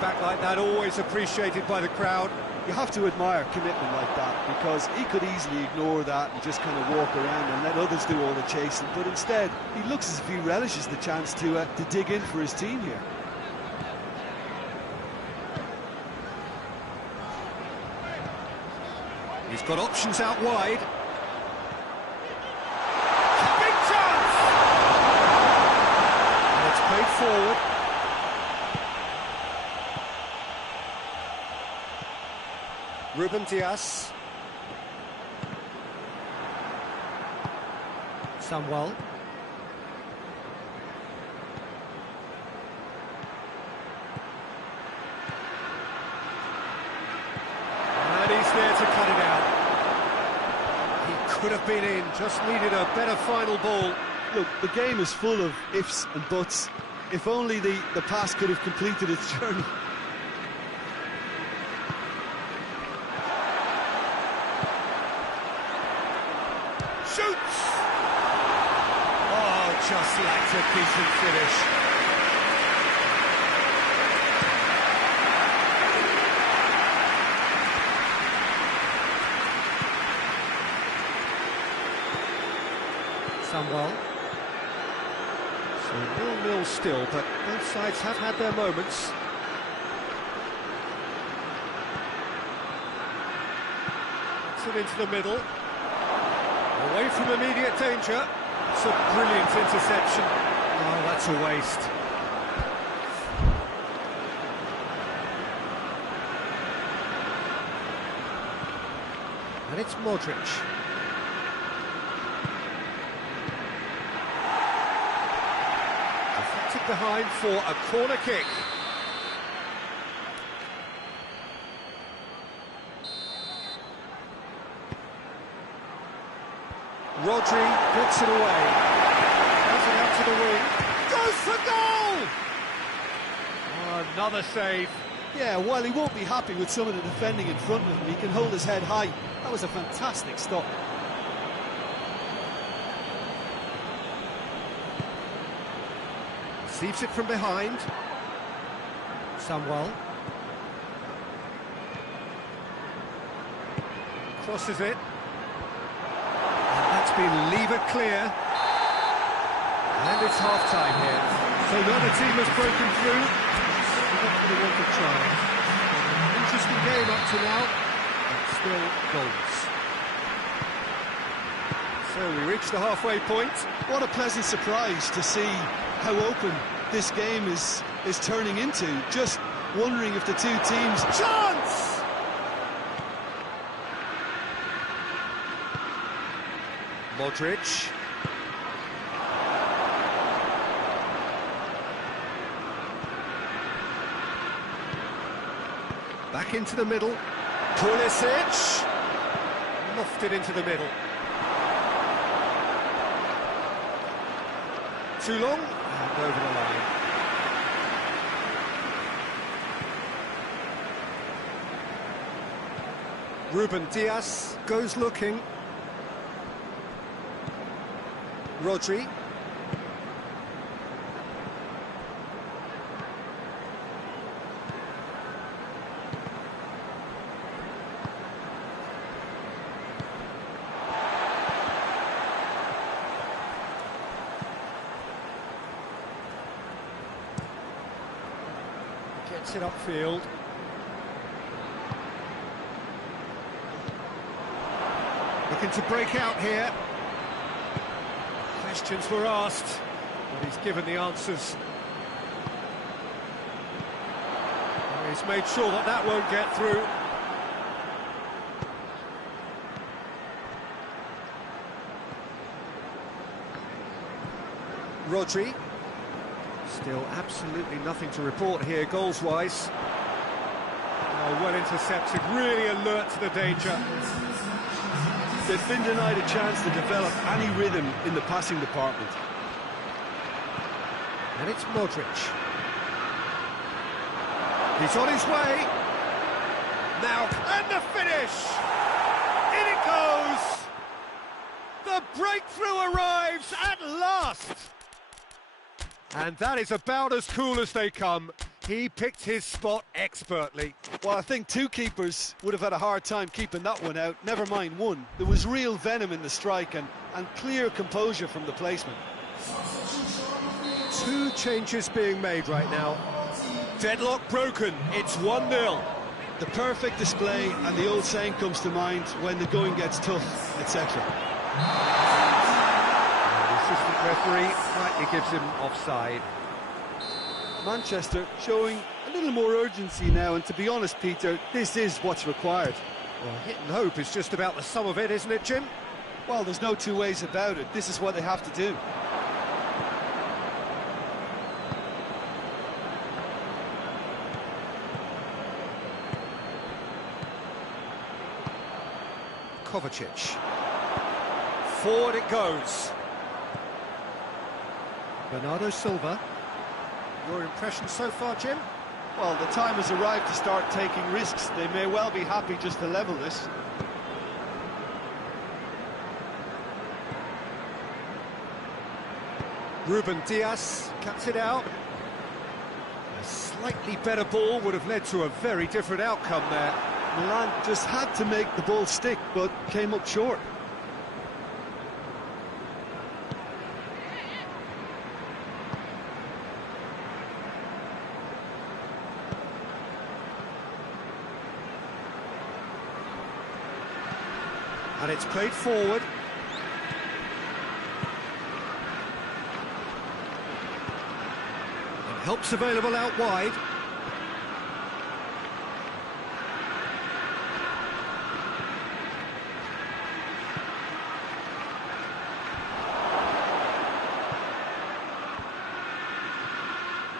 back like that, always appreciated by the crowd. You have to admire commitment like that, because he could easily ignore that and just kind of walk around and let others do all the chasing, but instead he looks as if he relishes the chance to dig in for his team here. He's got options out wide. Big chance! And it's played forward. Ruben Dias. Samuel. And he's there to cut it out. He could have been in, just needed a better final ball. Look, the game is full of ifs and buts. If only the pass could have completed its journey. Shoots! Oh, just lacked a decent finish. Samuel. So 0-0 still, but both sides have had their moments. It's it into the middle. Away from immediate danger. It's a brilliant interception. Oh, that's a waste. And it's Modric. Deflected behind for a corner kick. Rodri puts it away. Does it out to the wing. Goes for goal! Oh, another save. Yeah, while he won't be happy with some of the defending in front of him, he can hold his head high. That was a fantastic stop. Receives it from behind. Samuel. Crosses it. That's been levered clear. And it's half-time here. So neither team has broken through. Not for the want of trying. Interesting game up to now, but still goals. So we reach the halfway point. What a pleasant surprise to see how open this game is turning into. Just wondering if the two teams... Chance! Modric. Back into the middle. Pulisic. Lofted into the middle. Too long, and over the line. Ruben Dias goes looking. Rodri. Gets it upfield. Looking to break out here. Questions were asked, but he's given the answers. He's made sure that that won't get through. Rodri. Still absolutely nothing to report here, goals-wise. Oh, well intercepted, really alert to the danger. They've been denied a chance to develop any rhythm in the passing department. And it's Modric. He's on his way. Now, and the finish! In it goes! The breakthrough arrives at last! And that is about as cool as they come. He picked his spot expertly. Well, I think two keepers would have had a hard time keeping that one out, never mind one. There was real venom in the strike and clear composure from the placement. Two changes being made right now. Deadlock broken, it's 1-0. The perfect display, and the old saying comes to mind, when the going gets tough, etc. The assistant referee rightly gives him offside. Manchester showing a little more urgency now, and to be honest, Peter, this is what's required. Well, hit and hope is just about the sum of it, isn't it, Jim? Well, there's no two ways about it. This is what they have to do. Kovacic. Forward it goes. Bernardo Silva. Your impression so far, Jim? Well, the time has arrived to start taking risks. They may well be happy just to level this. Ruben Dias cuts it out. A slightly better ball would have led to a very different outcome there. Milan just had to make the ball stick, but came up short. And it's played forward. And help's available out wide.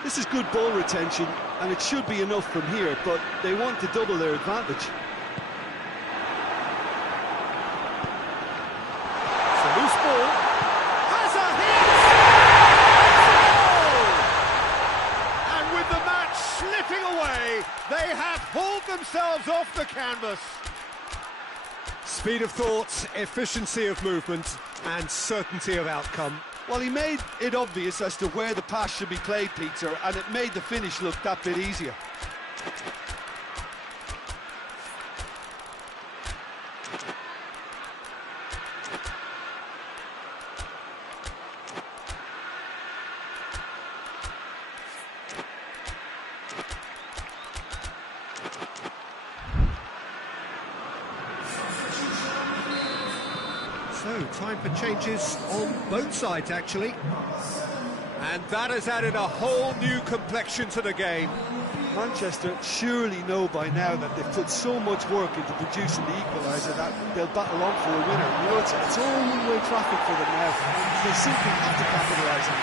This is good ball retention, and it should be enough from here, but they want to double their advantage. It's a loose ball. Has a hit! And with the match slipping away, they have hauled themselves off the canvas. Speed of thought, efficiency of movement, and certainty of outcome. Well, he made it obvious as to where the pass should be played, Peter, and it made the finish look that bit easier. So, time for changes on both sides, actually. And that has added a whole new complexion to the game. Manchester surely know by now that they've put so much work into producing the equaliser that they'll battle on for a winner. You know, it's all one-way traffic for them now, and they simply have to capitalise on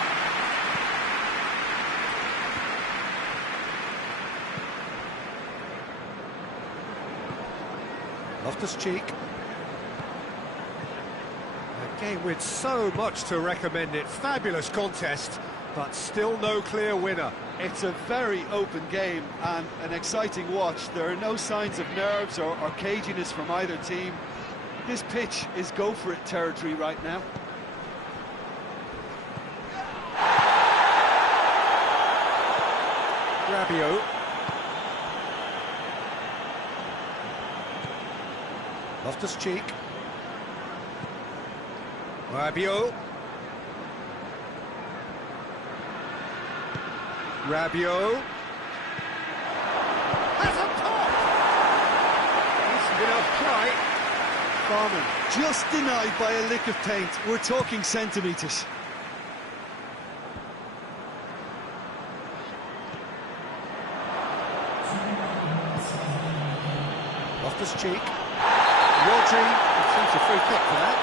it. Loftus-Cheek. A game with so much to recommend it. Fabulous contest, but still no clear winner. It's a very open game and an exciting watch. There are no signs of nerves or caginess from either team. This pitch is go-for-it territory right now. Rabiot. Loftus-Cheek. Rabiot. Rabiot. Has a pop! Decent enough try. Farman just denied by a lick of paint. We're talking centimetres. Loftus-Cheek. Rodri receives a free kick for that.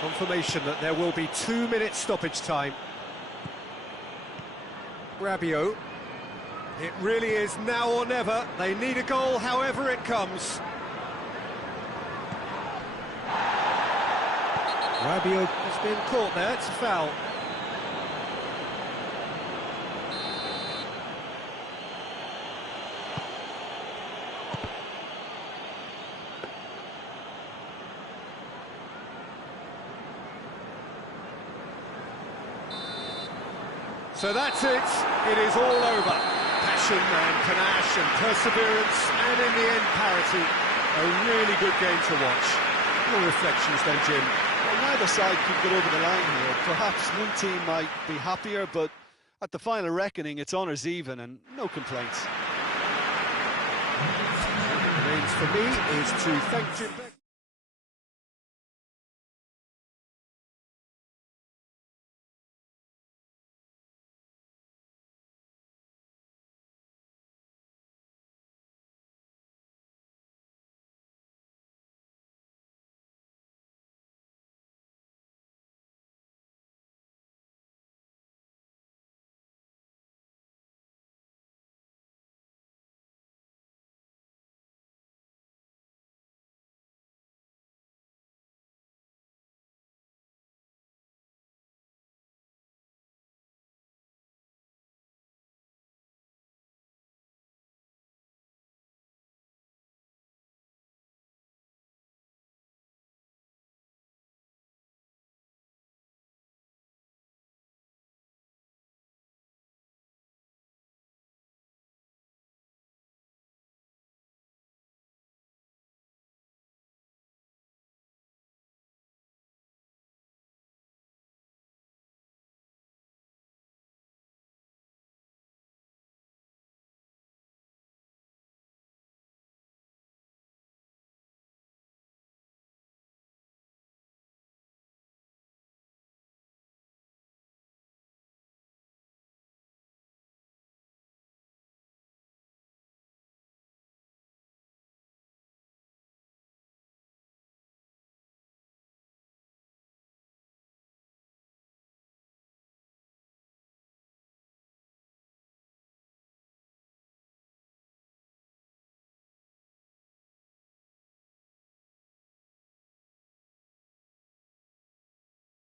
Confirmation that there will be 2 minutes stoppage time. Rabiot. It really is now or never. They need a goal however it comes. Rabiot has been caught there, it's a foul. So that's it. It is all over. Passion and panache and perseverance, and in the end, parity. A really good game to watch. Your reflections then, Jim? Well, neither side could get over the line here. Perhaps one team might be happier, but at the final reckoning, it's honours even and no complaints. What remains for me is to thank Jim.